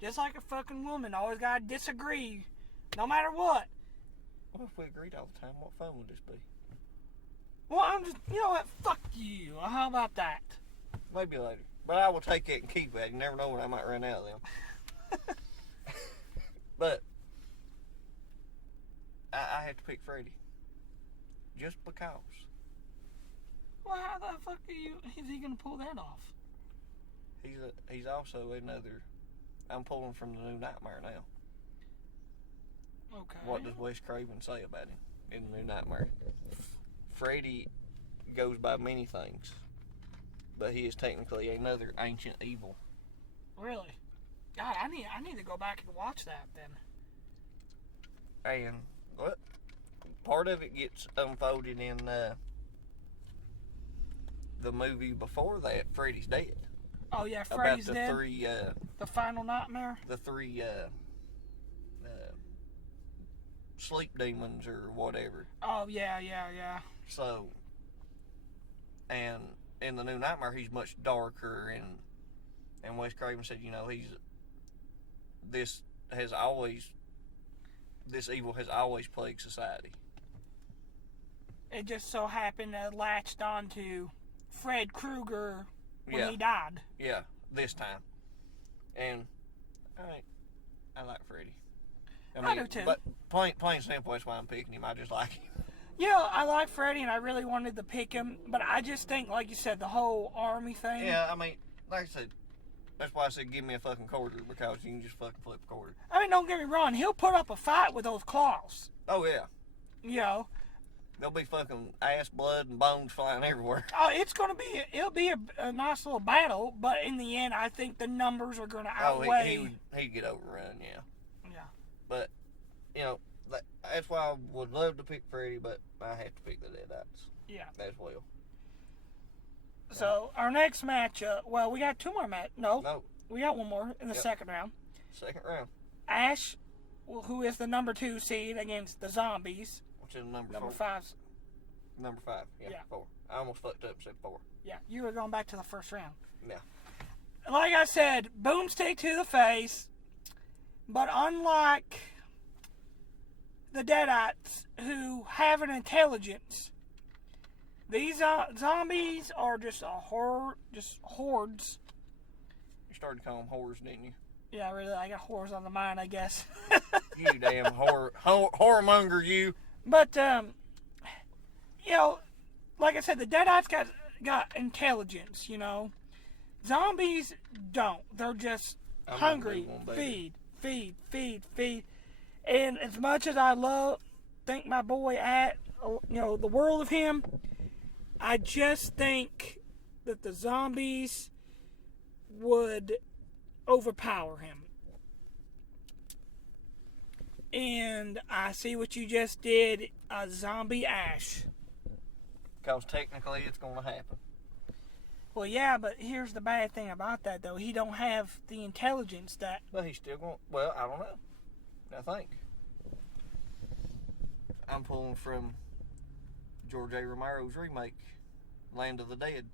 Just like a fucking woman, always got to disagree, no matter what. What if we agreed all the time? What fun would this be? Well, I'm just, you know what? Fuck you. How about that? Maybe later. But I will take it and keep it. You never know when I might run out of them. But I have to pick Freddy. Just because. Well, how the fuck is he going to pull that off? He's also another... I'm pulling from the new Nightmare now. Okay. What does Wes Craven say about him in the new Nightmare? Freddy goes by many things, but he is technically another ancient evil. Really? God, I need to go back and watch that then. And what? Part of it gets unfolded in the movie before that, Freddy's Dead. Oh yeah, Freddy's Dead. About the three. The final nightmare. The three sleep demons or whatever. Oh yeah. So, and in the new Nightmare, he's much darker, and Wes Craven said, this evil has always plagued society. It just so happened that latched onto Fred Krueger when he died. Yeah, this time. And I like Freddy. I do too. But plain simple, that's why I'm picking him. I just like him. Yeah, I like Freddy, and I really wanted to pick him, but I just think, like you said, the whole army thing. Yeah, like I said, that's why I said give me a fucking quarter, because you can just fucking flip a quarter. I mean, don't get me wrong, he'll put up a fight with those claws. Oh, yeah. There'll be fucking ass, blood, and bones flying everywhere. Oh, it'll be a nice little battle, but in the end, I think the numbers are going to outweigh. He'd get overrun, yeah. Yeah. But, you know, that's why I would love to pick Freddie, but I have to pick the Deadites. Yeah. As well. So, our next matchup, well, we got two more No. We got one more in the second round. Second round. Ash, who is the number 2 seed against the Zombies. Which is number 4? 5. Number 5, yeah, 4. I almost fucked up and said 4. Yeah, you were going back to the first round. Yeah. Like I said, boomstick to the face, but unlike the Deadites who have an intelligence, these zombies are just hordes. You started to call them whores, didn't you? Yeah, really, I got whores on the mind, I guess. You damn whoremonger, you. But, you know, like I said, the Deadites got intelligence, you know. Zombies don't. They're just hungry. Feed. And as much as I think my boy the world of him, I just think that the zombies would overpower him. And I see what you just did, a zombie Ash. Because technically it's going to happen. Well, yeah, but here's the bad thing about that, though. He don't have the intelligence that... But he's still going... Well, I don't know. I think. I'm pulling from George A. Romero's remake, Land of the Dead.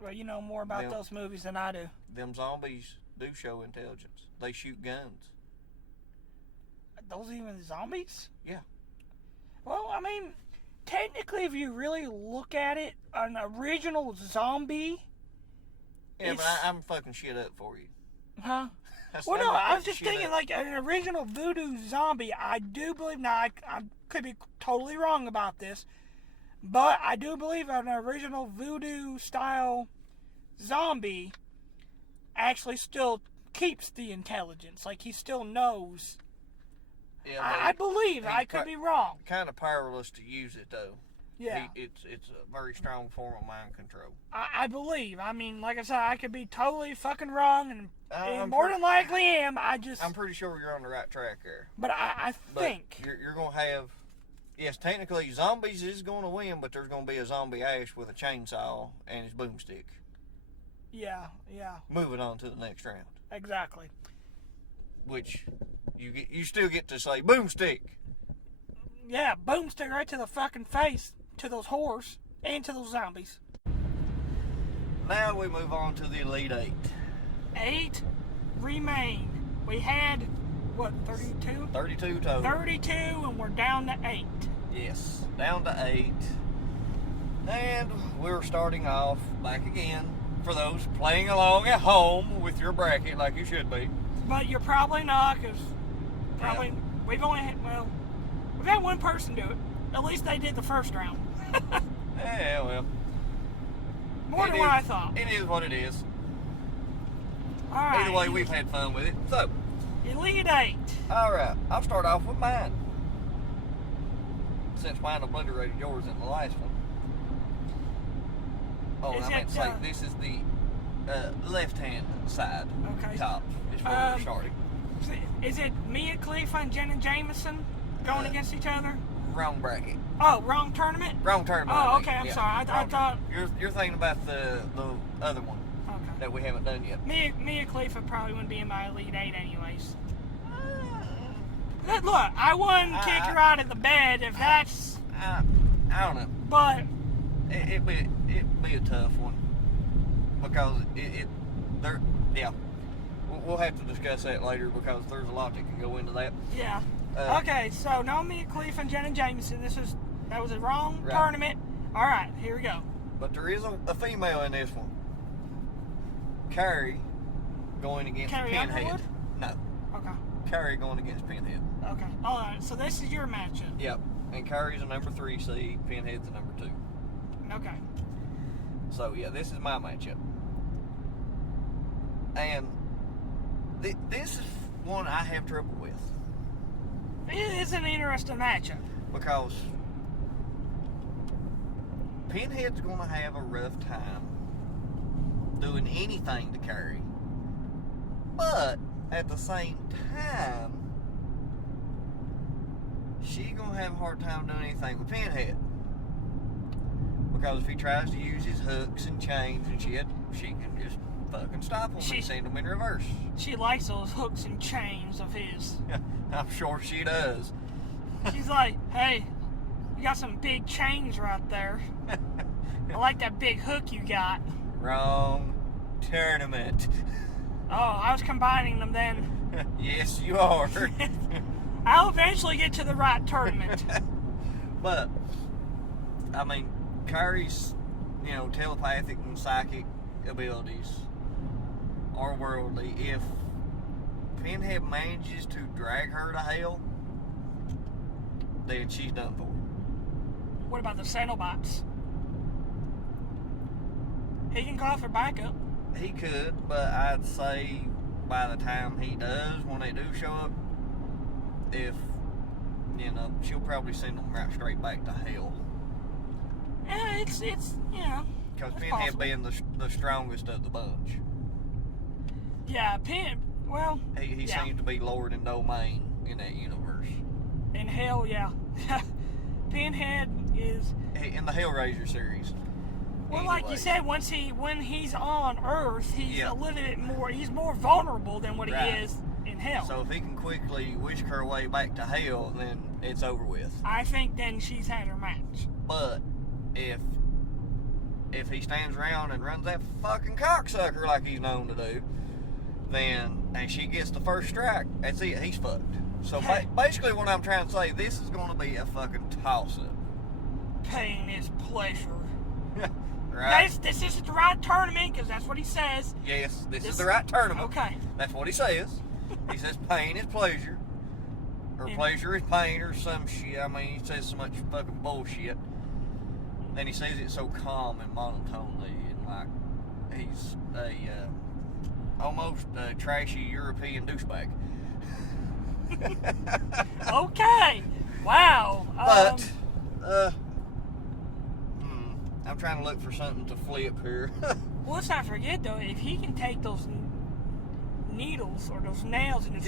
Well, you know more about those movies than I do. Them zombies do show intelligence. They shoot guns. Those even zombies? Yeah. Well, I mean, technically, if you really look at it, an original zombie... Yeah, but I'm fucking shit up for you. Huh? Well, no, I was just thinking, like, an original voodoo zombie, I do believe... Now, I could be totally wrong about this, but I do believe an original voodoo-style zombie actually still keeps the intelligence. Like, he still knows... Yeah, I believe. I could be wrong. Kind of powerless to use it, though. Yeah. It's a very strong form of mind control. I believe. I mean, like I said, I could be totally fucking wrong, and more than likely am. I'm pretty sure you're on the right track there. But I think... You're going to have... Yes, technically, zombies is going to win, but there's going to be a zombie Ash with a chainsaw and his boomstick. Yeah. Moving on to the next round. Exactly. Which... You still get to say boomstick. Yeah, boomstick right to the fucking face, to those whores, and to those zombies. Now we move on to the Elite 8. 8 remain. We had, what, 32? 32 total. 32, and we're down to 8. Yes, down to 8. And we're starting off back again for those playing along at home with your bracket like you should be. But you're probably not, because we've had one person do it. At least they did the first round. Yeah, well. More than what I thought. It is what it is. All right. Either way, we've had fun with it. So, Elite 8. All right, I'll start off with mine. Since mine obliterated yours in the last one. Oh, and I meant to say, this is the left-hand side top is where we're starting. Is it Mia Khalifa and Jenna Jameson going against each other? Wrong bracket. Oh, wrong tournament? Wrong tournament. Oh, okay, I'm sorry. I thought... You're thinking about the other one that we haven't done yet. Mia Khalifa probably wouldn't be in my Elite 8 anyways. Look, I wouldn't kick her out of the bed if that's... I don't know. But... It'd be a tough one. Because we'll have to discuss that later because there's a lot that can go into that. Yeah. Okay, so no Mia Khalifa and Jenna Jameson. That was a wrong tournament. All right, here we go. But there is a female in this one. Carrie going against Pinhead. Underwood? No. Okay. Carrie going against Pinhead. Okay. All right. So this is your matchup. Yep. And Carrie's a number 3 seed. Pinhead's a number 2. Okay. So yeah, this is my matchup. And this is one I have trouble with. It is an interesting matchup. Because Pinhead's gonna have a rough time doing anything to Carrie, but at the same time, she gonna have a hard time doing anything with Pinhead. Because if he tries to use his hooks and chains and shit, she can just fucking stop him and send him in reverse. She likes those hooks and chains of his. I'm sure she does. She's like, hey, you got some big chains right there. I like that big hook you got. Wrong tournament. Oh, I was combining them then. Yes, you are. I'll eventually get to the right tournament. But, I mean, Kyrie's, telepathic and psychic abilities are worldly. If Pinhead manages to drag her to hell, then she's done for. What about the Cenobites? He can call for backup. He could, but I'd say by the time he does, when they do show up, she'll probably send them right straight back to hell. Yeah, it's Because Pinhead being the strongest of the bunch. Yeah, He seems to be Lord and domain in that universe. In hell, yeah. Pinhead is... In the Hellraiser series. Well, like you said, when he's on Earth, he's a little bit more... He's more vulnerable than what he is in hell. So if he can quickly whisk her way back to hell, then it's over with. I think then she's had her match. But if he stands around and runs that fucking cocksucker like he's known to do, and she gets the first strike, that's it. He's fucked. So basically what I'm trying to say, this is going to be a fucking toss-up. Pain is pleasure. Right? This isn't the right tournament, because that's what he says. Yes, this is the right tournament. Okay. That's what he says. He says pain is pleasure. Or pleasure is pain or some shit. I mean, he says so much fucking bullshit. And he says it so calm and monotonely, and like he's almost a trashy European douchebag. Okay. Wow. But I'm trying to look for something to flip here. Well, let's not forget though, if he can take those needles or those nails and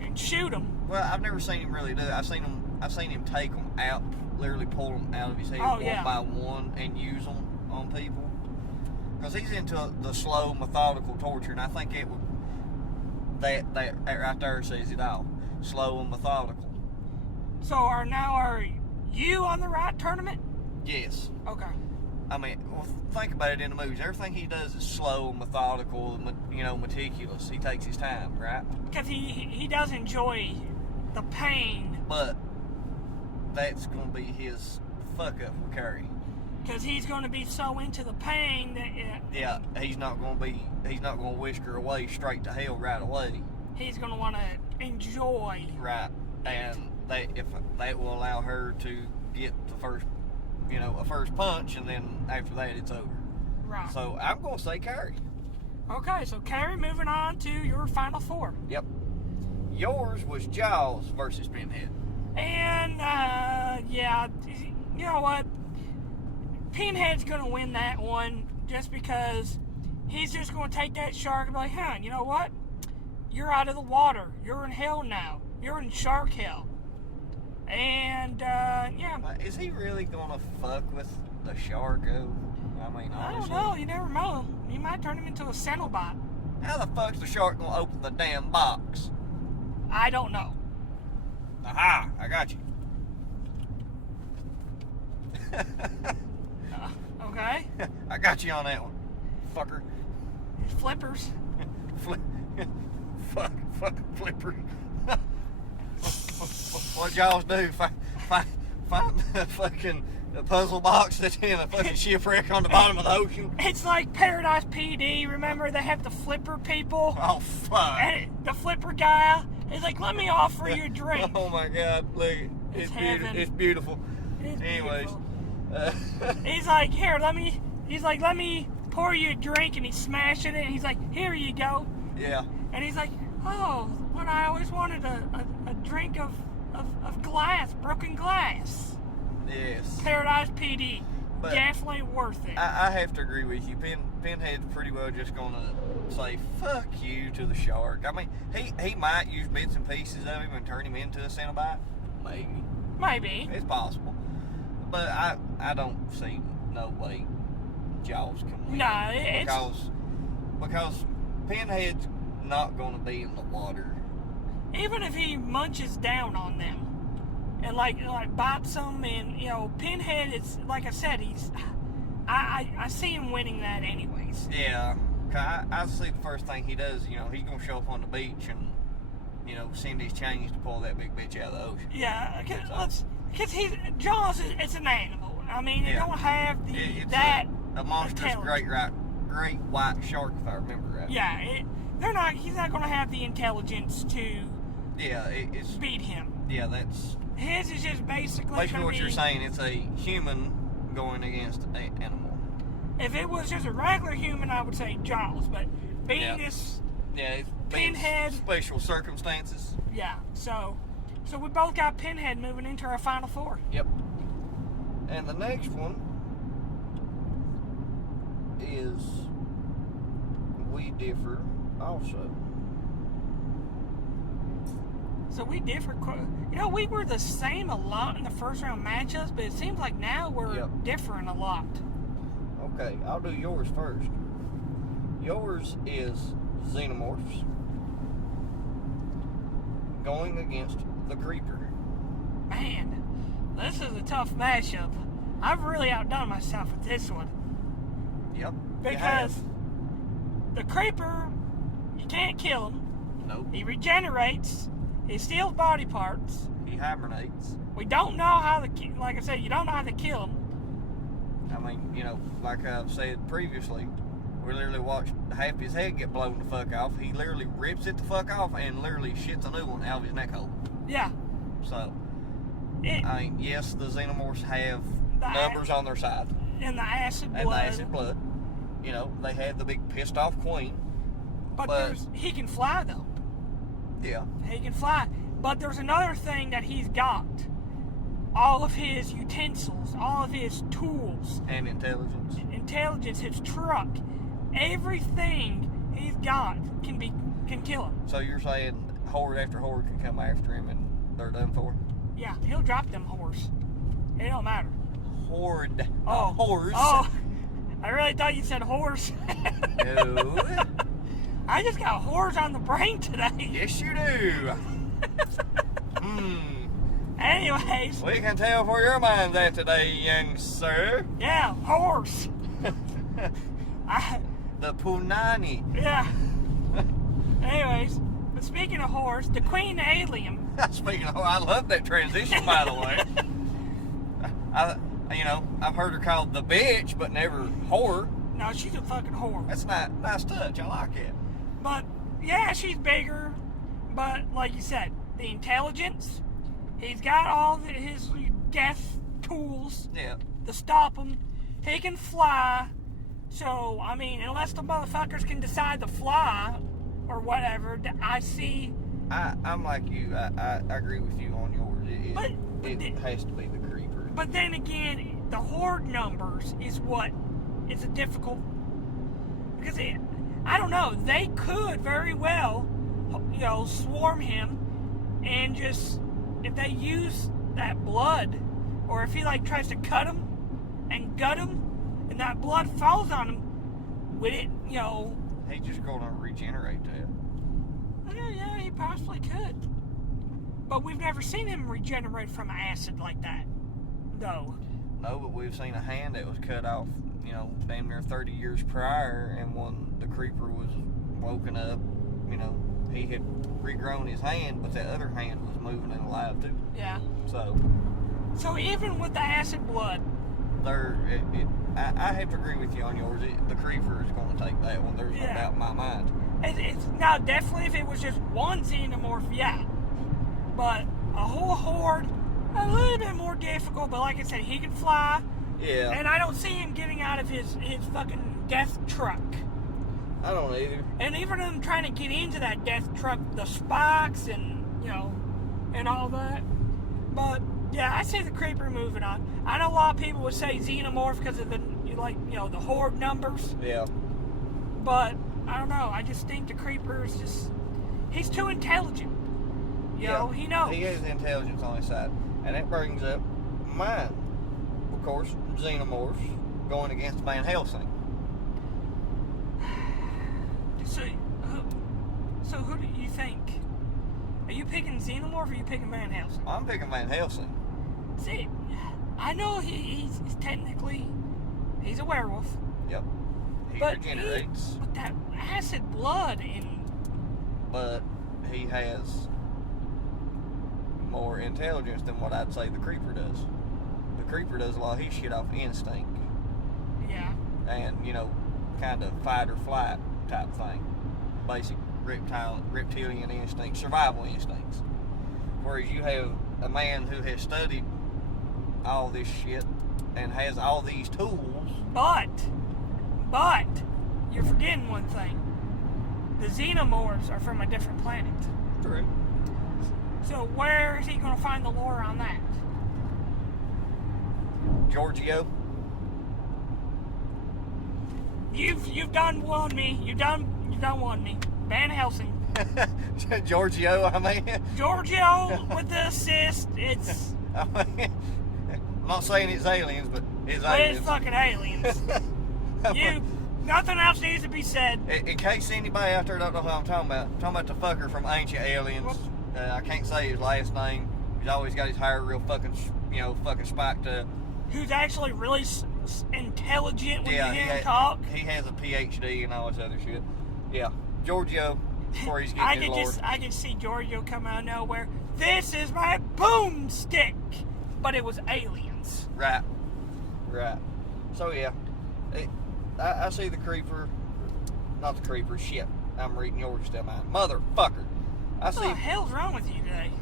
and shoot them. Well, I've never seen him really do it. I've seen him take them out, literally pull them out of his head one by one and use them on people. Because he's into the slow, methodical torture, and I think it would. That right there says it all. Slow and methodical. So are you on the right tournament? Yes. Okay. I mean, well, think about it in the movies. Everything he does is slow and methodical, meticulous. He takes his time, right? Because he does enjoy the pain. But that's going to be his fuck up with Carrie. Because he's going to be so into the pain that he's not going to whisk her away straight to hell right away. He's going to want to enjoy. Right, and that will allow her to get the first, a first punch, and then after that it's over. Right. So I'm going to say Carrie. Okay, so Carrie, moving on to your final four. Yep. Yours was Jaws versus Pinhead. And you know what? Pinhead's going to win that one just because he's just going to take that shark and be like, you know what? You're out of the water. You're in hell now. You're in shark hell. And, Is he really going to fuck with the shark? I mean, honestly. I don't know. You never know. You might turn him into a Cenobite. How the fuck's the shark going to open the damn box? I don't know. Aha! I got you. Okay. I got you on that one, fucker. Flippers. Fucking flippers. What y'all do? Find the fucking puzzle box that's in a fucking shipwreck on the bottom of the ocean. It's like Paradise PD. Remember they have the flipper people? Oh fuck! And the flipper guy is like, let me offer you a drink. Oh my god! Look, it's beautiful. It's beautiful. Anyways. Beautiful. He's like, let me pour you a drink, and he's smashing it, and he's like, here you go. Yeah. And he's like, oh, what I always wanted, a drink of glass, broken glass. Yes. Paradise PD. But definitely worth it. I have to agree with you. Pinhead's pretty well just gonna say "fuck you" to the shark. I mean, he might use bits and pieces of him and turn him into a Cenobite. Maybe. It's possible, but I don't see no way Jaws can win. No, because Pinhead's not gonna be in the water. Even if he munches down on them and like bites them, and Pinhead is, like I said, I see him winning that anyways. Yeah, I see the first thing he does. He's gonna show up on the beach and send his chains to pull that big bitch out of the ocean. Yeah, because Jaws is an animal. I mean, it don't have It's that a monstrous great white shark, if I remember right. Yeah, he's not going to have the intelligence to it's beat him. Yeah, that's his is just basically what you're saying. It's a human going against an animal. If it was just a regular human, I would say Jaws, but being this Pinhead, special circumstances. Yeah, so we both got Pinhead moving into our final four. Yep. And the next one is We Differ also. So we differ. We were the same a lot in the first round matchups, but it seems like now we're differing a lot. Okay, I'll do yours first. Yours is Xenomorphs going against the Creeper. Man, this is a tough matchup. I've really outdone myself with this one. Yep. Because the Creeper, you can't kill him. Nope. He regenerates. He steals body parts. He hibernates. We don't know how like I said, you don't know how to kill him. I mean, like I've said previously, we literally watched half his head get blown the fuck off. He literally rips it the fuck off and literally shits a new one out of his neck hole. Yeah. So, yes, the Xenomorphs have numbers on their side. And the acid blood. And the acid blood. They have the big pissed off queen. But he can fly, though. Yeah. He can fly. But there's another thing that he's got. All of his utensils, all of his tools. And intelligence. His truck. Everything he's got can kill him. So you're saying horde after horde can come after him and they're done for? Yeah, he'll drop them whores. It don't matter. Horde. Oh. Whores. Oh. I really thought you said horse. No. I just got whores on the brain today. Yes, you do. Anyways. We can tell where your mind's at today, young sir. Yeah, horse. The punani. Yeah. Anyways, but speaking of horse, the Queen Alien. Speaking of, I love that transition, by the way. I've heard her called the bitch, but never whore. No, she's a fucking whore. That's not nice touch. I like it. But yeah, she's bigger. But like you said, the intelligence. He's got all his death tools. Yeah. To stop him. He can fly. So I mean, unless the motherfuckers can decide to fly or whatever, I'm like you. I agree with you on yours. It has to be the Creeper. But then again, the horde numbers is what is a difficult, because I don't know, they could very well, swarm him and just, if they use that blood, or if he tries to cut him and gut him, and that blood falls on him, with it, He's just gonna regenerate to it. Yeah, he possibly could. But we've never seen him regenerate from acid like that, though. No, but we've seen a hand that was cut off, damn near 30 years prior, and when the Creeper was woken up, he had regrown his hand, but that other hand was moving and alive too. Yeah. So even with the acid blood, I have to agree with you on yours. The Creeper is going to take that one. There's no doubt in my mind. It's now definitely if it was just one xenomorph, yeah. But a whole horde, a little bit more difficult. But like I said, he can fly. Yeah. And I don't see him getting out of his fucking death truck. I don't either. And even him trying to get into that death truck, the spikes and and all that. But Yeah, I see the creeper moving on. I know a lot of people would say xenomorph because of the the horde numbers. Yeah. But I don't know. I just think the creeper is he's too intelligent. You know, he knows. He has intelligence on his side. And that brings up mine. Of course, xenomorphs going against Van Helsing. So who do you think? Are you picking xenomorph or are you picking Van Helsing? I'm picking Van Helsing. See, I know he's technically he's a werewolf. Yep. He But regenerates. with that acid blood But he has more intelligence than what I'd say the creeper does. The creeper does a lot of his shit off instinct. yeah. And, kind of fight or flight type thing. Basic reptilian instinct, survival instincts. Whereas you have a man who has studied all this shit and has all these tools. But you're forgetting one thing. The xenomorphs are from a different planet. True. So where is he going to find the lore on that? Giorgio. You've done won me. You done won me. Van Helsing. Giorgio, I mean. Giorgio with the assist. It's I'm not saying it's aliens, but it's but aliens. it's fucking aliens. Nothing else needs to be said. In case anybody out there don't know who I'm talking about the fucker from Ancient Aliens. I can't say his last name. He's always got his hair real fucking, fucking spiked up. Who's actually really intelligent when you hear him he talk. He has a PhD and all this other shit. Yeah, Giorgio, before he's getting his lore. I can see Giorgio come out of nowhere. This is my boomstick, but it was aliens. Right. So yeah, I see the creeper, not the creeper. Shit, I'm reading yours still, man. Motherfucker. What the hell's wrong with you today?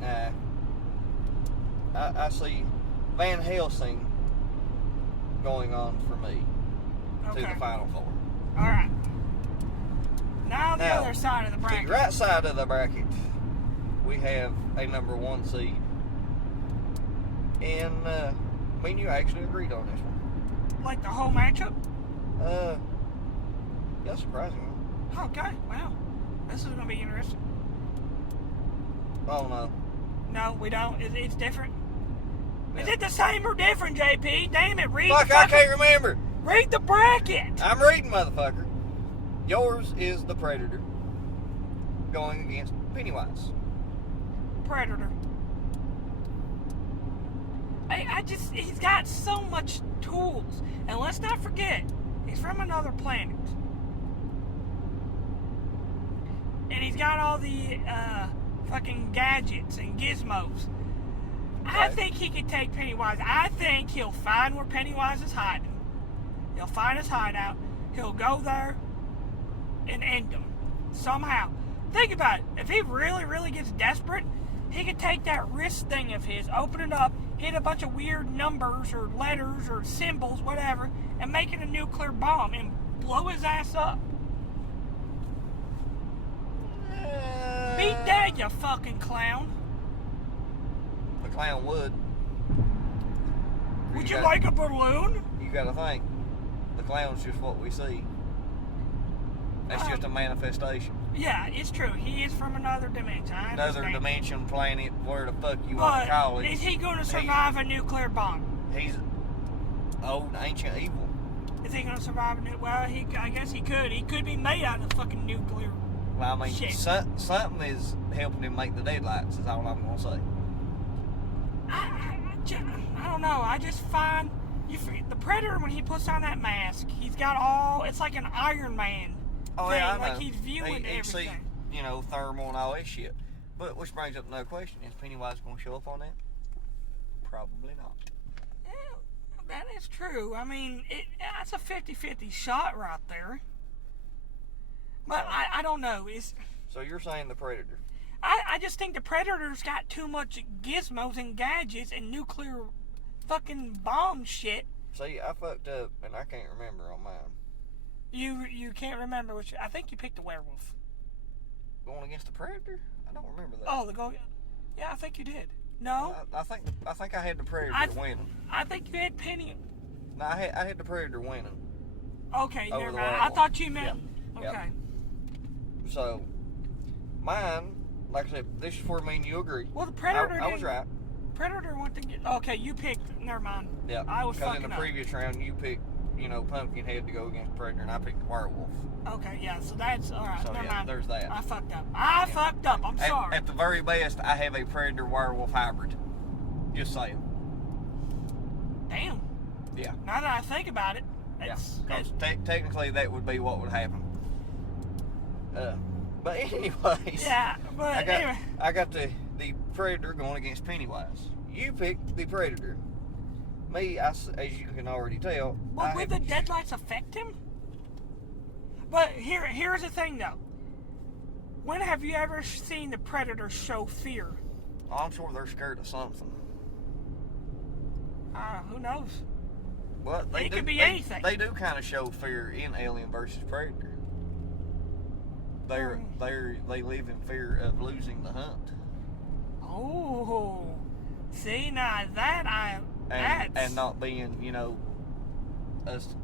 I see Van Helsing going on for me to the Final Four. All right. Now the other side of the bracket. The right side of the bracket, we have a number 1 seed. And me and you actually agreed on this one. Like the whole matchup? Yeah, surprisingly. Okay, wow. This is going to be interesting. Oh, no. No, we don't. It's different. Yeah. Is it the same or different, JP? Damn it, read Fuck, the I can't remember. Read the bracket. I'm reading, motherfucker. Yours is the Predator going against Pennywise. Predator. He's got so much tools. And let's not forget, he's from another planet. And he's got all the fucking gadgets and gizmos. I think he could take Pennywise. I think he'll find where Pennywise is hiding. He'll find his hideout. He'll go there and end him. Somehow. Think about it. If he really, really gets desperate, he could take that wrist thing of his, open it up, hit a bunch of weird numbers or letters or symbols, whatever, and make it a nuclear bomb and blow his ass up. Beat that, you fucking clown. The clown would. Would you like a balloon? You gotta think. The clown's just what we see. That's just a manifestation. Yeah, it's true. He is from another dimension. Another dimension, planet, where the fuck you want to call it. Is he going to survive a nuclear bomb? He's old, ancient evil. Is he going to survive a nuclear? Well, I guess he could. He could be made out of fucking nuclear. Well, I mean, shit. Something is helping him make the deadlights, is all I'm going to say. I don't know. I just find the Predator, when he puts on that mask, he's got all. It's like an Iron Man. Oh, thing. yeah, I know. Like he's viewing he everything. See, thermal and all that shit. But which brings up another question: is Pennywise going to show up on that? Probably not. Yeah, that is true. I mean, that's a 50-50 shot right there. But I don't know. So you're saying the Predator? I just think the Predator's got too much gizmos and gadgets and nuclear fucking bomb shit. See, I fucked up and I can't remember on mine. You can't remember which. I think you picked the werewolf. Going against the Predator? I don't remember that. Oh, yeah, I think you did. No. I think I had the Predator winning. I think you had Penny. No, I had the Predator winning. Okay, Over never the mind. I werewolf. thought you meant. Yep. Okay. So, mine, like I said, this is where me and you agree. Well, the Predator. I was right. Predator went to get. Okay, you picked. Never mind. Yeah. I was Because fucking in the up. previous round, you picked, Pumpkinhead to go against Predator, and I picked the Werewolf. Okay, yeah. So that's all right. So, never yeah, mind. there's that. I fucked up. I fucked up. I'm sorry. At the very best, I have a Predator Werewolf hybrid. Just saying. Damn. Yeah. Now that I think about it, Yeah. it's, Because technically, that would be what would happen. But anyways. yeah. But anyway. I got the Predator going against Pennywise. You picked the Predator. Me, as you can already tell. But would the deadlights affect him? But here's the thing though. When have you ever seen the Predator show fear? I'm sure they're scared of something. Who knows? Well, It could be anything. They do kind of show fear in Alien versus Predator. They live in fear of losing the hunt. Oh, see now And not being,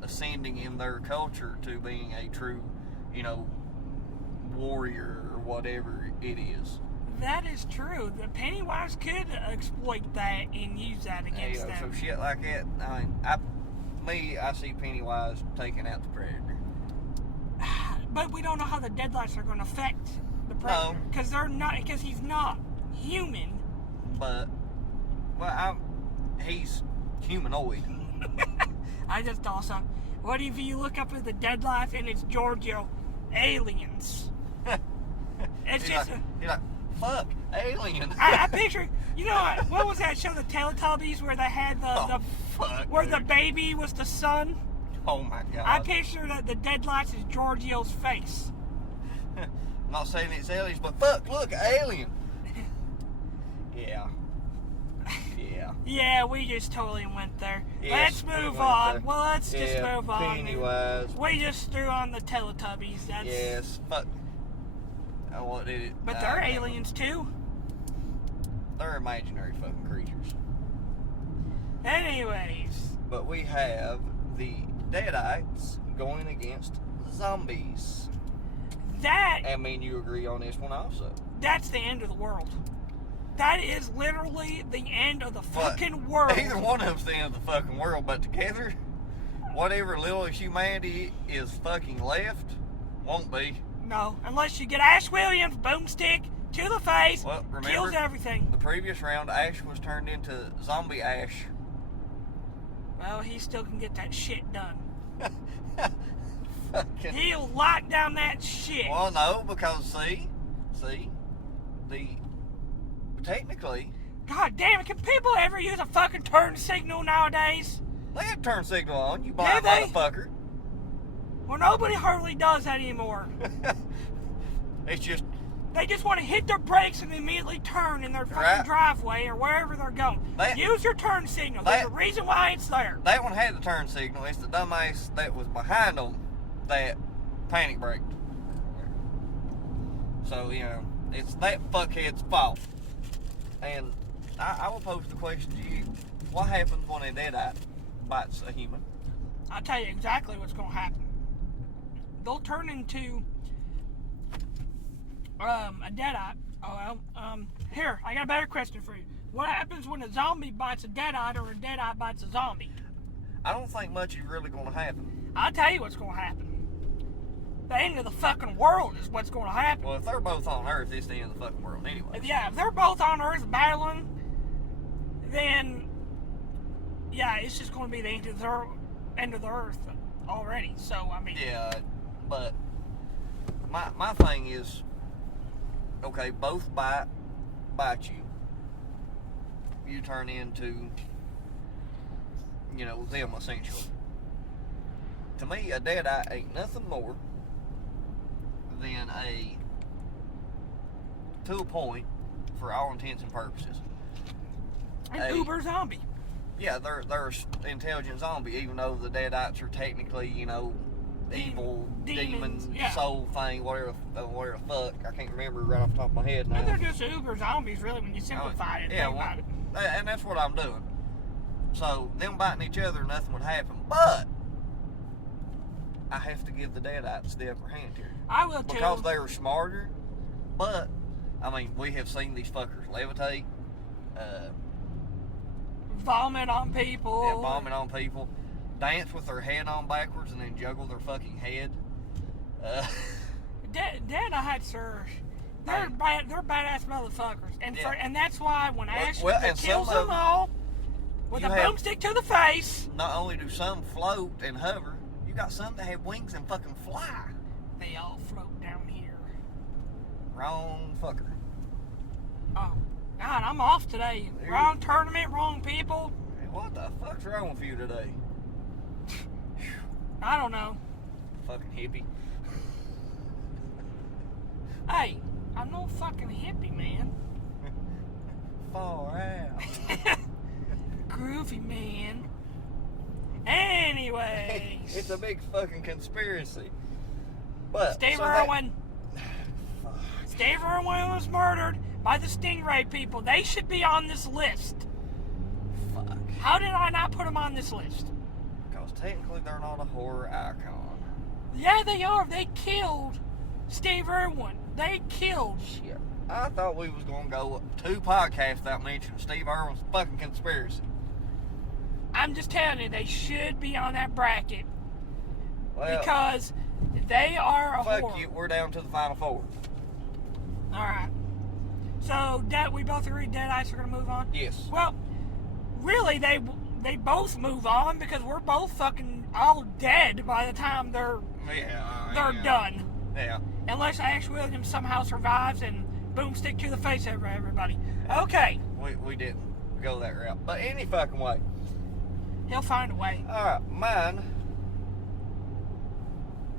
ascending in their culture to being a true, warrior or whatever it is. that is true. The Pennywise could exploit that and use that against them. So shit like that. I see Pennywise taking out the Predator. But we don't know how the deadlights are going to affect the Predator because he's not human. But he's humanoid. I just also, what if you look up at the deadlights and it's Giorgio aliens? It's He's just. like, fuck, alien. I picture, what was that show, the Teletubbies, where they had the baby was the sun? Oh my god. I picture that the deadlights is Giorgio's face. I'm not saying it's aliens, but fuck, look, alien. Yeah. Yeah. Yeah, we just totally went there. Yes, Let's we move went on. there. Well, let's just Yeah, move on. Pennywise. We just threw on the Teletubbies. That's. Yes, fuck. Oh, what did it? But they're aliens too. They're imaginary fucking creatures. Anyways. But we have the Deadites going against zombies. I mean, you agree on this one also. That's the end of the world. That is literally the end of the fucking world. Either one of them's the end of the fucking world, but together, whatever little humanity is fucking left, won't be. No, unless you get Ash Williams, boomstick to the face, Well, remember, kills everything. The previous round, Ash was turned into zombie Ash. Well, he still can get that shit done. Fucking. He'll lock down that shit. Well, no, because technically, God damn it, can people ever use a fucking turn signal nowadays? they have turn signal on, you blind Do they? motherfucker. Well, nobody hardly does that anymore. It's just, They just want to hit their brakes and immediately turn in their fucking Right. driveway or wherever they're going. Use your turn signal. There's a reason why it's there. that one had the turn signal. It's the dumbass that was behind them that panic braked. So, it's that fuckhead's fault. And I will pose the question to you. What happens when a deadite bites a human? I'll tell you exactly what's going to happen. They'll turn into a deadite. Here, I got a better question for you. What happens when a zombie bites a deadite or a deadite bites a zombie? I don't think much is really going to happen. I'll tell you what's going to happen. The end of the fucking world is what's going to happen. Well, if they're both on Earth, it's the end of the fucking world anyway. Yeah, if they're both on Earth battling, then yeah, it's just going to be the end of the Earth already. So I mean, Yeah, but my thing is, okay, both bite you. You turn into, them essentially. To me, a deadite ain't nothing more than to a point, for all intents and purposes, an uber zombie. Yeah, they're intelligent zombie, even though the deadites are technically, evil demons, demon yeah. soul thing, whatever the fuck. I can't remember right off the top of my head now. But they're just uber zombies, really, when you simplify it. Yeah, Think about it. and that's what I'm doing. So them biting each other, nothing would happen. But I have to give the Deadites the upper hand here. I will too. Because they are smarter. But I mean, we have seen these fuckers levitate, vomit on people. yeah, vomit on people, dance with their head on backwards, and then juggle their fucking head. Deadites are they're badass motherfuckers, and Yeah. and that's why when Ash and kills some of them all with a you have- boomstick to the face, Not only do some float and hover, you got some that have wings and fucking fly. they all float down here. Wrong fucker. Oh, God, I'm off today. Dude. Wrong tournament, wrong people. Hey, what the fuck's wrong with you today? I don't know. Fucking hippie. Hey, I'm no fucking hippie, man. Far out. Groovy, man. Anyways. It's a big fucking conspiracy. But Steve Irwin. Steve Irwin was murdered by the Stingray people. They should be on this list. Fuck. How did I not put them on this list? Because technically they're not a horror icon. Yeah, they are. They killed Steve Irwin. They killed. Shit. I thought we was gonna go 2 podcasts without mentioning Steve Irwin's fucking conspiracy. I'm just telling you, they should be on that bracket Well, because they are a fuck horror. you. We're down to the final 4. All right. So we both agree Deadites are going to move on. Yes. Well, really, they both move on because we're both fucking all dead by the time they're Yeah. done. Yeah. Unless Ash Williams somehow survives and boomstick to the face of everybody. Okay, We didn't go that route. But any fucking way. he'll find a way. Alright, mine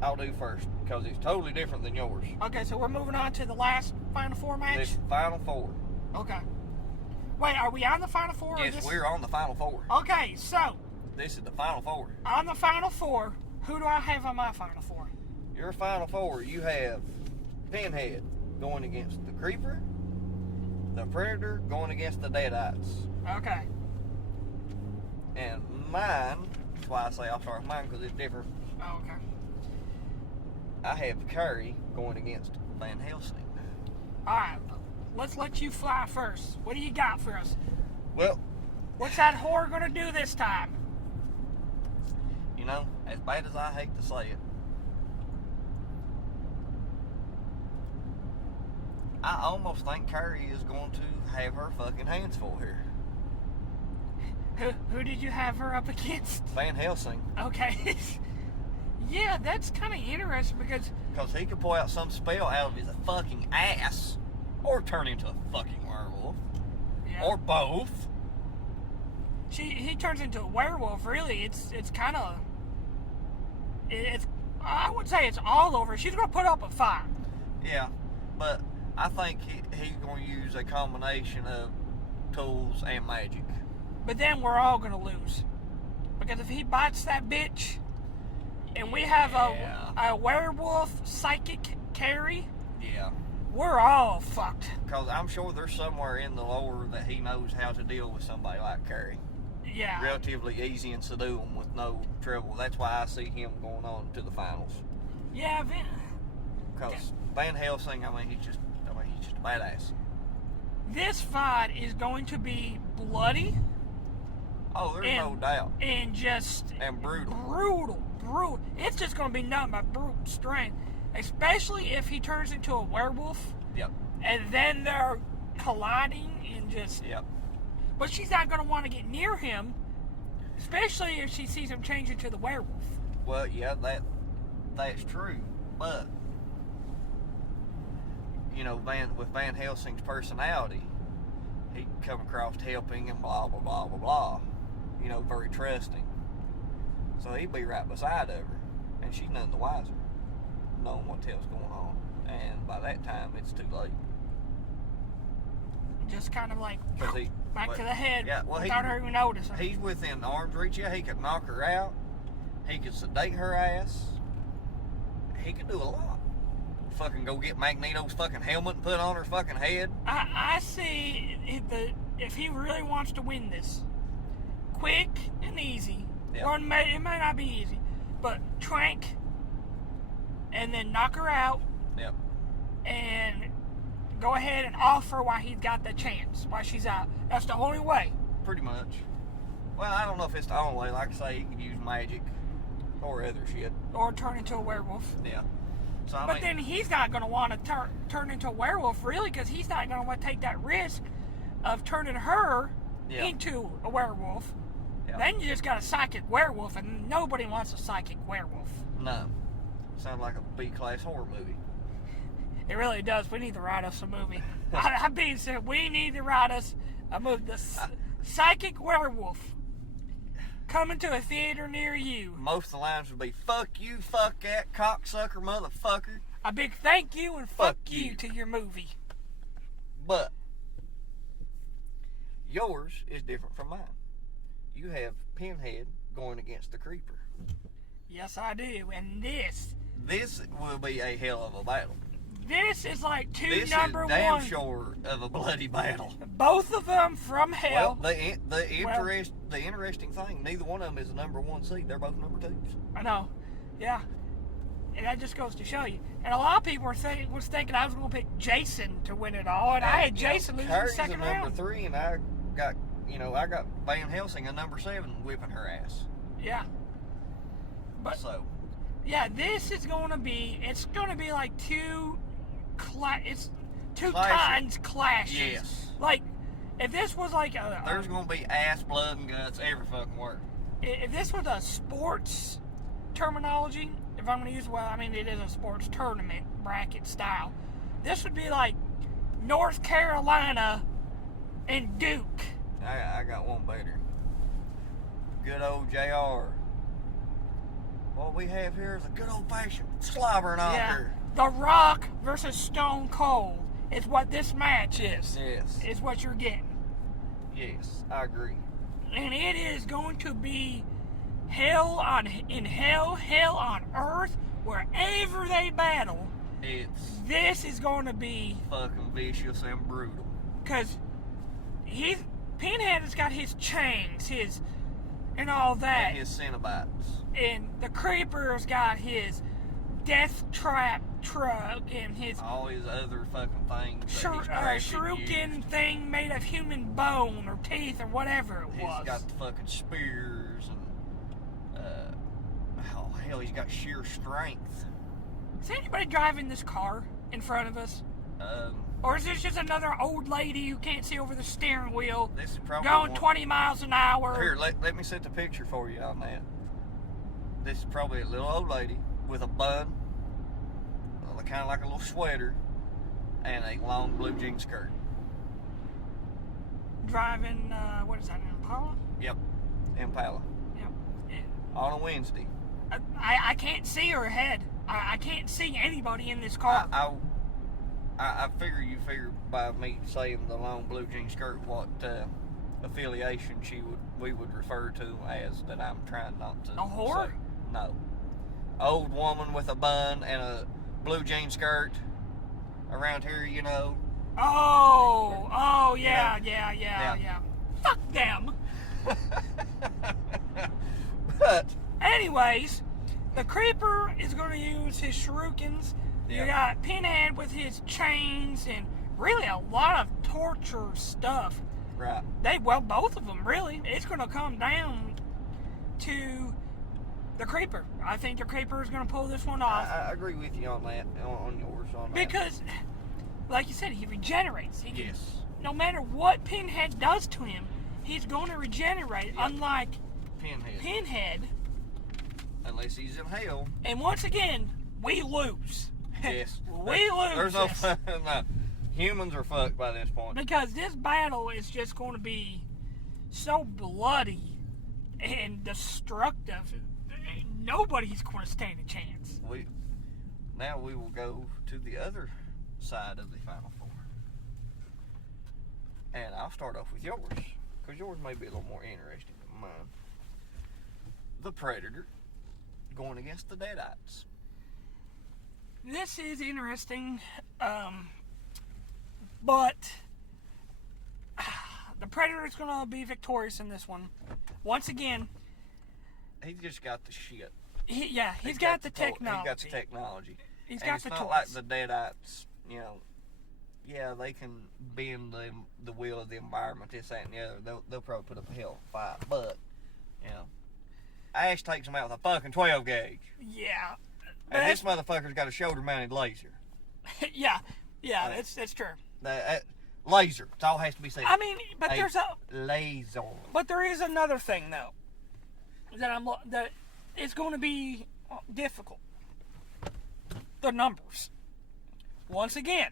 I'll do first because it's totally different than yours. Okay, so we're moving on to the last Final Four match? This final 4. Okay. Wait, are we on the Final Four? or Yes, this... we're on the final 4. Okay, so, This is the final 4. on the Final Four, who do I have on my Final Four? Your final 4, you have Pinhead going against the Creeper, the Predator going against the Deadites. Okay. And mine, that's why I say I'll start with mine because it's different. Oh, okay. I have Curry going against Van Helsing. Alright, let's let you fly first. What do you got for us? Well, What's that whore gonna do this time? you know, as bad as I hate to say it, I almost think Curry is going to have her fucking hands full here. Who did you have her up against? Van Helsing. Okay. Yeah, that's kind of interesting because Because he could pull out some spell out of his fucking ass, or turn into a fucking werewolf, yeah, or both. he turns into a werewolf. Really, it's kind of it's I would say it's all over. She's gonna put up a fight. Yeah, but I think he's going to use a combination of tools and magic. But then we're all gonna lose because if he bites that bitch, and we have Yeah. a werewolf psychic carry, Yeah. we're all fucked. Because I'm sure there's somewhere in the lore that he knows how to deal with somebody like Curry. Yeah. Relatively easy and subdue him with no trouble. That's why I see him going on to the finals. Yeah. Because Van Helsing, he's just a badass. This fight is going to be bloody Oh, there's no And- doubt. and just And brutal. brutal. It's just going to be nothing but brute strength, especially if he turns into a werewolf Yep. and then they're colliding and just. Yep. But she's not going to want to get near him, especially if she sees him change into the werewolf. Well, yeah, that's true. But with Van Helsing's personality, he'd come across helping and blah blah blah blah blah. Very trusting. So he'd be right beside of her, and she's none the wiser, knowing what the hell's going on. And by that time, it's too late. Just kind of like 'Cause back to the head Yeah, well, without her even noticing. He's within arm's reach. Yeah, he could knock her out. He could sedate her ass. he could do a lot. Fucking go get Magneto's fucking helmet and put on her fucking head. I see if he really wants to win this, quick and easy, Yep. or it may not be easy, but trank, and then knock her out, Yep. and go ahead and offer while he's got the chance, while she's out. That's the only way. Pretty much. Well, I don't know if it's the only way. Like I say, he could use magic or other shit. Or turn into a werewolf. Yeah. So I But mean, then he's not going to want to turn into a werewolf, really, because he's not going to want to take that risk of turning her Yeah. into a werewolf. Yeah. Then you just got a psychic werewolf, and nobody wants a psychic werewolf. no. Sounds like a B-class horror movie. It really does. We need to write us a movie. I'm being serious. We need to write us a movie. The Psychic Werewolf. Coming to a theater near you. Most of the lines would be, fuck you, fuck that, cocksucker, motherfucker. A big thank you and fuck Fuck you you. to your movie. But yours is different from mine. You have Pinhead going against the Creeper. Yes, I do. And this Will be a hell of a battle. is like two This number is damn one. sure of a bloody battle. Both of them from hell. Well, the interesting thing, neither one of them is a number one seed. They're both number twos. I know. Yeah. And that just goes to show you. And a lot of people was thinking I was going to pick Jason to win it all, and I had Jason lose in the Carrie's second a number round. 3, and I got Van Helsing a number 7 whipping her ass. Yeah. But So yeah, this is going to be. It's going to be like two Clashes. kinds clashes. Yes. Like if this was like there's gonna be ass, blood, and guts every fucking word. if this was a sports terminology, if I'm going to use it is a sports tournament bracket style. This would be like North Carolina and Duke. I got one better. Good old JR. What we have here is a good old fashioned slobber knocker. The Rock versus Stone Cold is what this match is. Yes. Is what you're getting. Yes, I agree. And it is going to be hell on earth, wherever they battle. This is going to be Fucking vicious and brutal. because Pinhead has got his chains, and all that, And his Cenobites. and the Creeper's got his death trap truck and his All his other fucking things. that he's crafted and shuriken used. thing made of human bone or teeth or whatever it He's was. got the fucking spears and hell, he's got sheer strength. Is anybody driving this car in front of us? Or is this just another old lady who can't see over the steering wheel This is probably going one- 20 miles an hour? Here, let me set the picture for you on that. This is probably a little old lady with a bun, kind of like a little sweater, and a long blue jean skirt. Driving, what is that, an Impala? Yep, Impala. Yep. On a Wednesday. I can't see her head. I can't see anybody in this car. I figure by me saying the long blue jean skirt what affiliation we would refer to as that I'm trying not to. A whore? Say. No. Old woman with a bun and a blue jean skirt around here, you know. Oh, yeah. Fuck them. But Anyways, the Creeper is going to use his shurikens. You Yeah. got Pinhead with his chains and really a lot of torture stuff. right, Both of them, really. It's going to come down to the Creeper. I think the Creeper is going to pull this one off. I agree with you on that, on yours on that. Because, like you said, he regenerates. Yes. No matter what Pinhead does to him, he's going to regenerate, Yep. unlike Pinhead. Unless he's in hell. And once again, we lose. Yes. We lose. There's no, this. no. Humans are fucked by this point. Because this battle is just going to be so bloody and destructive. Nobody's going to stand a chance. Now we will go to the other side of the Final Four. And I'll start off with yours, because yours may be a little more interesting than mine. The Predator going against the Deadites. This is interesting, but the Predator is going to be victorious in this one. Once again, He's just got the shit. he's got the technology. He's got the technology. He's and got it's the not tools. like the Deadites, you know. Yeah, they can bend the will of the environment, this, that, and the other. They'll probably put up a hell of a fight, but, you know, Ash takes them out with a fucking 12 gauge. Yeah. And this motherfucker's got a shoulder-mounted laser. yeah, that's true. Laser. It's all has to be said. I mean, but there's a laser. But there is another thing though that it's going to be difficult. The numbers. Once again,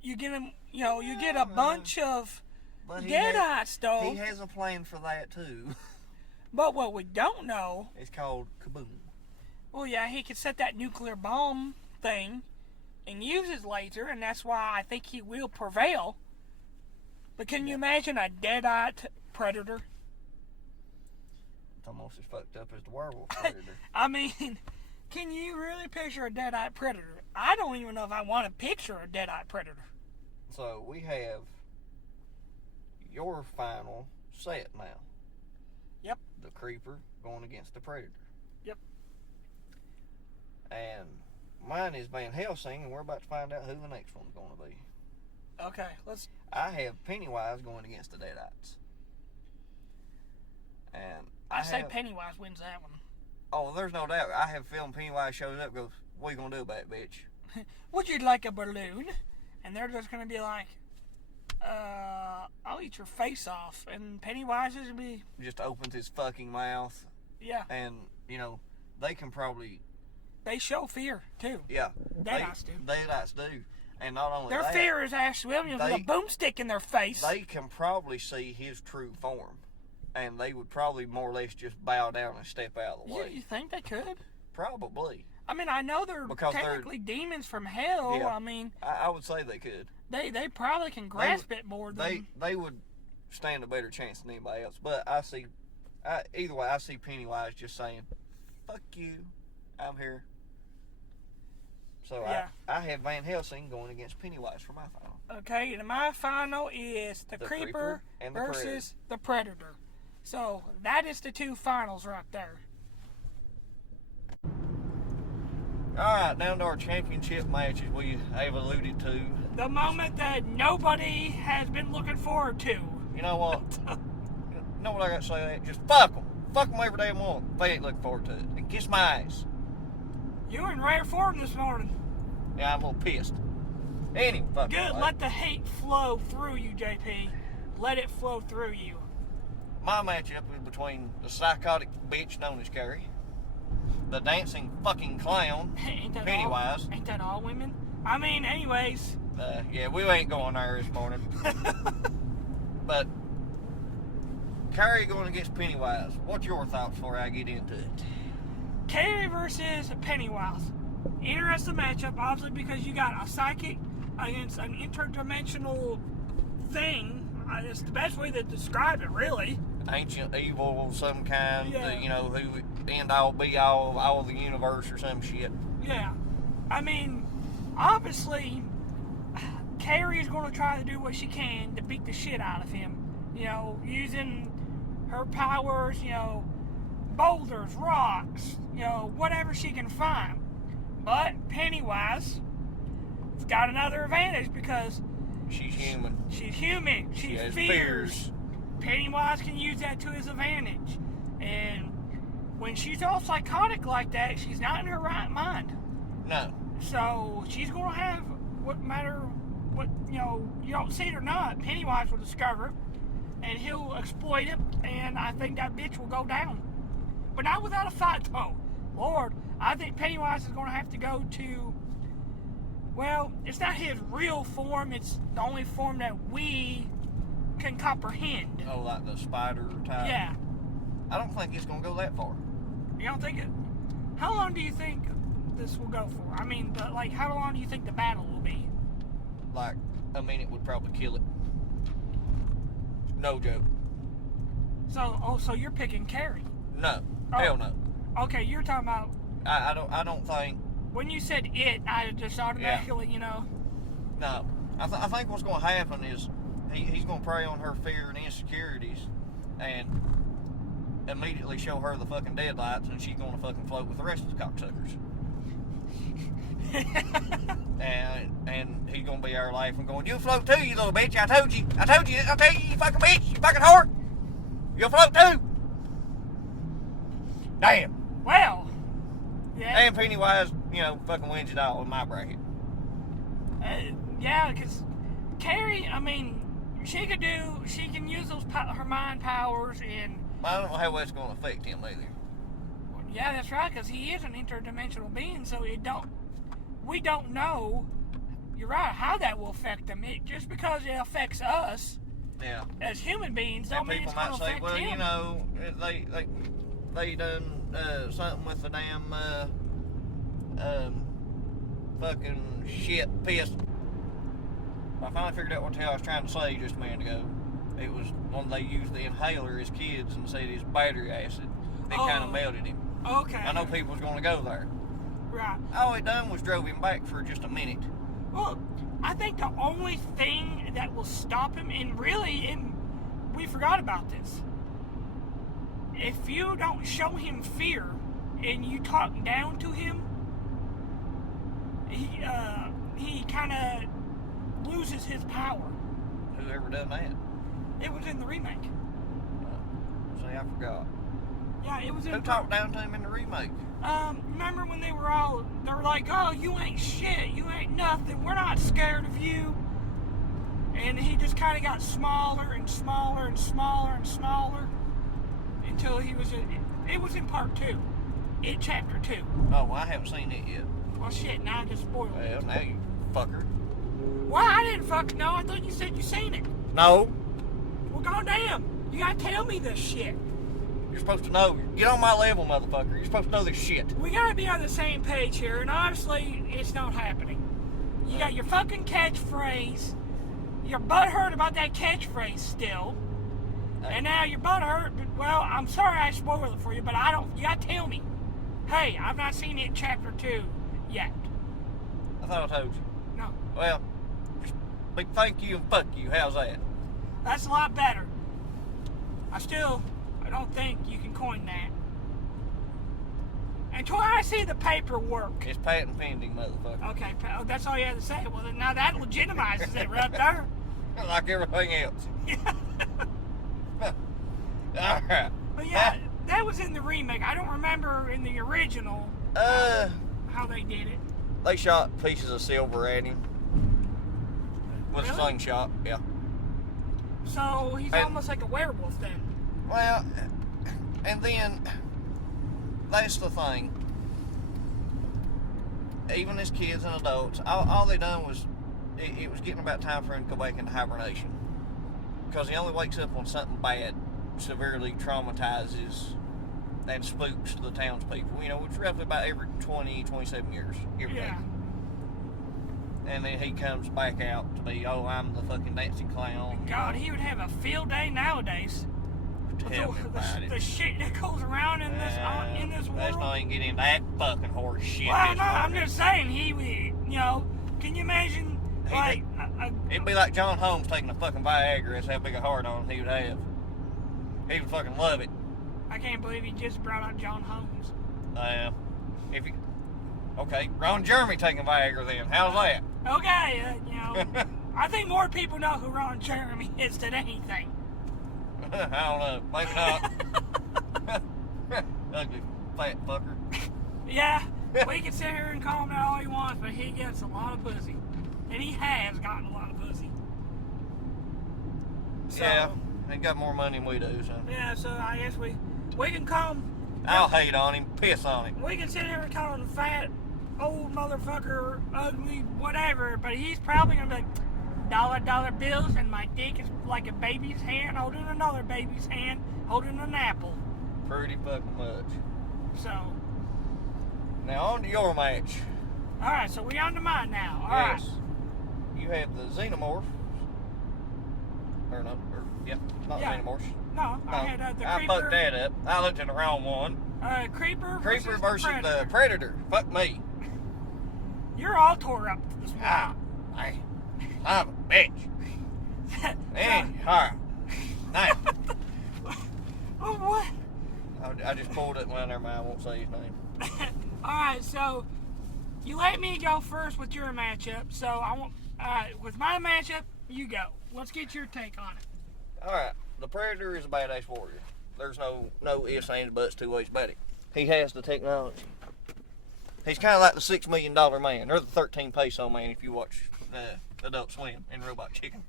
you get them. You get a bunch of Deadites though. He has a plan for that too. But what we don't know. It's called kaboom. Well, yeah, he could set that nuclear bomb thing and use his laser, and that's why I think he will prevail. But can you imagine a Deadite Predator? It's almost as fucked up as the werewolf Predator. I mean, can you really picture a Deadite Predator? I don't even know if I want to picture a Deadite Predator. So we have your final set now. Yep. The Creeper going against the Predator. Yep. And mine is Van Helsing, and we're about to find out who the next one's going to be. Okay, let's... I have Pennywise going against the Deadites. And I say Pennywise wins that one. Oh, there's no doubt. I have a feeling Pennywise shows up and goes, what are you going to do about it, bitch? Would you like a balloon? And they're just going to be like, I'll eat your face off. And Pennywise is going to be... Just opens his fucking mouth. Yeah. And, they can probably... They show fear, too. Yeah. Deadites do. Deadites do. And not only their that... Their fear is Ash Williams with a boomstick in their face. They can probably see his true form. And they would probably more or less just bow down and step out of the way. You think they could? Probably. I mean, I know they're technically demons from hell. Yeah, I mean... I would say they could. They probably can grasp it more than... They would stand a better chance than anybody else. But either way, I see Pennywise just saying, fuck you, I'm here. So yeah. I have Van Helsing going against Pennywise for my final. Okay, and my final is the Creeper and versus the Predator. So that is the two finals right there. Alright, now to our championship matches we have alluded to. The moment that nobody has been looking forward to. You know what? You know what I got to say? Just fuck them. Fuck them every day of the month. They ain't looking forward to it. And kiss my ass. You were in rare form this morning. Yeah, I'm a little pissed. Anyway, fuck good. Let the hate flow through you, JP. Let it flow through you. My matchup is between the psychotic bitch known as Carrie, the dancing fucking clown, Pennywise. Ain't that all women? I mean, anyways. Yeah, we ain't going there this morning. But Carrie going against Pennywise. What's your thoughts before I get into it? Carrie versus Pennywise. Interesting matchup, obviously, because you got a psychic against an interdimensional thing. It's the best way to describe it, really. Ancient evil of some kind, yeah. Who end all be all of the universe or some shit. Yeah. I mean, obviously, Carrie's going to try to do what she can to beat the shit out of him. Using her powers, boulders, rocks, whatever she can find. But Pennywise has got another advantage because she's human. She's human. She has fears. Pennywise can use that to his advantage. And when she's all psychotic like that, she's not in her right mind. No. So she's going to have, you don't see it or not, Pennywise will discover it, and he'll exploit it, and I think that bitch will go down. But not without a fight, though. Lord, I think Pennywise is going to have to go to, well, it's not his real form, it's the only form that we can comprehend. Oh, like the spider type? Yeah. I don't think it's going to go that far. You don't think it? How long do you think this will go for? I mean, how long do you think the battle will be? Like, a minute would probably kill it. No joke. So you're picking Carrie? No. Hell no. Okay, you're talking about... I don't think When you said it, I just automatically, you know. No, I think what's going to happen is he's going to prey on her fear and insecurities, and immediately show her the fucking deadlights, and she's going to fucking float with the rest of the cocksuckers. and he's going to be our life and going, you float too, you little bitch. I told you, you fucking bitch, you fucking whore. You'll float too. Damn. Well, yeah. And Pennywise, you know, fucking wins it all in my bracket. Yeah, because Carrie, I mean, she can use her mind powers and... I don't know how that's going to affect him either. Yeah, that's right, because he is an interdimensional being, so we don't know, you're right, how that will affect him. Just because it affects us as human beings don't mean it's going to affect him. Well, you know, they done something with the damn fucking shit piss. I finally figured out what the hell I was trying to say just a minute ago. It was when they used the inhaler as kids and said it's battery acid. It kind of melted him. Okay. I know people was going to go there. Right. All it done was drove him back for just a minute. Well, I think the only thing that will stop him, and really, we forgot about this. If you don't show him fear and you talk down to him, he kind of loses his power. Who ever done that? It was in the remake. See, I forgot. Yeah, it was in... Who talked down to him in the remake? Remember when they were like, oh, you ain't shit, you ain't nothing, we're not scared of you. And he just kind of got smaller and smaller and smaller and smaller until it was in part 2. Chapter 2. Oh, well, I haven't seen it yet. Well, shit, now I just spoiled it. Well, now you fucker. Well, I didn't fucking know. I thought you said you seen it. No. Well, goddamn. You gotta tell me this shit. You're supposed to know. Get on my level, motherfucker. You're supposed to know this shit. We gotta be on the same page here, and obviously, it's not happening. You got your fucking catchphrase. You're butthurt about that catchphrase still. Hey. And now you're butthurt. Well, I'm sorry I spoiled it for you, but you gotta tell me. Hey, I've not seen it in chapter 2 yet. I thought I told you. No. Well, big thank you and fuck you. How's that? That's a lot better. I don't think you can coin that. Until I see the paperwork. It's patent pending, motherfucker. Okay, that's all you have to say. Well, now that legitimizes it right there. Like everything else. Yeah. All right. But yeah, that was in the remake. I don't remember in the original how they did it. They shot pieces of silver at him with a slingshot. Yeah. So he's almost like a werewolf then. Well, and then that's the thing. Even as kids and adults, all they done was it was getting about time for him to go back into hibernation, because he only wakes up when something bad severely traumatizes and spooks the townspeople. You know, it's roughly about every 27 years. Yeah. And then he comes back out to be, oh, I'm the fucking dancing clown. God, he would have a field day nowadays. Tell me about it. The shit that goes around in this world. Let's not even get into that fucking horse shit. Well, no, I'm just saying, can you imagine, it'd be like John Holmes taking a fucking Viagra. That's how big a heart on he would have. He would fucking love it. I can't believe he just brought out John Holmes. Okay, Ron Jeremy taking Viagra then. How's that? Okay, I think more people know who Ron Jeremy is than anything. I don't know. Maybe not. Ugly fat fucker. Yeah, we can sit here and call him that all he wants, but he gets a lot of pussy. And he has gotten a lot of pussy. So, yeah, he got more money than we do, so. Yeah, so I guess we can call him. I'll hate on him, piss on him. We can sit here and call him fat, old motherfucker, ugly, whatever, but he's probably going to be like, dollar bills, and my dick is like a baby's hand holding another baby's hand holding an apple. Pretty fucking much. So. Now on to your match. Alright, so we on to mine now. Alright. Yes. You have the xenomorphs. Not xenomorphs. No, I had the creeper. I fucked that up. I looked at the wrong one. Creeper versus the predator. Fuck me. You're all tore up this morning. Ah, hey, I'm a bitch. Anyhow, now. Oh, what? I just pulled it. Well, never mind. I won't say his name. All right, so you let me go first with your matchup. So I want. All right, with my matchup, you go. Let's get your take on it. All right, the Predator is a badass warrior. There's no ifs, ands, buts, two ways about it. He has the technology. He's kind of like the $6 million man, or the 13 peso man if you watch Adult Swim and Robot Chicken.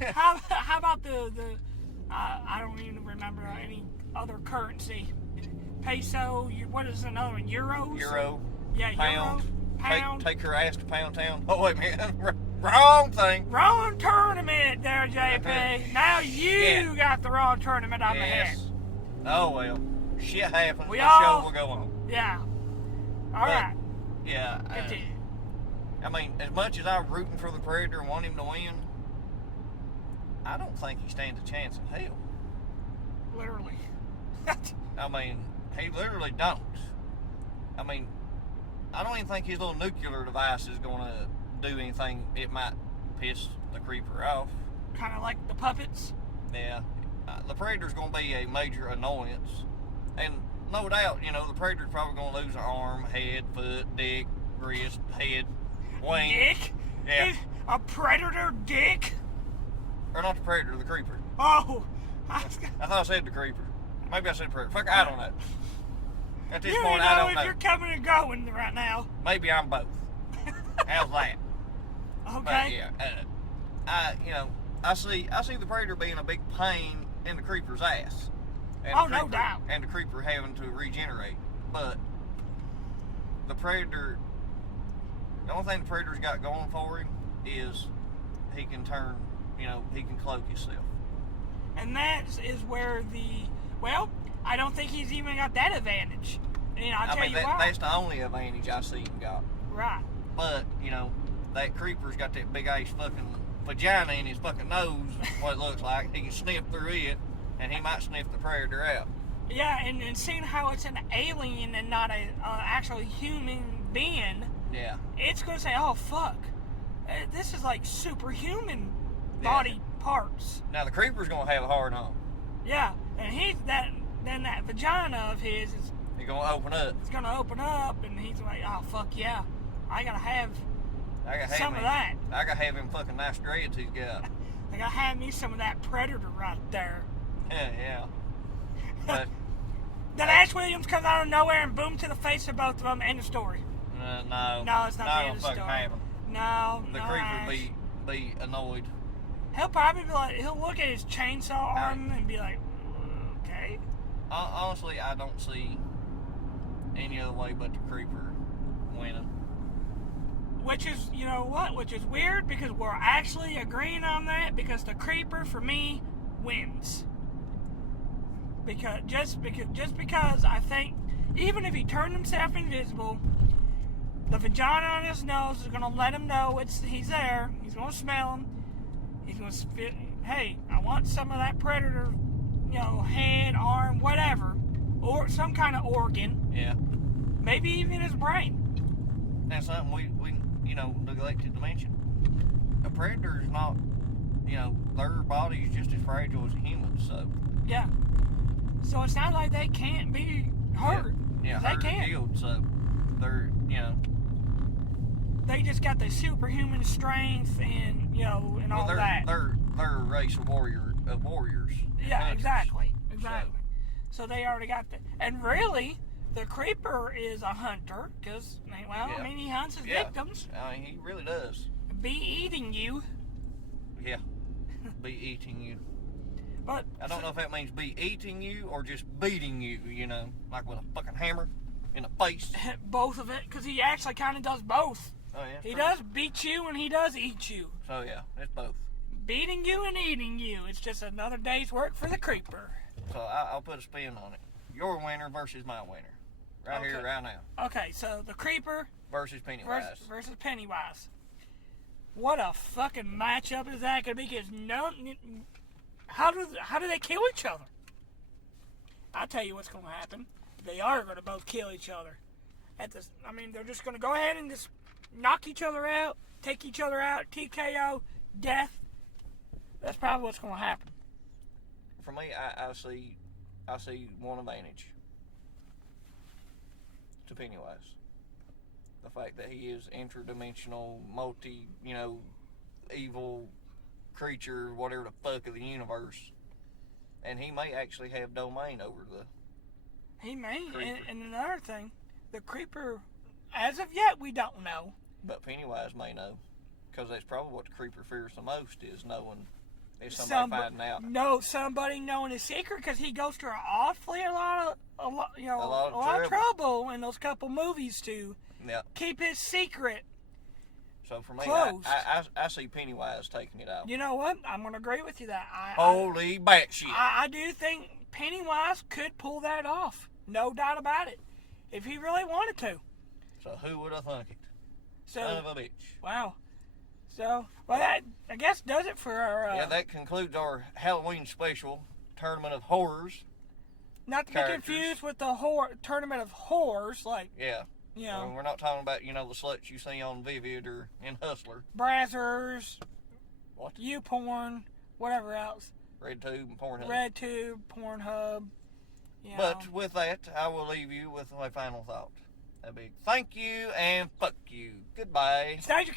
How about the I don't even remember any other currency. Peso, what is another one? Euros? Euro. Yeah, Pound. Euros. Pound. Take her ass to Pound Town. Oh, wait a minute. Wrong thing. Wrong tournament there, JP. Now you got the wrong tournament on the head. Oh, well. Shit happens. We The all- show will go on. Yeah. All right. Yeah. Continue. I mean, as much as I'm rooting for the Predator and want him to win, I don't think he stands a chance in hell. Literally. I mean, he literally don't. I mean, I don't even think his little nuclear device is going to do anything. It might piss the creeper off. Kind of like the puppets. Yeah. The Predator's going to be a major annoyance. And no doubt, the Predator's probably going to lose an arm, head, foot, dick, wrist, head, wing. Dick? Yeah. A predator dick? Or not the Predator, the Creeper. Oh. I thought I said the Creeper. Maybe I said Predator. Fuck, I don't know. At this You point, know I don't if know. you're coming and going right now. Maybe I'm both. How's that? Okay. But yeah, I see the Predator being a big pain in the Creeper's ass. And Oh, the no Creeper, doubt. And the Creeper having to regenerate. But the Predator, the only thing the Predator's got going for him is he can turn, he can cloak himself. And that is where I don't think he's even got that advantage. And I'll tell you why. That's the only advantage I see him got. Right. But, that Creeper's got that big ass fucking vagina in his fucking nose, what it looks like. He can sniff through it, and he might sniff the Predator out. Yeah, and seeing how it's an alien and not a actual human being, Yeah. it's going to say, oh, fuck. This is like superhuman body parts. Now, the Creeper's going to have a hard on. Yeah, and then that vagina of his is He's going to open up. it's going to open up, and he's like, oh, fuck yeah. I got to have some of that. I got to have him fucking nice dreads he's got. I got to have me some of that Predator right there. Yeah. But, Then Ash Williams comes out of nowhere and boom to the face of both of them. End of story. no. No, it's not the end of the fucking story. happen. No, The no, Creeper Ash. be annoyed. He'll probably be like, he'll look at his chainsaw arm and be like, okay. Honestly, I don't see any other way but the Creeper winning. Which is, you know what? Which is weird because we're actually agreeing on that because the Creeper for me wins. Just because I think even if he turned himself invisible, the vagina on his nose is gonna let him know he's there. He's gonna smell him. He's gonna spit. Hey, I want some of that Predator, head, arm, whatever, or some kind of organ. Yeah. Maybe even his brain. That's something we neglected to mention. A Predator is not, their body is just as fragile as a human, so. Yeah. So it's not like they can't be hurt. Yeah, they hurt can. or killed, so they're, They just got the superhuman strength and, and all that. They're a race of warriors. Yeah, hunters. Exactly. So they already got that. And really, the Creeper is a hunter because, he hunts his victims. I mean, he really does. Be eating you. Yeah. Be eating you. But I don't know if that means be eating you or just beating you, like with a fucking hammer in the face. both of it, because he actually kind of does both. Oh, yeah. He does beat you and he does eat you. So, yeah, it's both. Beating you and eating you. It's just another day's work for the Creeper. So I'll put a spin on it. Your winner versus my winner. Right here, right now. Okay, so the Creeper Versus Pennywise. versus Pennywise. What a fucking matchup is that going to be? Because how do they kill each other? I'll tell you what's going to happen. They are going to both kill each other. they're just going to go ahead and just knock each other out, take each other out, TKO, death. That's probably what's going to happen. For me, I see one advantage to Pennywise. The fact that he is interdimensional, evil creature, whatever the fuck of the universe. And he may actually have domain over the He may. creeper. And another thing, the creeper, as of yet, we don't know. But Pennywise may know. Because that's probably what the creeper fears the most, is knowing if somebody finding out. No, somebody knowing his secret, because he goes through a lot of trouble in those couple movies to Yeah. keep his secret. So for me, Closed. I see Pennywise taking it out. You know what? I'm going to agree with you that. Holy batshit. I do think Pennywise could pull that off. No doubt about it. If he really wanted to. So who would have thunk it? So, Son of a bitch. wow. So, well, that, I guess, does it for our... Yeah, that concludes our Halloween special Tournament of Horrors. not to be characters. confused with the tournament of whores, like, Yeah. you know, We're not talking about, the sluts you see on Vivid or in Hustler. Brazzers, What? YouPorn, whatever else. RedTube and Pornhub. RedTube, Pornhub. You know. But with that, I will leave you with my final thought. A big thank you and fuck you. Goodbye. Stage your